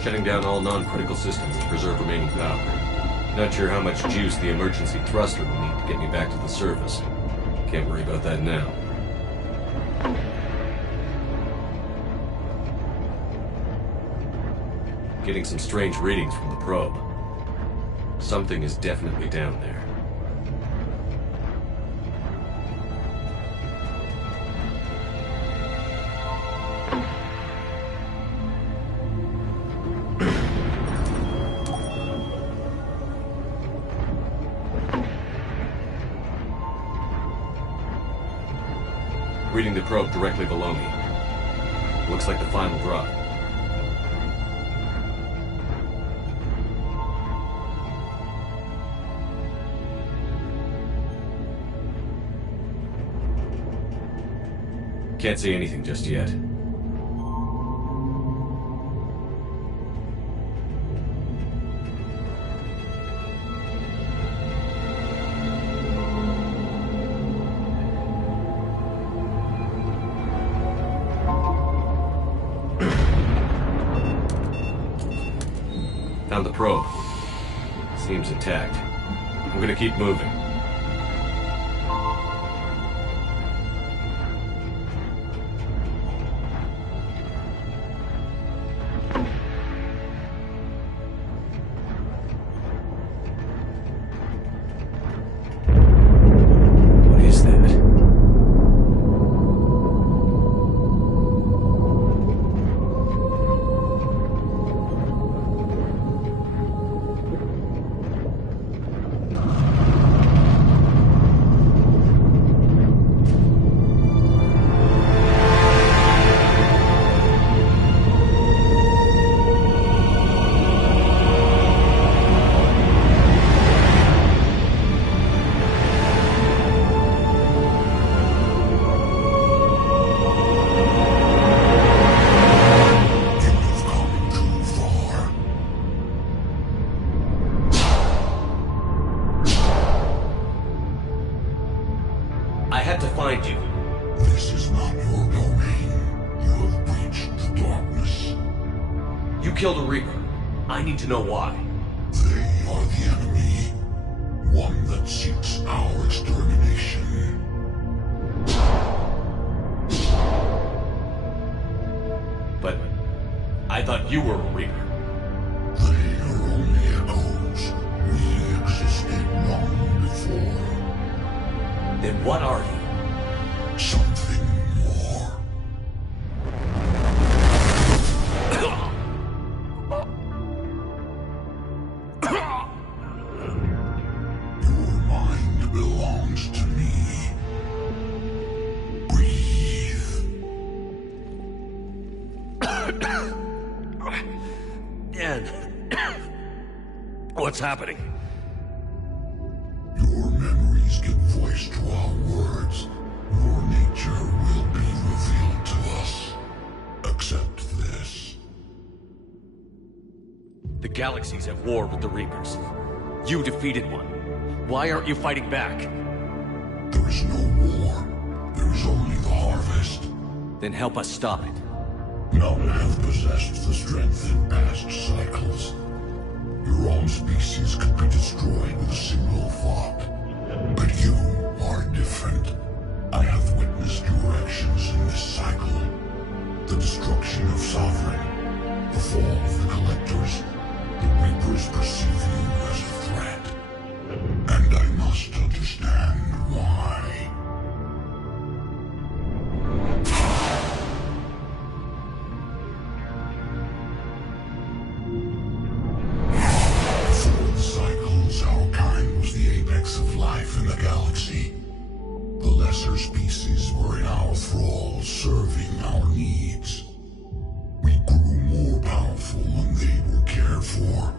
Shutting down all non-critical systems to preserve remaining power. Not sure how much juice the emergency thruster will need to get me back to the surface. Can't worry about that now. Getting some strange readings from the probe. Something is definitely down there. Reading the probe directly below me. Looks like the final drop. Can't see anything just yet. Found the probe. Seems intact. I'm gonna keep moving. Know why. They are the enemy. One that seeks our extermination. But I thought you were a Reaper. They are only echoes. We existed long before. Then what are you? Something more. What's happening? Your memories give voice to our words. Your nature will be revealed to us. Accept this. The galaxy's at war with the Reapers. You defeated one. Why aren't you fighting back? There is no war. There is only the harvest. Then help us stop it. None have possessed the strength in past cycles. Your own species could be destroyed with a single thought. But you are different. I have witnessed your actions in this cycle. The destruction of Sovereign, the fall of the Collectors. The Reapers perceive you as a threat. And I must understand why. the galaxy. The lesser species were in our thrall, serving our needs. We grew more powerful when they were cared for,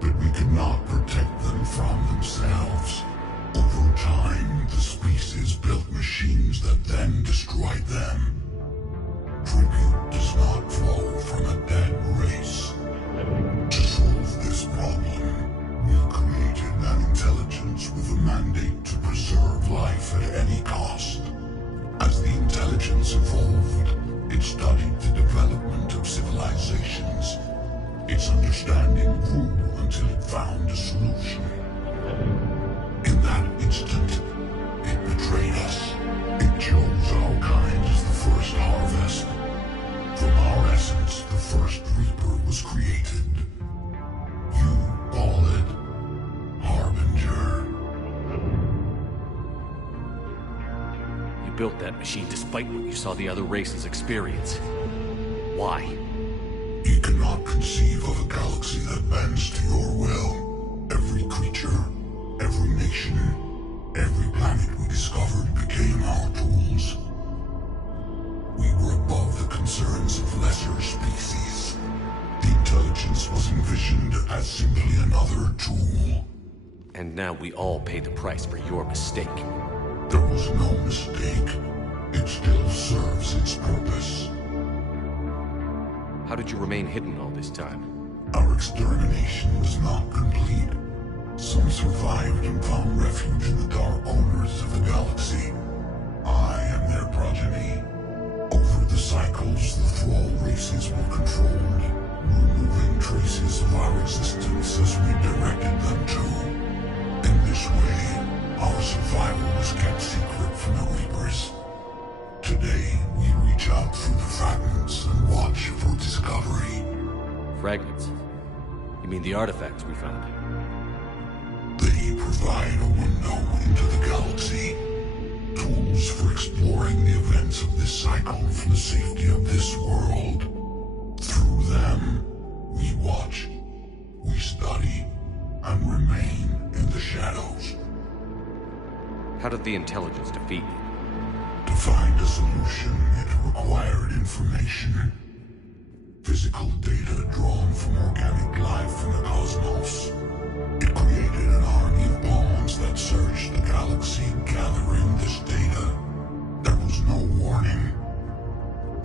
but we could not protect them from themselves. Over time, the species built machines that then destroyed them. Tribute does not flow from a dead race. To solve this problem, we created an intelligence with a mandate to preserve life at any cost. As the intelligence evolved, it studied the development of civilizations. Its understanding grew until it found a solution. In that instant, it betrayed us. It chose our kind as the first harvest. From our essence, the first Reaper was created. You call it Harbinger. You built that machine despite what you saw the other races experience. Why? You cannot conceive of a galaxy that bends to your will. Every creature, every nation, every planet we discovered became our tools. We were above the concerns of lesser species. The intelligence was envisioned as simply another tool. And now we all pay the price for your mistake. There was no mistake. It still serves its purpose. How did you remain hidden all this time? Our extermination was not complete. Some survived and found refuge in the dark corners of the galaxy. I am their progeny. Over the cycles, the thrall races were controlled, removing traces of our existence as we directed them to. In this way, our survival was kept secret from the Reapers. Today, we reach out through the fragments and watch for discovery. Fragments? You mean the artifacts we found? They provide a window into the galaxy. Tools for exploring the events of this cycle for the safety of this world. Through them, we watch, we study, and remain in the shadows. How did the intelligence defeat you? To find a solution, it required information. Physical data drawn from organic life in the cosmos. It created an army of pawns that searched the galaxy, gathering this data. There was no warning.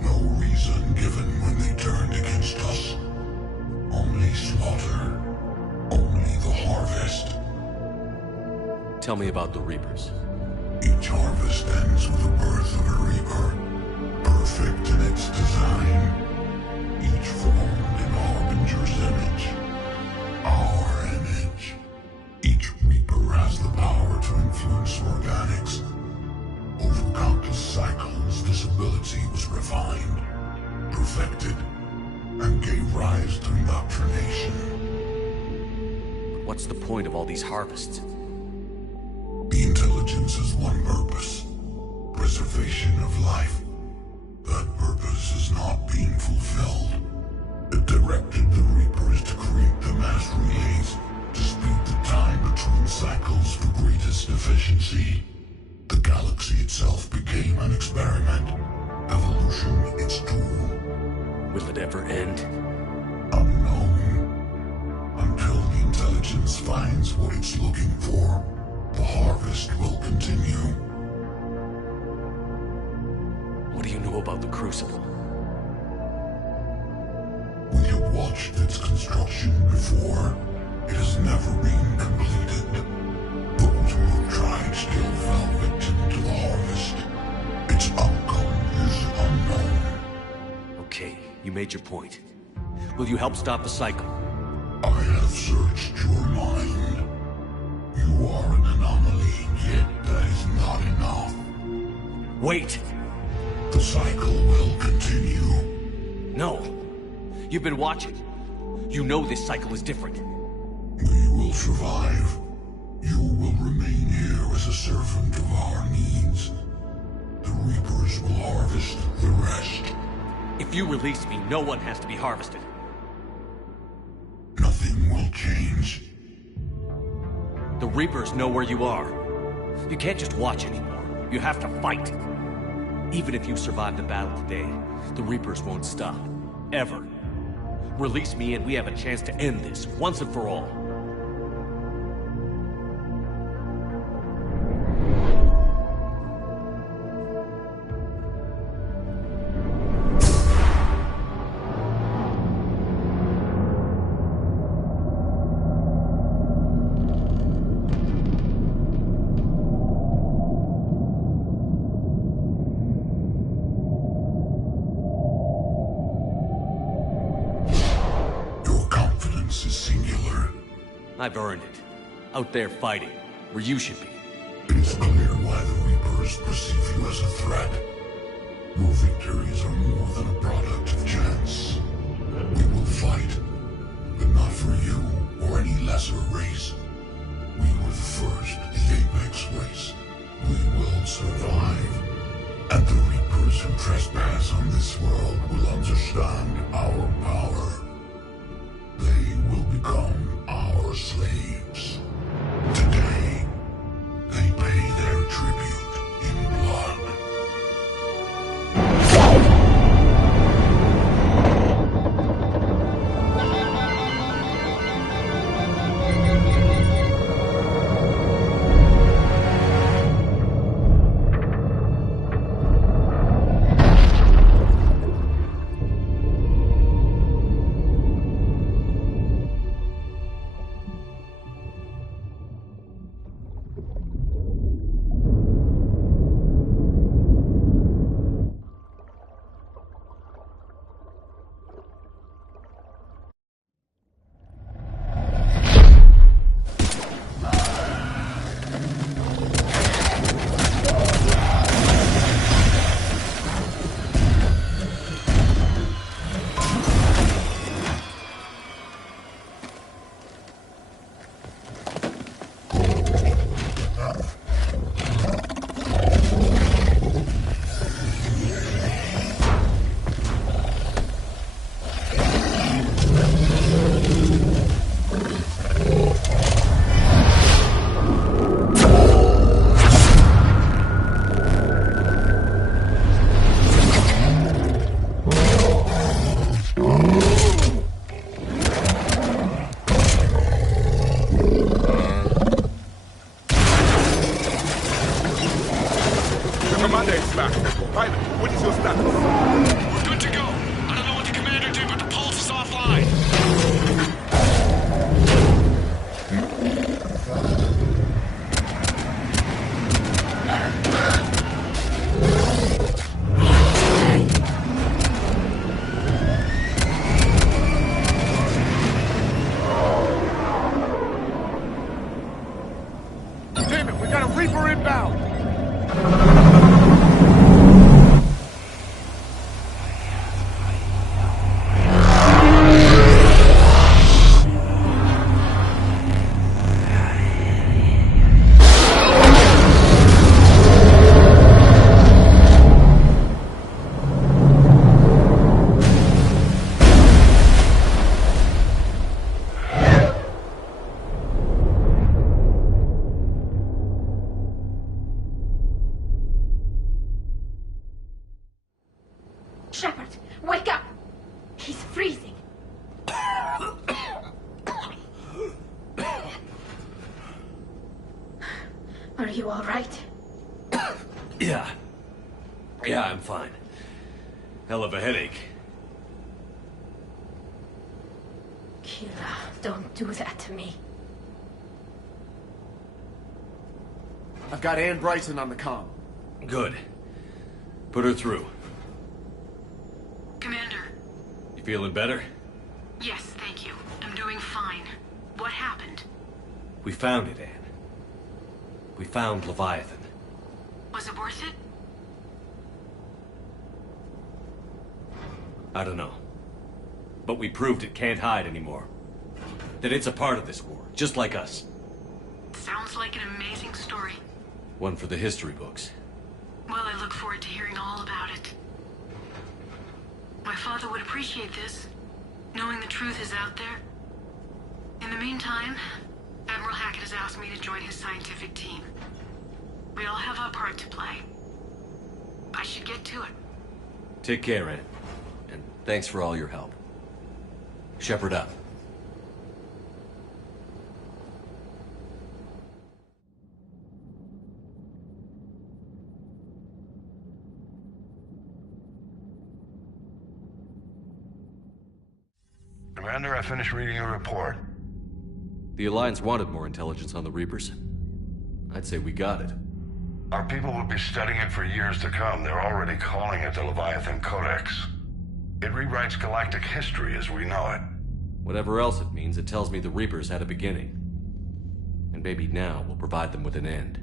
No reason given when they turned against us. Only slaughter. Only the harvest. Tell me about the Reapers. Each harvest ends with the birth of a Reaper. Perfect in its design. Each formed in Harbinger's image. Our image. Each Reaper has the power to influence organics. Over countless cycles, this ability was refined, perfected, and gave rise to indoctrination. What's the point of all these harvests? The intelligence has one purpose. Preservation of life. That purpose is not being fulfilled. It directed the Reapers to create the mass relays to speed the time between cycles for greatest efficiency. The galaxy itself became an experiment. Evolution its tool. Will it ever end? Unknown. Until the intelligence finds what it's looking for, the harvest will continue. What do you know about the Crucible? We have watched its construction before. It has never been completed. Those who have tried still fell victim to the harvest. Its outcome is unknown. Okay, you made your point. Will you help stop the cycle? I have searched your mind. You are an anomaly, yet that is not enough. Wait! The cycle will continue. No. You've been watching. You know this cycle is different. We will survive. You will remain here as a servant of our needs. The Reapers will harvest the rest. If you release me, no one has to be harvested. Nothing will change. The Reapers know where you are. You can't just watch anymore. You have to fight. Even if you survive the battle today, the Reapers won't stop. Ever. Release me and we have a chance to end this, once and for all. I've earned it. Out there fighting, where you should be. It is clear why the Reapers perceive you as a threat. Your victories are more than a product of chance. We will fight, but not for you or any lesser race. We were the first, the Apex race. We will survive. And the Reapers who trespass on this world will understand our power. They will become our slaves. Today, they pay their tribute in blood. Are you all right? Yeah, I'm fine. Hell of a headache. Kira, don't do that to me. I've got Ann Bryson on the comm. Good. Put her through. Commander. You feeling better? Yes, thank you. I'm doing fine. What happened? We found it, Ann. We found Leviathan. Was it worth it? I don't know. But we proved it can't hide anymore. That it's a part of this war, just like us. Sounds like an amazing story. One for the history books. Well, I look forward to hearing all about it. My father would appreciate this, knowing the truth is out there. In the meantime, Admiral Hackett has asked me to join his scientific team. all have our part to play. I should get to it. Take care, Ann. And thanks for all your help. Shepard up. Commander, I finished reading your report. The Alliance wanted more intelligence on the Reapers. I'd say we got it. Our people will be studying it for years to come. They're already calling it the Leviathan Codex. It rewrites galactic history as we know it. Whatever else it means, it tells me the Reapers had a beginning. And maybe now we'll provide them with an end.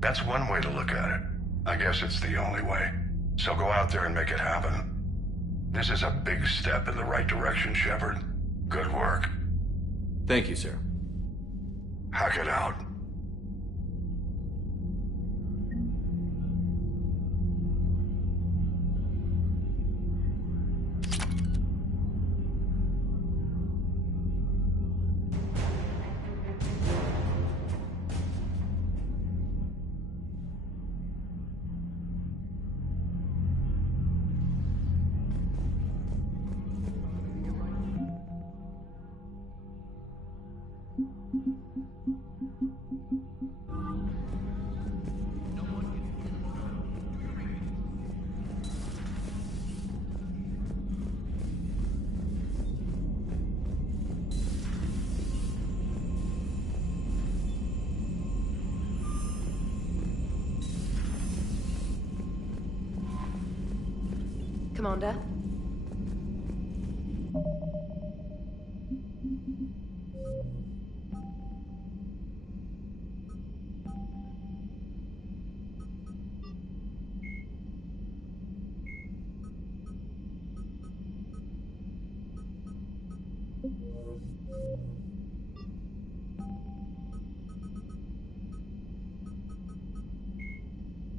That's one way to look at it. I guess it's the only way. So go out there and make it happen. This is a big step in the right direction, Shepard. Good work. Thank you, sir. Hack it out. Commander?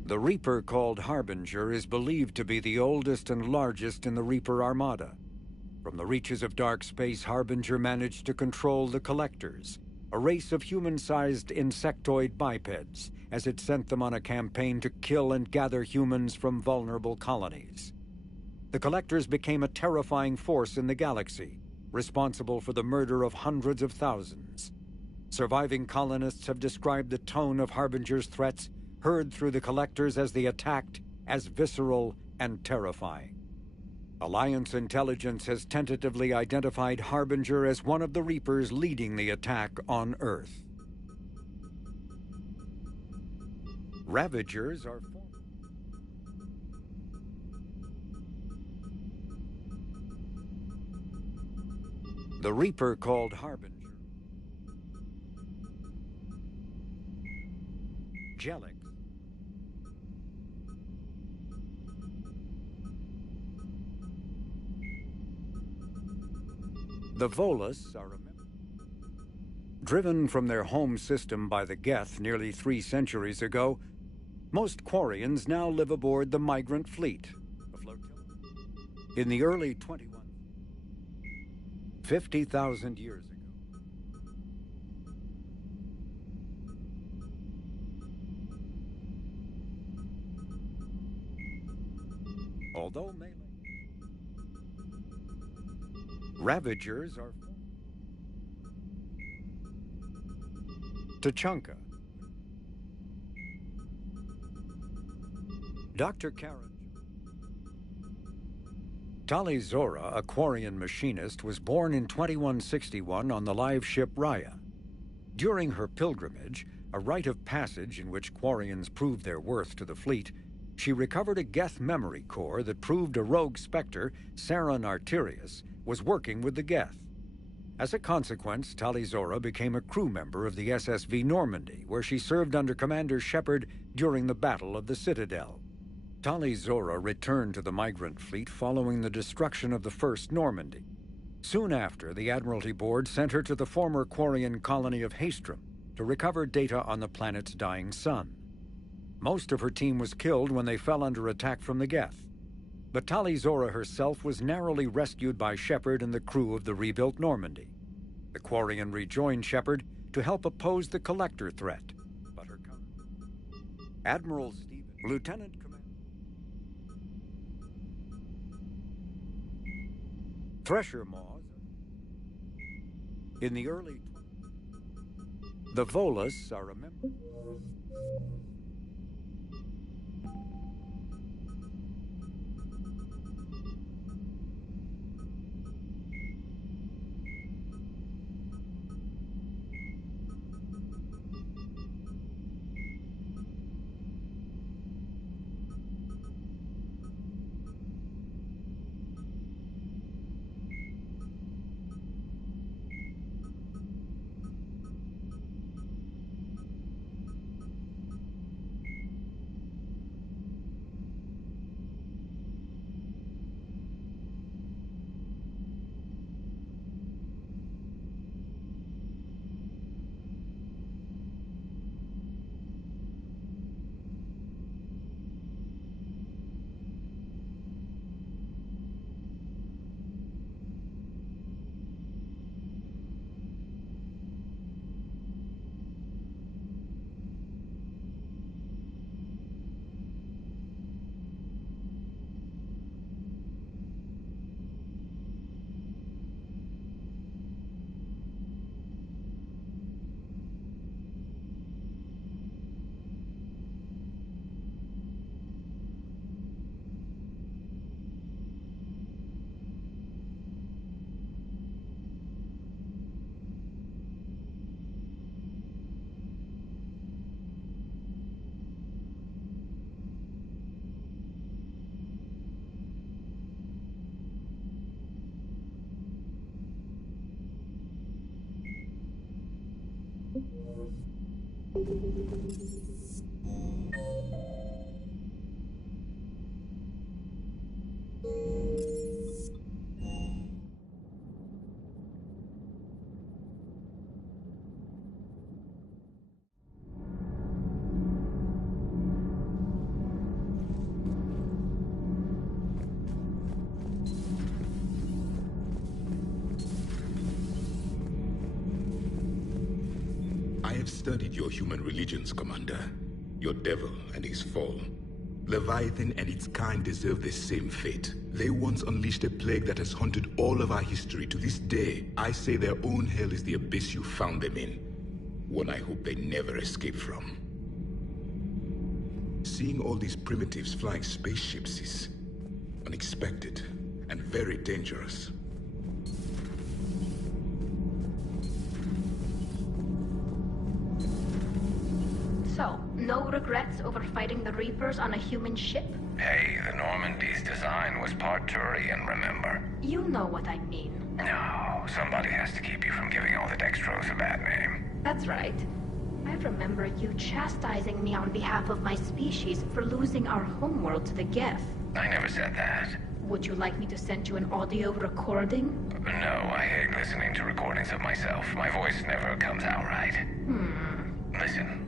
The Reaper called Harbinger is believed to be the oldest and largest in the Reaper Armada. From the reaches of dark space, Harbinger managed to control the Collectors, a race of human-sized insectoid bipeds, as it sent them on a campaign to kill and gather humans from vulnerable colonies. The Collectors became a terrifying force in the galaxy, responsible for the murder of hundreds of thousands. Surviving colonists have described the tone of Harbinger's threats heard through the Collectors as they attacked as visceral and terrifying. Alliance intelligence has tentatively identified Harbinger as one of the Reapers leading the attack on Earth. Ravagers are... The Reaper called Harbinger. Jellic. The Volus are driven from their home system by the Geth nearly 3 centuries ago. Most Quarians now live aboard the migrant fleet. In the early 50,000 years ago. Although melee Ravagers are Tachanka. Dr. Karen. Tali Zora, a Quarian machinist, was born in 2161 on the live ship Raya. During her pilgrimage, a rite of passage in which Quarians proved their worth to the fleet, she recovered a Geth memory core that proved a rogue Spectre, Saron Arterius, was working with the Geth. As a consequence, Tali Zora became a crew member of the SSV Normandy, where she served under Commander Shepard during the Battle of the Citadel. Tali Zora returned to the migrant fleet following the destruction of the First Normandy. Soon after, the Admiralty Board sent her to the former Quarian colony of Haestrom to recover data on the planet's dying sun. Most of her team was killed when they fell under attack from the Geth. But Tali Zora herself was narrowly rescued by Shepard and the crew of the rebuilt Normandy. The Quarian rejoined Shepard to help oppose the Collector threat. Admiral Stephen, Lieutenant Commander. Thresher maws. In the early... The Volus are a member... I have studied your human religions, Commander. Your devil and his fall. Leviathan and its kind deserve the same fate. They once unleashed a plague that has haunted all of our history to this day. I say their own hell is the abyss you found them in. One I hope they never escape from. Seeing all these primitives flying spaceships is unexpected and very dangerous. So, no regrets over fighting the Reapers on a human ship? Hey, the Normandy's design was part Turian, remember? You know what I mean. No, somebody has to keep you from giving all the Dextros a bad name. That's right. I remember you chastising me on behalf of my species for losing our homeworld to the Geth. I never said that. Would you like me to send you an audio recording? No, I hate listening to recordings of myself. My voice never comes out right. Listen,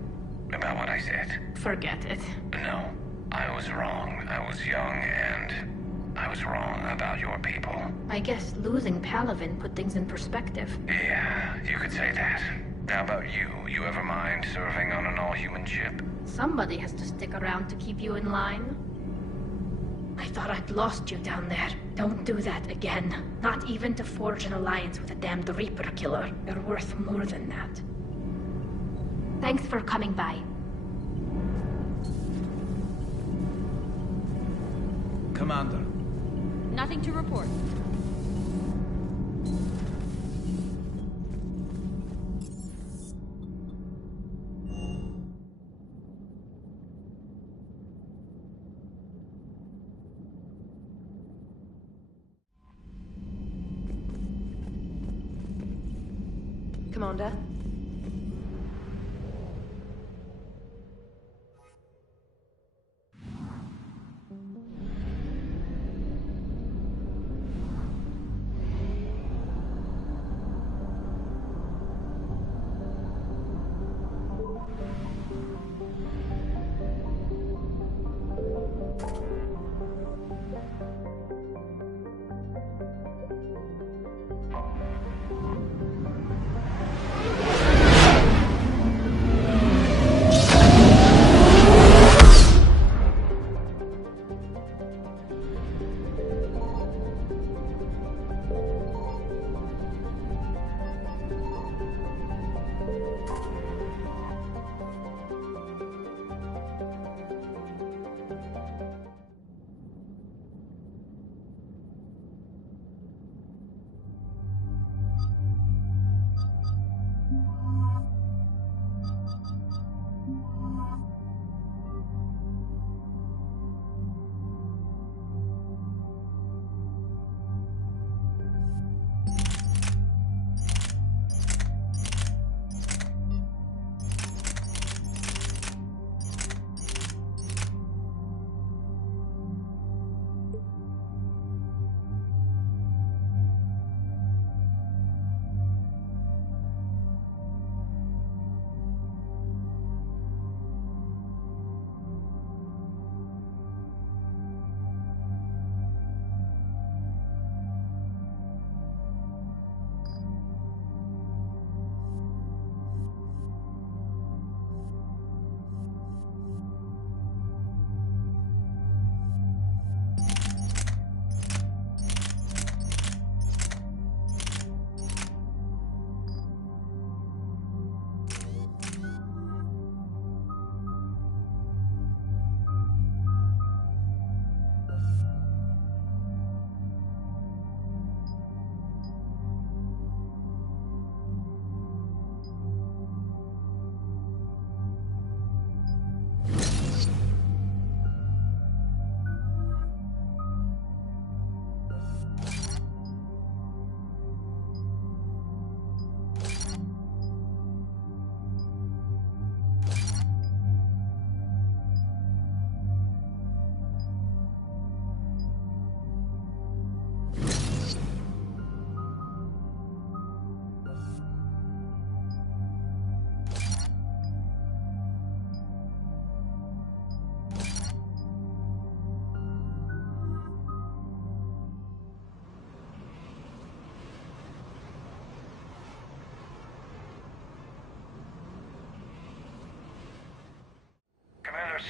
about what I said. Forget it. No, I was wrong. I was young and I was wrong about your people. I guess losing Palaven put things in perspective. Yeah, you could say that. How about you? You ever mind serving on an all-human ship? Somebody has to stick around to keep you in line. I thought I'd lost you down there. Don't do that again. Not even to forge an alliance with a damned Reaper killer. You're worth more than that. Thanks for coming by. Commander. Nothing to report. Commander?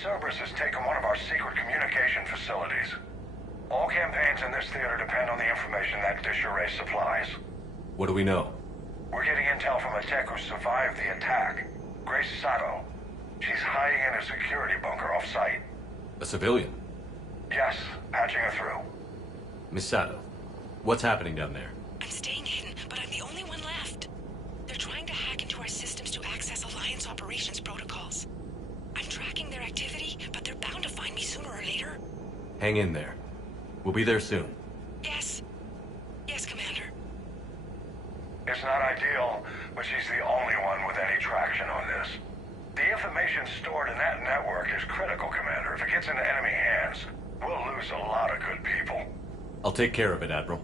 Cerberus has taken one of our secret communication facilities. All campaigns in this theater depend on the information that dish array supplies. What do we know? We're getting intel from a tech who survived the attack. Grace Sato. She's hiding in a security bunker off-site. A civilian? Yes, patching her through. Miss Sato, what's happening down there? I'm staying hidden, but I'm the only one left. They're trying to hack into our systems to access Alliance operations protocols. I'm tracking their activity, but they're bound to find me sooner or later. Hang in there. We'll be there soon. Yes. Yes, Commander. It's not ideal, but she's the only one with any traction on this. The information stored in that network is critical, Commander. If it gets into enemy hands, we'll lose a lot of good people. I'll take care of it, Admiral.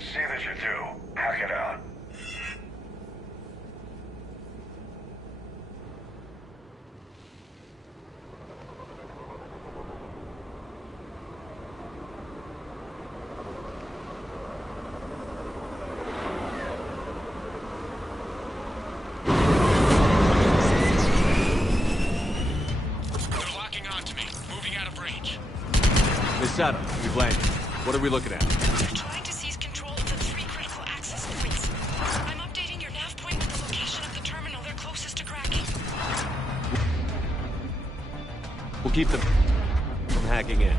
See that you do. Hack it out. Sato, we've landed. What are we looking at? They're trying to seize control of the 3 critical access points. I'm updating your nav point with the location of the terminal they're closest to cracking. We'll keep them from hacking in.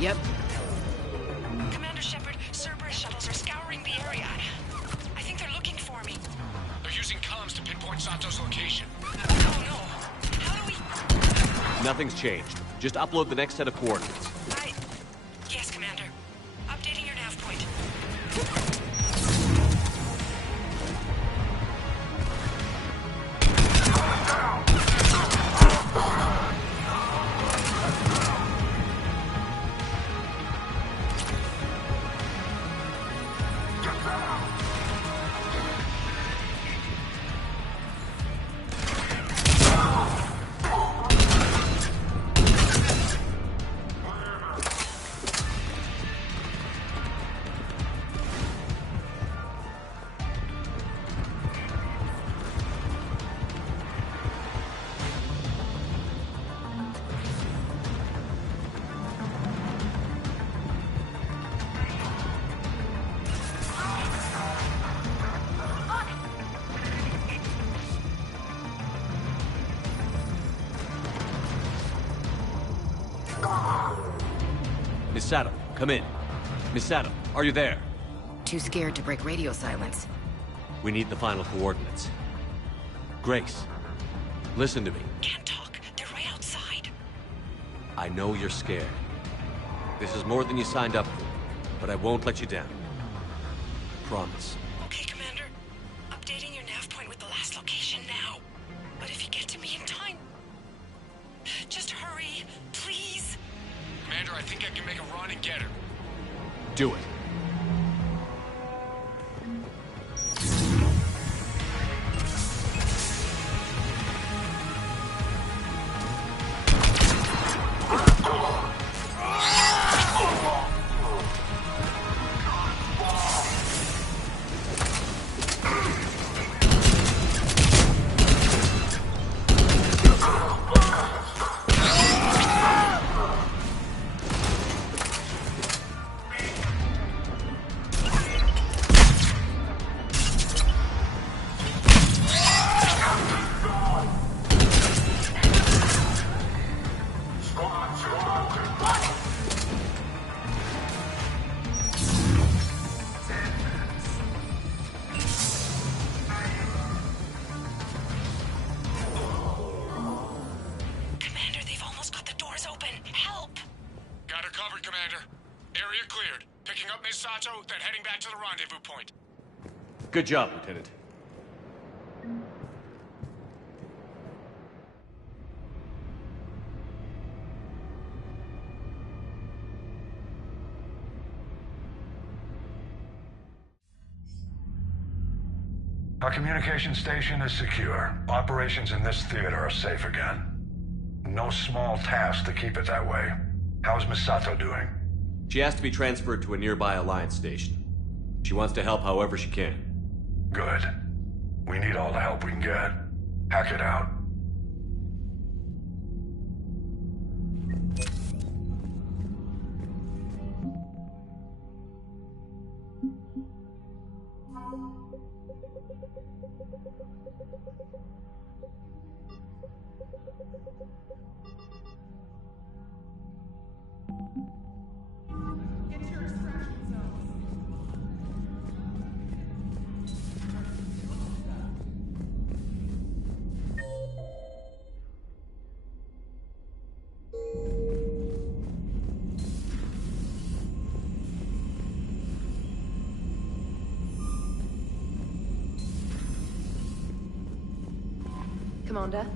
Yep. Commander Shepard, Cerberus shuttles are scouring the area. I think they're looking for me. They're using comms to pinpoint Sato's location. Oh no. How do we... Nothing's changed. Just upload the next set of coordinates. Yes, Commander. Updating your nav point. Miss Sato, come in. Miss Sato, are you there? Too scared to break radio silence. We need the final coordinates. Grace, listen to me. Can't talk. They're right outside. I know you're scared. This is more than you signed up for, but I won't let you down. Promise. Okay, Commander. Updating your nav point with the last location now. But if you get to me in time... Just hurry, please. Commander, I think I can make a run and get her. Do it. Misato, then heading back to the rendezvous point. Good job, Lieutenant. Our communication station is secure. Operations in this theater are safe again. No small task to keep it that way. How's Misato doing? She has to be transferred to a nearby Alliance station. She wants to help however she can. Good. We need all the help we can get. Hack it out. Commander?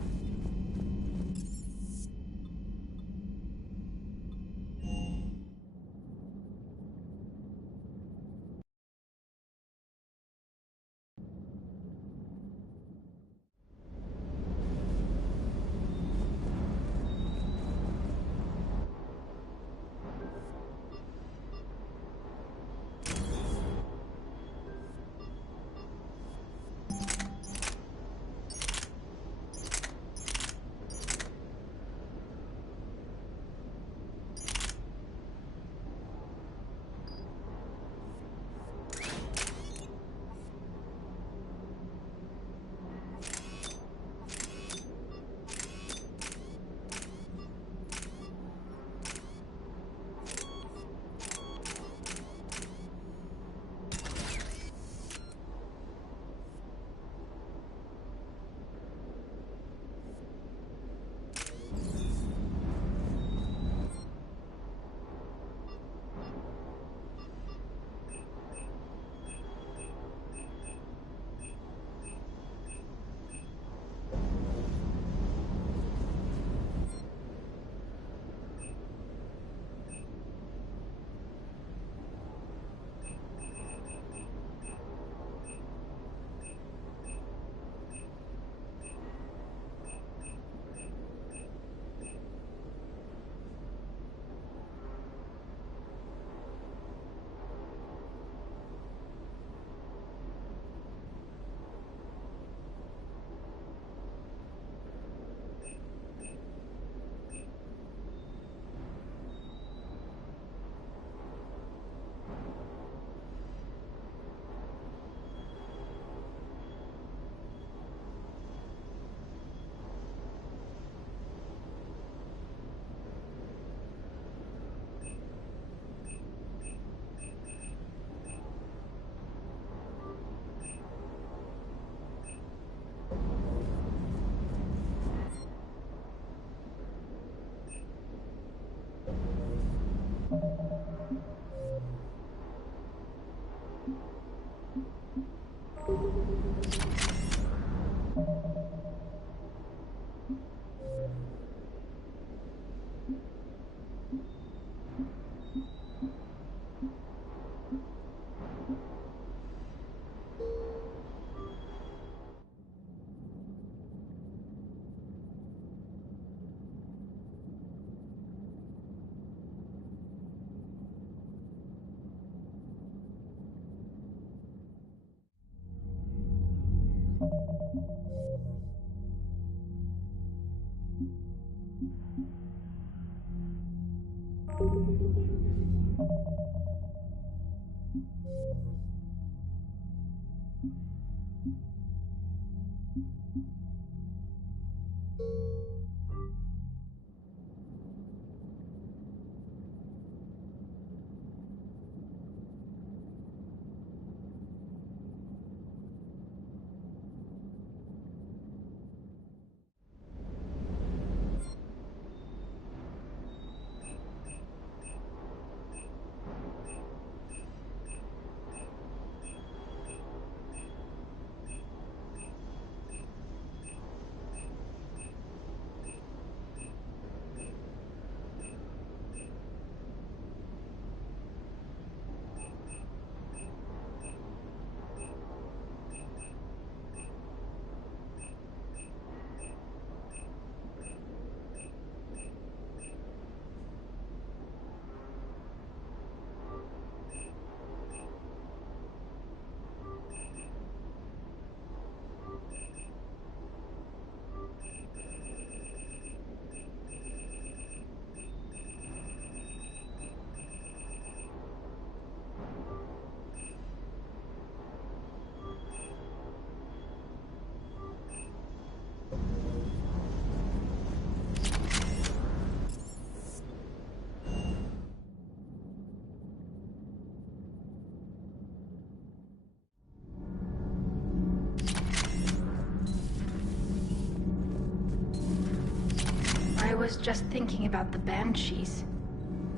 was just thinking about the Banshees.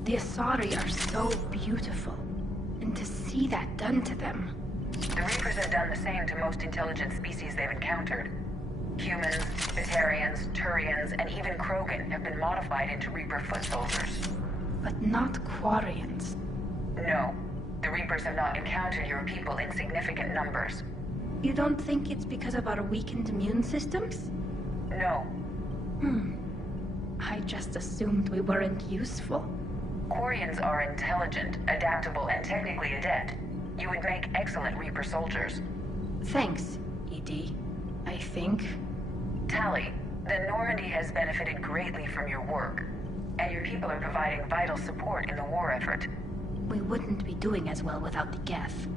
The Asari are so beautiful. And to see that done to them... The Reapers have done the same to most intelligent species they've encountered. Humans, Batarians, Turians, and even Krogan have been modified into Reaper foot soldiers. But not Quarians. No. The Reapers have not encountered your people in significant numbers. You don't think it's because of our weakened immune systems? No. I just assumed we weren't useful. Quarians are intelligent, adaptable, and technically adept. You would make excellent Reaper soldiers. Thanks, ED. I think. Tali, the Normandy has benefited greatly from your work, and your people are providing vital support in the war effort. We wouldn't be doing as well without the Geth.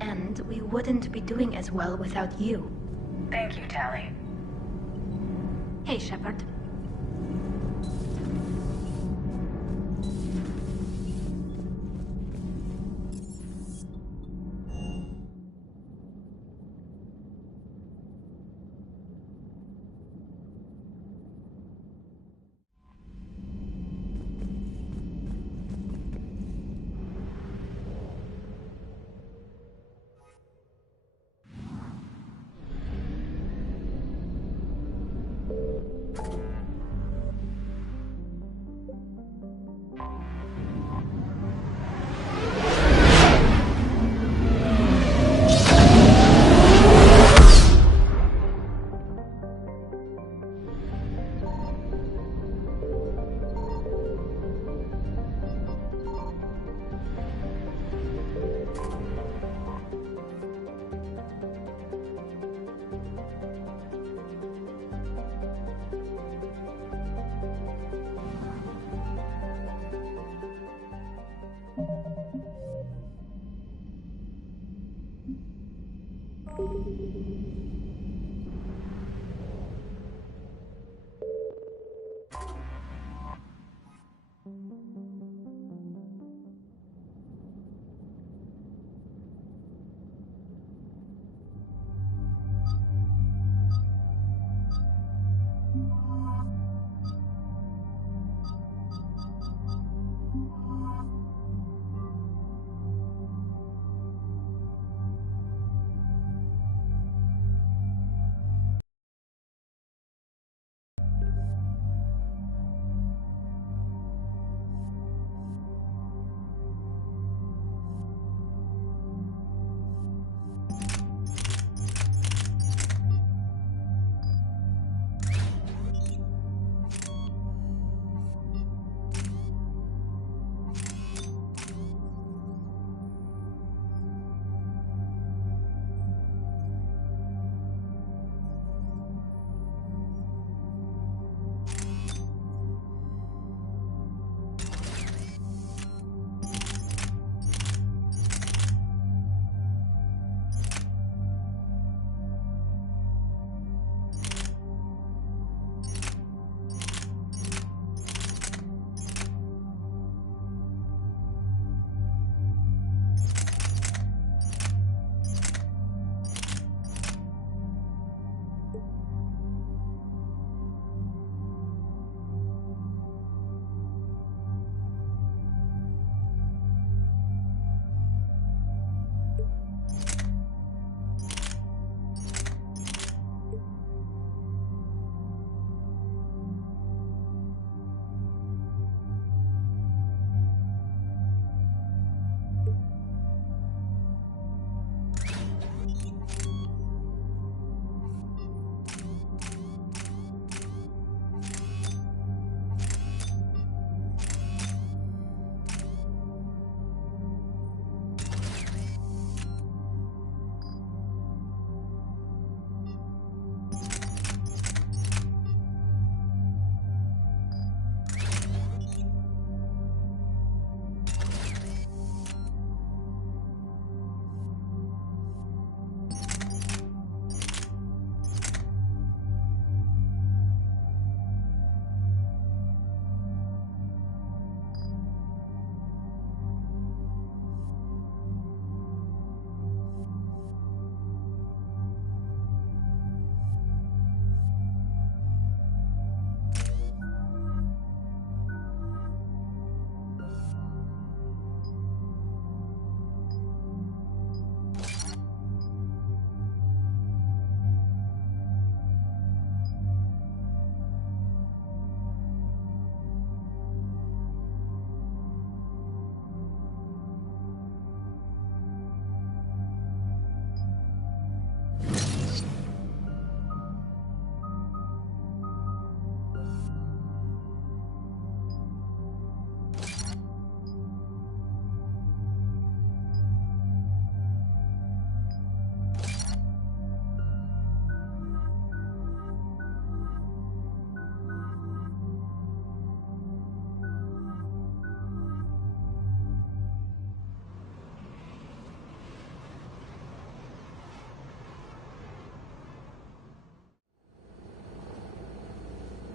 And we wouldn't be doing as well without you. Thank you, Tali. Hey, Shepard.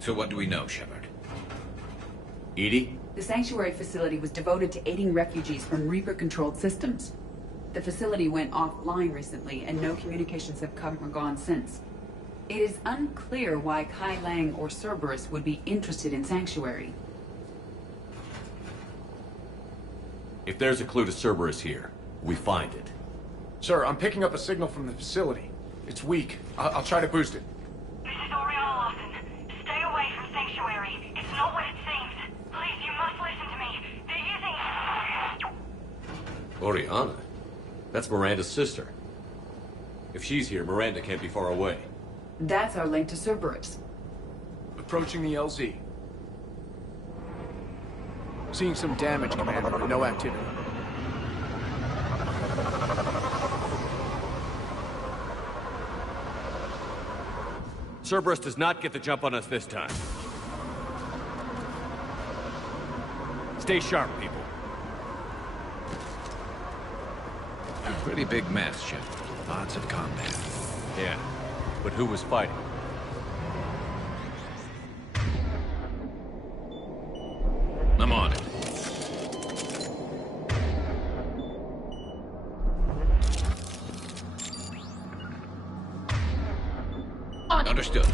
So what do we know, Shepard? Edie? The sanctuary facility was devoted to aiding refugees from Reaper-controlled systems. The facility went offline recently, and no communications have come or gone since. It is unclear why Kai Lang or Cerberus would be interested in Sanctuary. If there's a clue to Cerberus here, we find it. Sir, I'm picking up a signal from the facility. It's weak. I'll try to boost it. This is Oriana Lawson. Stay away from Sanctuary. It's not what it seems. Please, you must listen to me. They're using... Oriana? That's Miranda's sister. If she's here, Miranda can't be far away. That's our link to Cerberus. Approaching the LZ. Seeing some damage, Commander, but no activity. Cerberus does not get the jump on us this time. Stay sharp, people. Pretty big mess, Shepard. Lots of combat. Yeah, but who was fighting? I'm on it. Understood.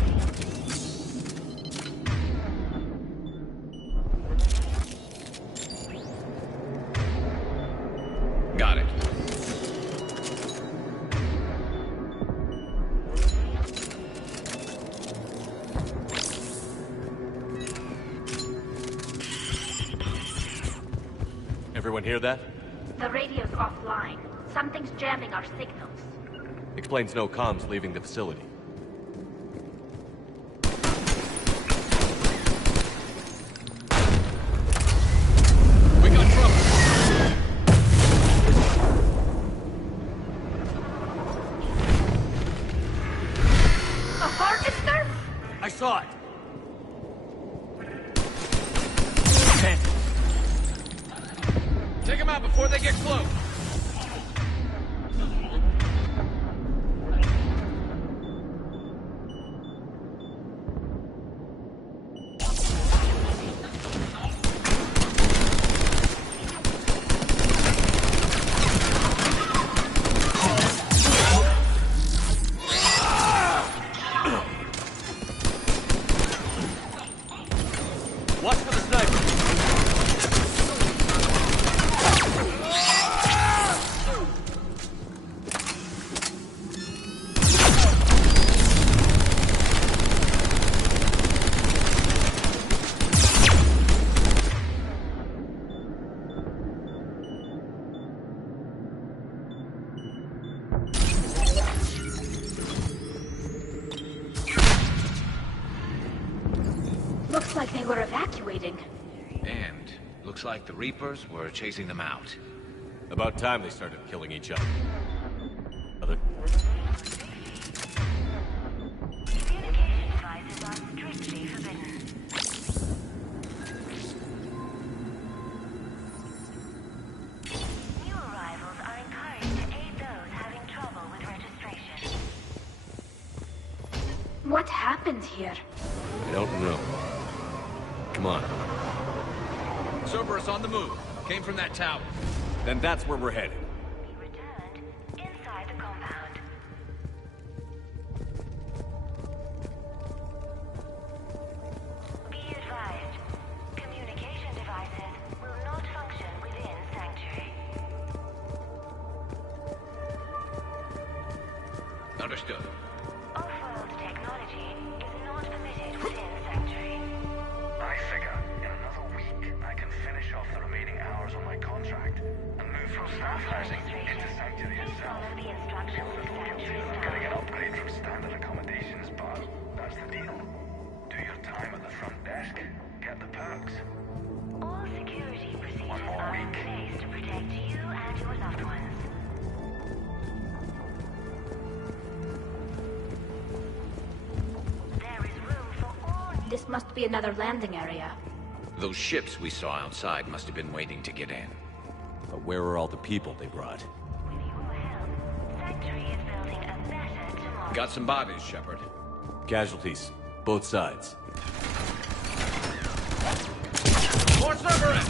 Got it. Everyone hear that? The radio's offline. Something's jamming our signals. Explains no comms leaving the facility. We got trouble. A harvester? I saw it! Take them out before they get close. Watch for the sniper! Looks like they were evacuating. And looks like the Reapers were chasing them out. About time they started killing each other. Communication devices are strictly forbidden. New arrivals are encouraged to aid those having trouble with registration. What happened here? I don't know. Come on. Cerberus on the move. Came from that tower. Then that's where we're headed. Be returned inside the compound. Be advised, communication devices will not function within Sanctuary. Understood. Off-world technology is not permitted within Sanctuary. I figure in another week I can finish off the remaining hours on my contract and move from staff housing into Sanctuary itself. Follow the instructions of Sanctuary Getting an staff. upgrade from standard accommodations, but that's the deal. Do your time at the front desk, get the perks. All security procedures One more are in week. place to protect you and your loved ones. There is room for all. This must be another landing area. Those ships we saw outside must have been waiting to get in. But where are all the people they brought? With your help, Sanctuary is building a better tomorrow. Got some bodies, Shepard. Casualties. Both sides. More Cerberus!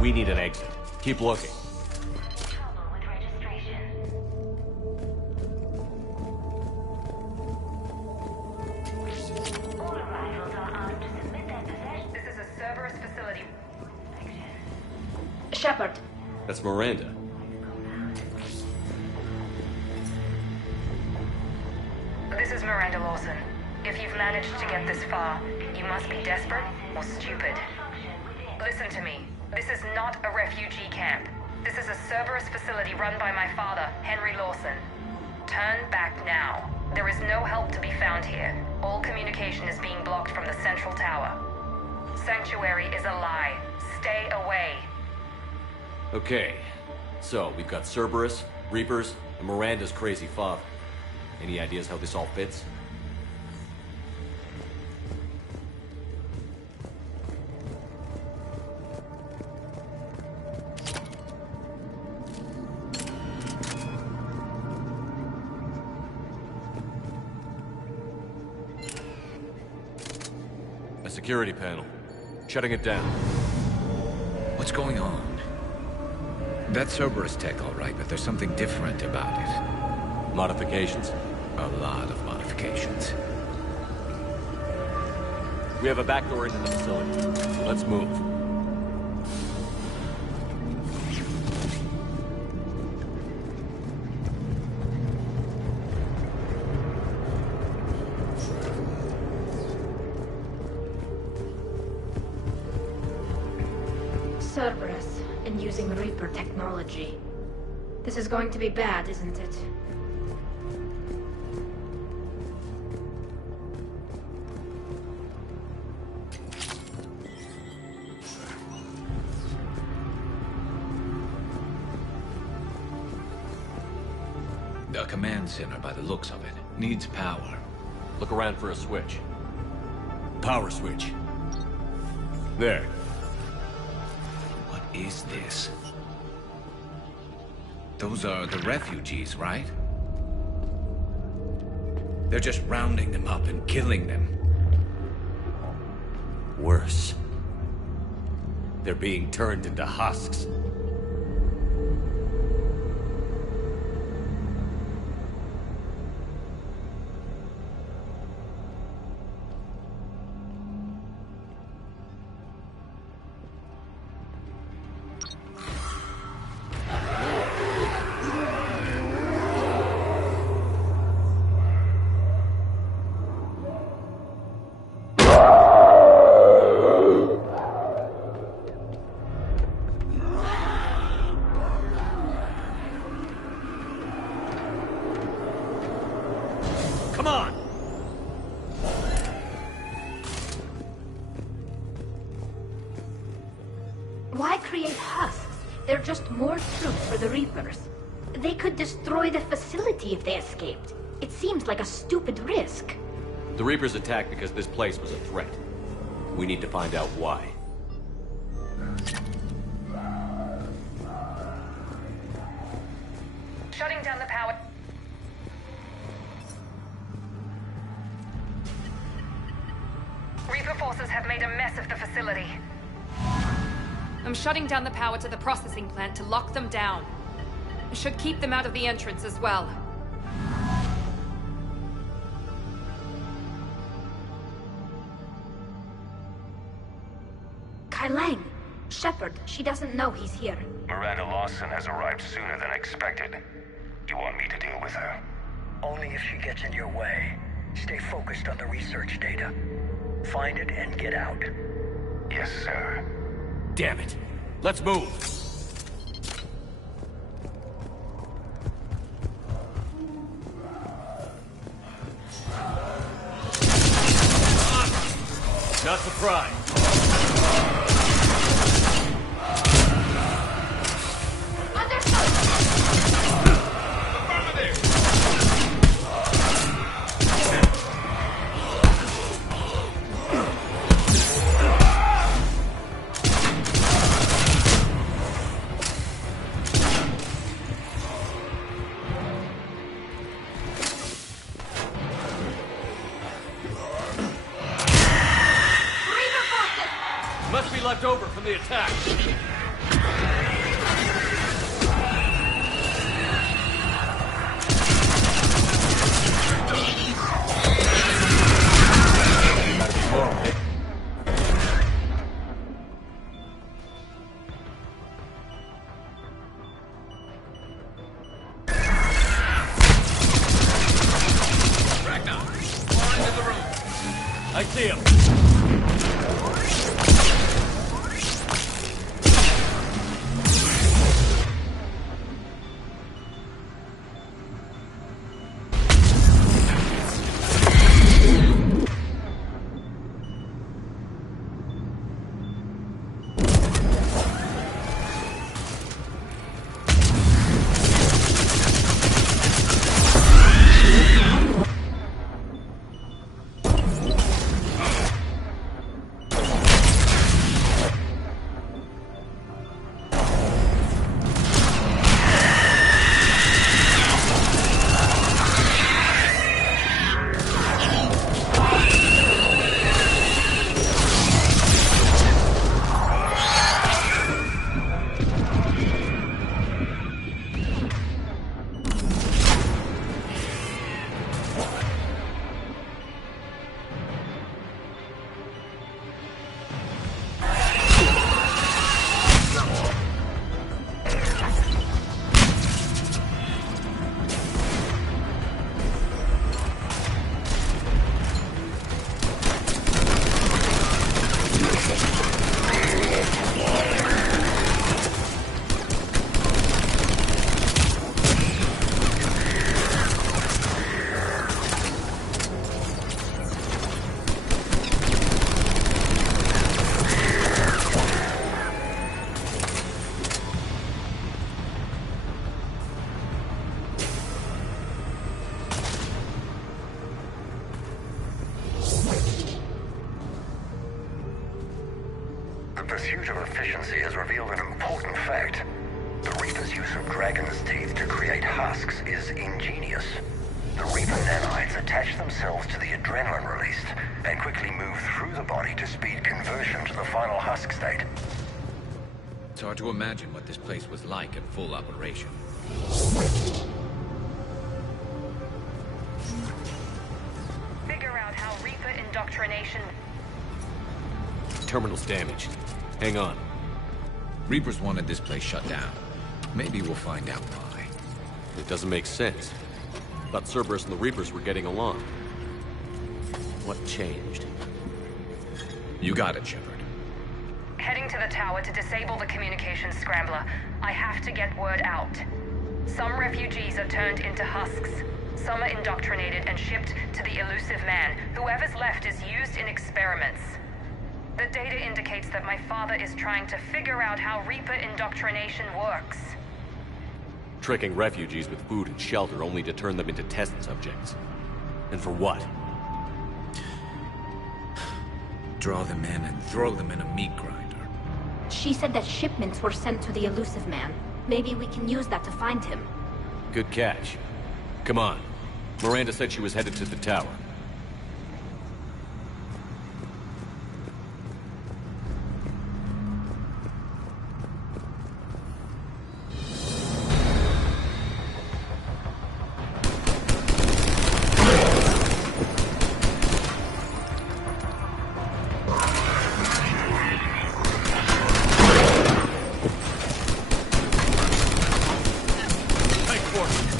We need an exit. Keep looking. This is a Cerberus facility. Shepard. That's Miranda. This is Miranda Lawson. If you've managed to get this far, you must be desperate or stupid. Listen to me. This is not a refugee camp. This is a Cerberus facility run by my father, Henry Lawson. Turn back now. There is no help to be found here. All communication is being blocked from the central tower. Sanctuary is a lie. Stay away. Okay. So, we've got Cerberus, Reapers, and Miranda's crazy father. Any ideas how this all fits? A security panel. Shutting it down. What's going on? That's Cerberus tech, all right, but there's something different about it. Modifications? A lot of modifications. We have a back door into the facility. So let's move. Cerberus, and using Reaper technology. This is going to be bad, isn't it? The command center, by the looks of it, needs power. Look around for a switch. Power switch. There. What is this? Those are the refugees, right? They're just rounding them up and killing them. Worse. They're being turned into husks. Come on! Why create husks? They're just more troops for the Reapers. They could destroy the facility if they escaped. It seems like a stupid risk. The Reapers attacked because this place was a threat. We need to find out why. Shutting down the power. Reaper forces have made a mess of the facility. I'm shutting down the power to the processing plant to lock them down. It should keep them out of the entrance as well. Kai Lang. Shepard, she doesn't know he's here. Miranda Lawson has arrived sooner than expected. You want me to deal with her? Only if she gets in your way. Stay focused on the research data. Find it and get out. Yes, sir. Damn it. Let's move. Not surprised. Must be left over from the attack. Gotta be more. Ragnar, fly into the room. I see him. The pursuit of efficiency has revealed an important fact. The Reaper's use of dragon's teeth to create husks is ingenious. The Reaper nanites attach themselves to the adrenaline released and quickly move through the body to speed conversion to the final husk state. It's hard to imagine what this place was like in full operation. Figure out how Reaper indoctrination... Terminal's damaged. Hang on. Reapers wanted this place shut down. Maybe we'll find out why. It doesn't make sense. Thought Cerberus and the Reapers were getting along. What changed? You got it, Shepard. Heading to the tower to disable the communications scrambler. I have to get word out. Some refugees are turned into husks. Some are indoctrinated and shipped to the elusive man. Whoever's left is used in experiments. The data indicates that my father is trying to figure out how Reaper indoctrination works. Tricking refugees with food and shelter only to turn them into test subjects. And for what? Draw them in and throw them in a meat grinder. She said that shipments were sent to the elusive man. Maybe we can use that to find him. Good catch. Come on. Miranda said she was headed to the tower.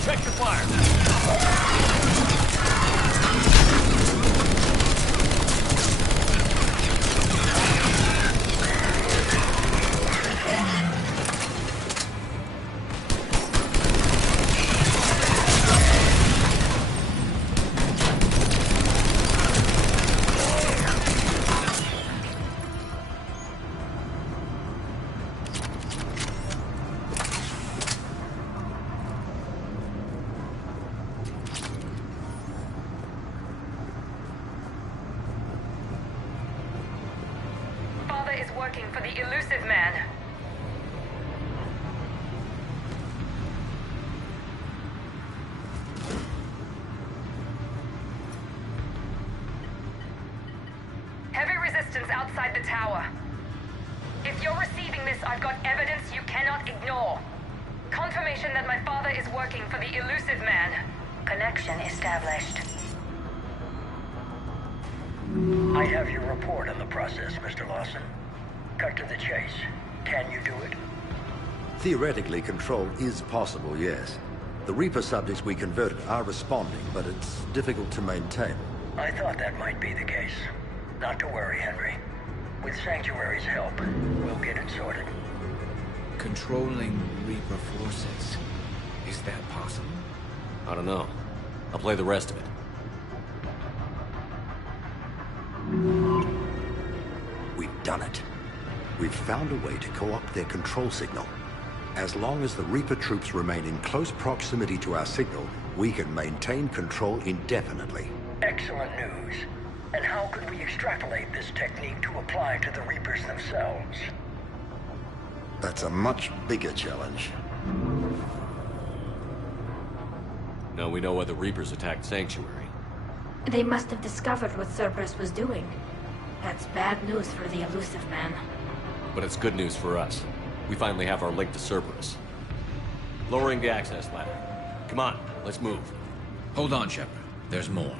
Check your fire! working for the elusive man. Heavy resistance outside the tower. If you're receiving this, I've got evidence you cannot ignore. Confirmation that my father is working for the elusive man. Connection established. I have your report on the process, Mr. Lawson. Cut to the chase. Can you do it? Theoretically, control is possible, yes. The Reaper subjects we converted are responding, but it's difficult to maintain. I thought that might be the case. Not to worry, Henry. With Sanctuary's help, we'll get it sorted. Controlling Reaper forces. Is that possible? I don't know. I'll play the rest of it. We've done it. We've found a way to co-opt their control signal. As long as the Reaper troops remain in close proximity to our signal, we can maintain control indefinitely. Excellent news. And how could we extrapolate this technique to apply to the Reapers themselves? That's a much bigger challenge. Now we know why the Reapers attacked Sanctuary. They must have discovered what Cerberus was doing. That's bad news for the elusive man. But it's good news for us. We finally have our link to Cerberus. Lowering the access ladder. Come on, let's move. Hold on, Shepard. There's more.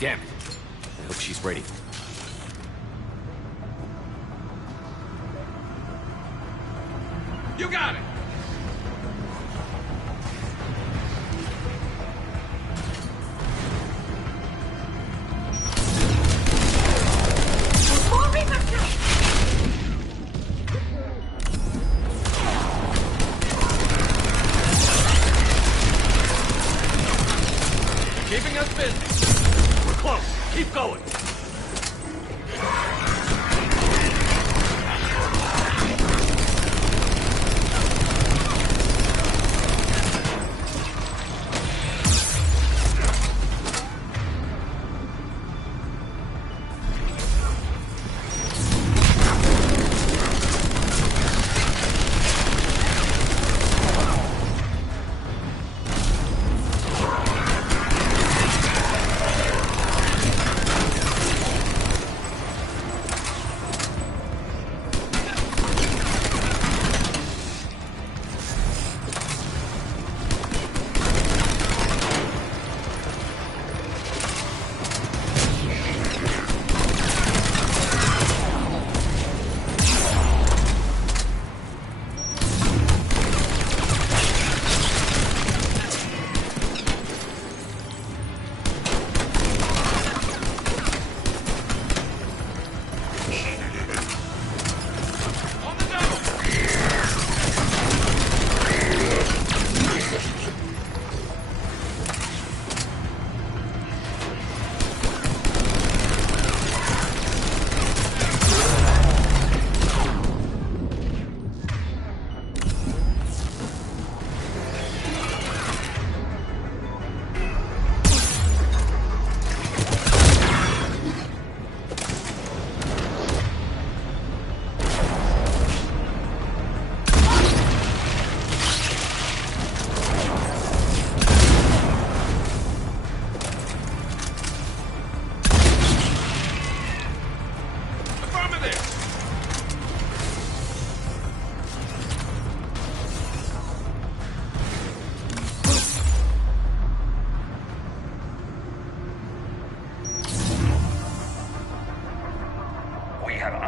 Damn it. I hope she's ready. You got it! Keeping us busy. We're close. Keep going.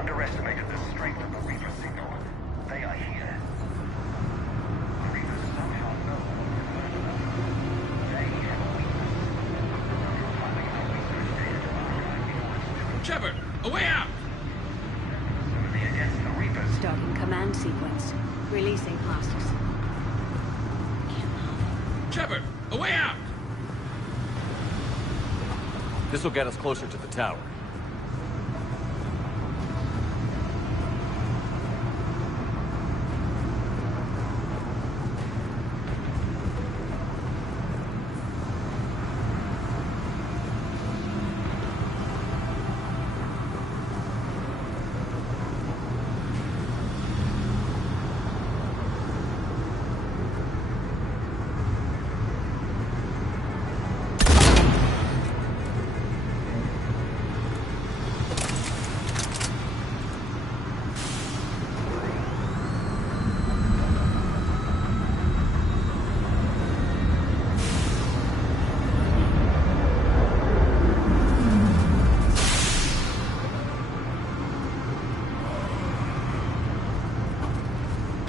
underestimated the strength of the Reaper signal. They are here. The Reapers somehow know what we're about. They have a weakness. Finding our research data to archive before it's too Shepard, a way out! Sympathy against the Reapers. Starting command sequence. Releasing hostiles. Shepard, a way out! This will get us closer to the tower.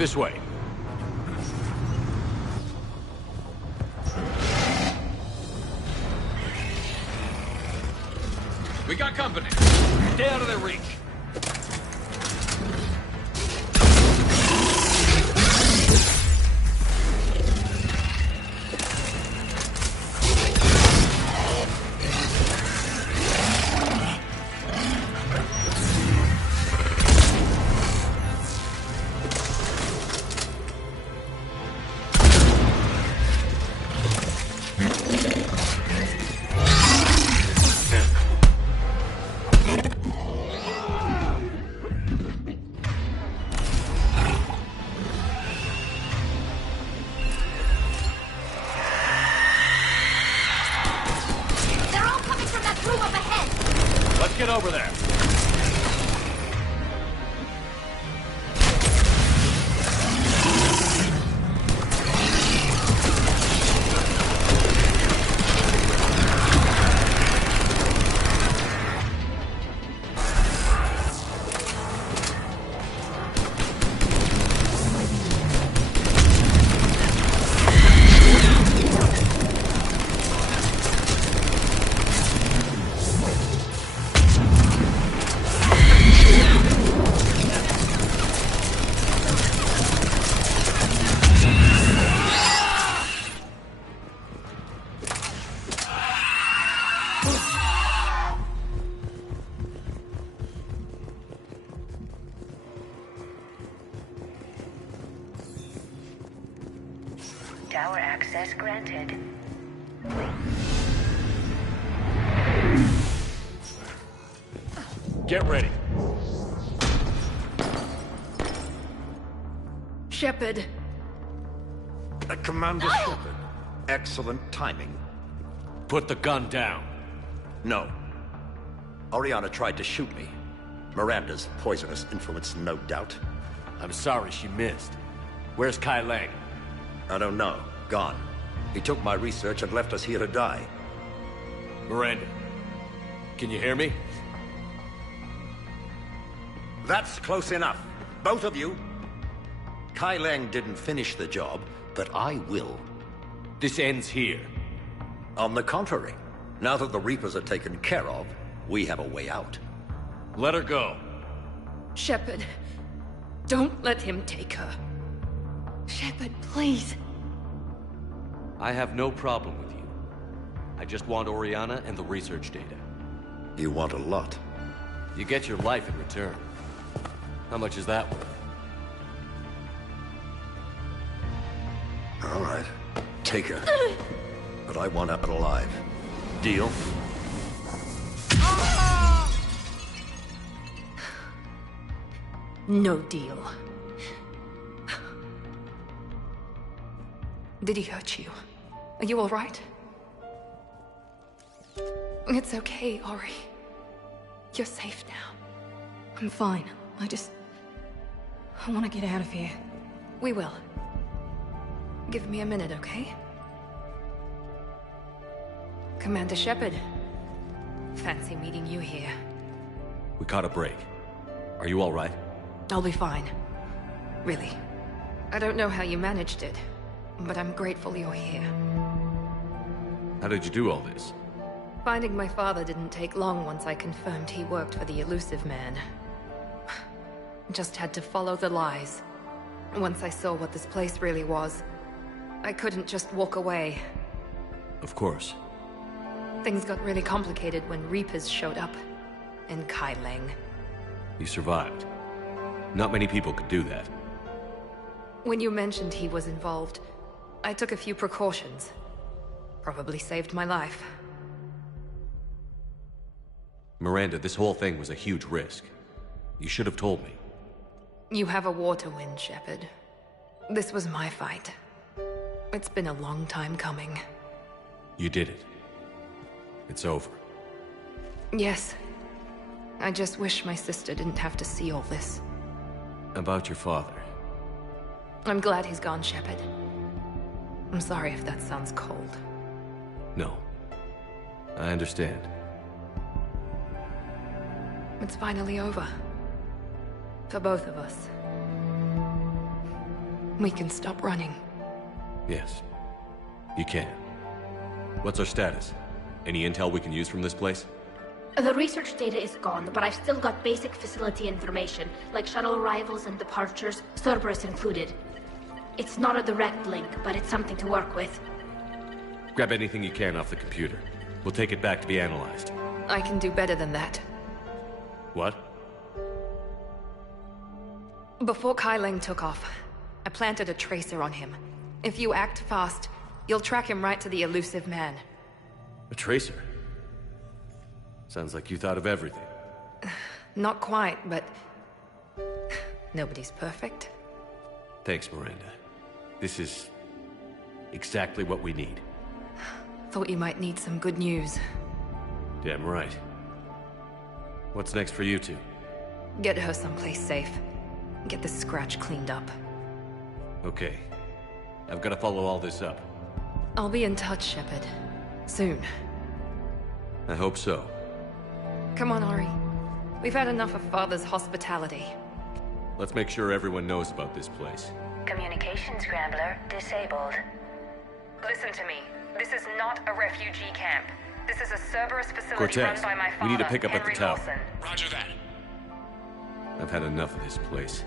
This way. We got company. Stay out of their reach. Get over there. Tower access granted. Get ready. Shepard. Commander Shepard. Excellent timing. Put the gun down. No. Oriana tried to shoot me. Miranda's poisonous influence, no doubt. I'm sorry she missed. Where's Kai Lang? I don't know. Gone. He took my research and left us here to die. Miranda, can you hear me? That's close enough. Both of you. Kai Lang didn't finish the job, but I will. This ends here. On the contrary. Now that the Reapers are taken care of, we have a way out. Let her go. Shepard, don't let him take her. Shepard, please. I have no problem with you. I just want Oriana and the research data. You want a lot. You get your life in return. How much is that worth? All right. Take her. But I want her alive. Deal? No deal. Did he hurt you? Are you all right? It's okay, Ori. You're safe now. I'm fine. I want to get out of here. We will. Give me a minute, okay? Commander Shepard. Fancy meeting you here. We caught a break. Are you all right? I'll be fine. Really. I don't know how you managed it, but I'm grateful you're here. How did you do all this? Finding my father didn't take long once I confirmed he worked for the Elusive Man. Just had to follow the lies. Once I saw what this place really was, I couldn't just walk away. Of course. Things got really complicated when Reapers showed up. And Kai Lang. You survived. Not many people could do that. When you mentioned he was involved, I took a few precautions. Probably saved my life. Miranda, this whole thing was a huge risk. You should have told me. You have a war to win, Shepard. This was my fight. It's been a long time coming. You did it. It's over. Yes. I just wish my sister didn't have to see all this. About your father. I'm glad he's gone, Shepard. I'm sorry if that sounds cold. No. I understand. It's finally over. For both of us. We can stop running. Yes. You can. What's our status? Any intel we can use from this place? The research data is gone, but I've still got basic facility information, like shuttle arrivals and departures, Cerberus included. It's not a direct link, but it's something to work with. Grab anything you can off the computer. We'll take it back to be analyzed. I can do better than that. What? Before Kai Leng took off, I planted a tracer on him. If you act fast, you'll track him right to the elusive man. A tracer? Sounds like you thought of everything. Not quite, but... nobody's perfect. Thanks, Miranda. This is... exactly what we need. Thought you might need some good news. Damn right. What's next for you two? Get her someplace safe. Get this scratch cleaned up. Okay. I've got to follow all this up. I'll be in touch, Shepard. Soon. I hope so. Come on, Ori. We've had enough of Father's hospitality. Let's make sure everyone knows about this place. Communication scrambler disabled. Listen to me. This is not a refugee camp. This is a Cerberus facility Cortez, run by my father, we need to pick up Henry at the tower. Lawson. Roger that. I've had enough of this place.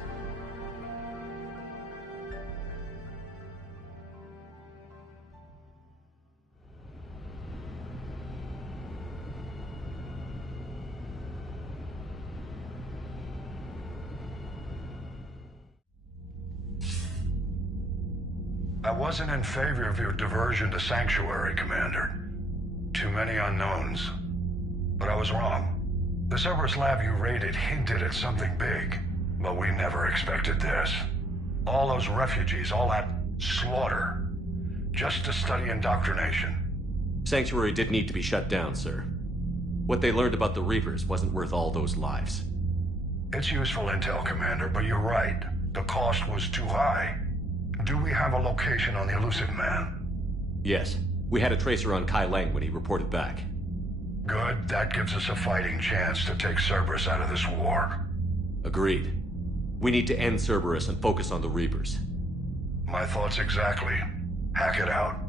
I wasn't in favor of your diversion to Sanctuary, Commander. Too many unknowns. But I was wrong. The Cerberus lab you raided hinted at something big, but we never expected this. All those refugees, all that slaughter, just to study indoctrination. Sanctuary did need to be shut down, sir. What they learned about the Reapers wasn't worth all those lives. It's useful intel, Commander, but you're right. The cost was too high. Do we have a location on the elusive man? Yes. We had a tracer on Kai Leng when he reported back. Good. That gives us a fighting chance to take Cerberus out of this war. Agreed. We need to end Cerberus and focus on the Reapers. My thoughts exactly. Hack it out.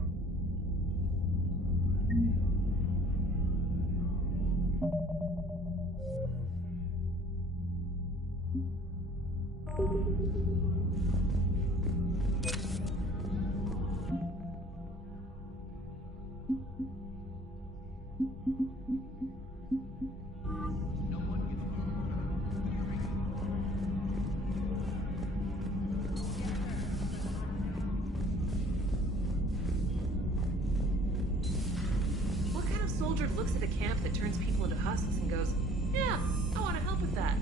What kind of soldier looks at a camp that turns people into husks and goes, yeah, I want to help with that?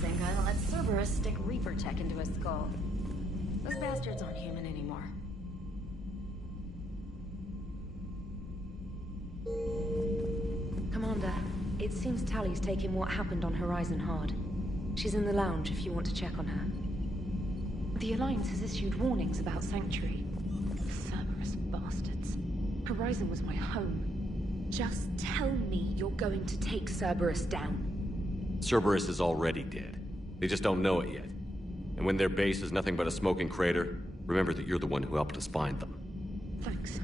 Same guy that lets Cerberus stick Reaper tech into his skull. Those bastards aren't human anymore. Commander, it seems Tali's taking what happened on Horizon hard. She's in the lounge if you want to check on her. The Alliance has issued warnings about Sanctuary. Cerberus bastards. Horizon was my home. Just tell me you're going to take Cerberus down. Cerberus is already dead. They just don't know it yet. And when their base is nothing but a smoking crater, remember that you're the one who helped us find them. Thanks.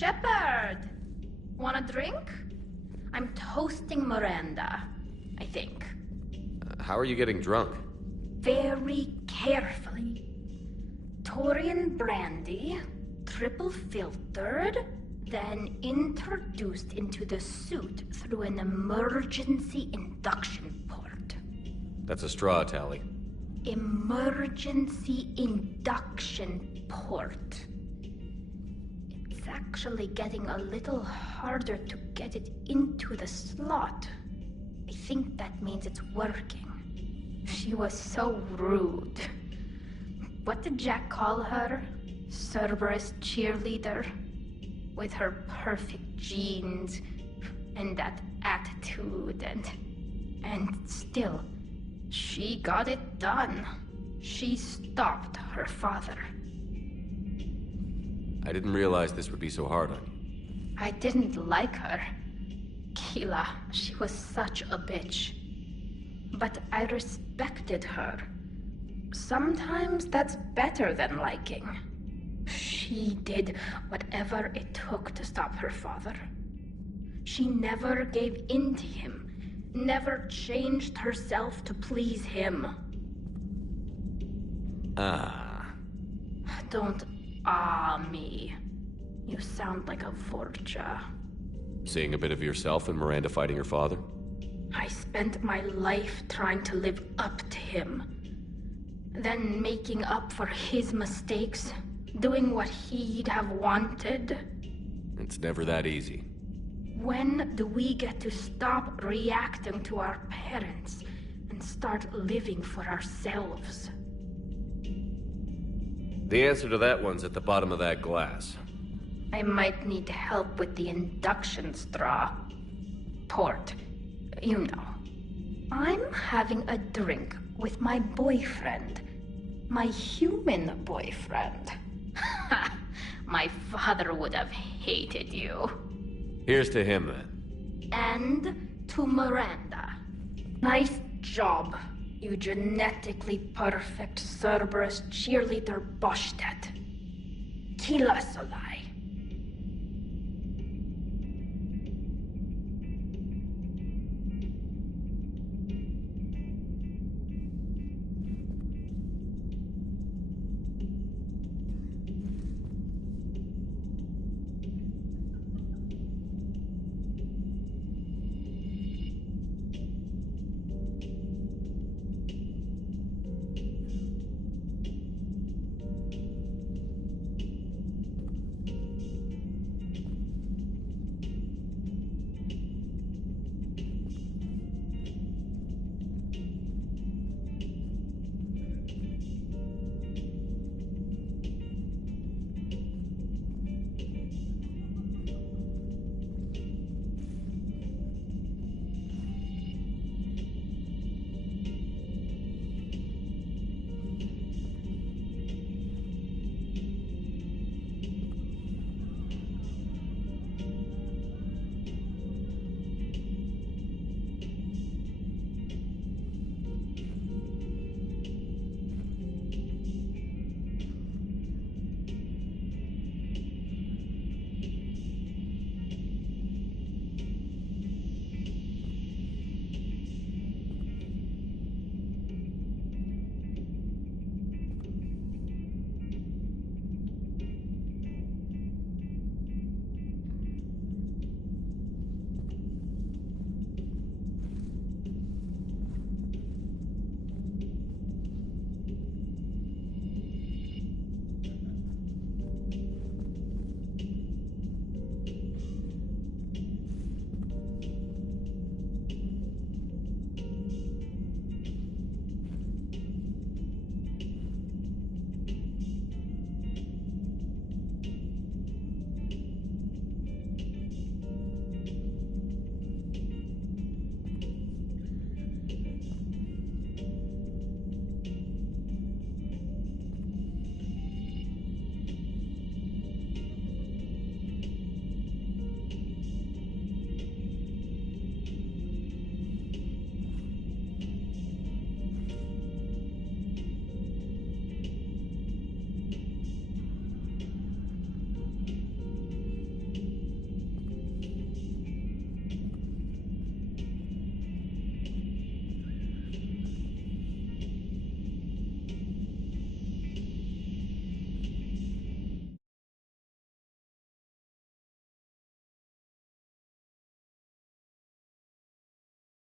Shepard! Want a drink? I'm toasting Miranda, I think. How are you getting drunk? Very carefully. Taurian brandy, triple filtered, then introduced into the suit through an emergency induction port. That's a straw, Tali. Emergency induction port. It's actually getting a little harder to get it into the slot. I think that means it's working. She was so rude. What did Jack call her? Cerberus cheerleader? With her perfect genes and that attitude and still, she got it done. She stopped her father. I didn't realize this would be so hard on you. I didn't like her. Keela, she was such a bitch. But I respected her. Sometimes that's better than liking. She did whatever it took to stop her father. She never gave in to him, never changed herself to please him. Don't me. You sound like a Vorja. Seeing a bit of yourself in Miranda fighting her father? I spent my life trying to live up to him. Then making up for his mistakes, doing what he'd have wanted. It's never that easy. When do we get to stop reacting to our parents and start living for ourselves? The answer to that one's at the bottom of that glass. I might need help with the induction straw. Port. You know. I'm having a drink with my boyfriend. My human boyfriend. My father would have hated you. Here's to him, then. And to Miranda. Nice job, you genetically perfect Cerberus cheerleader Boshtet. Kila Solai.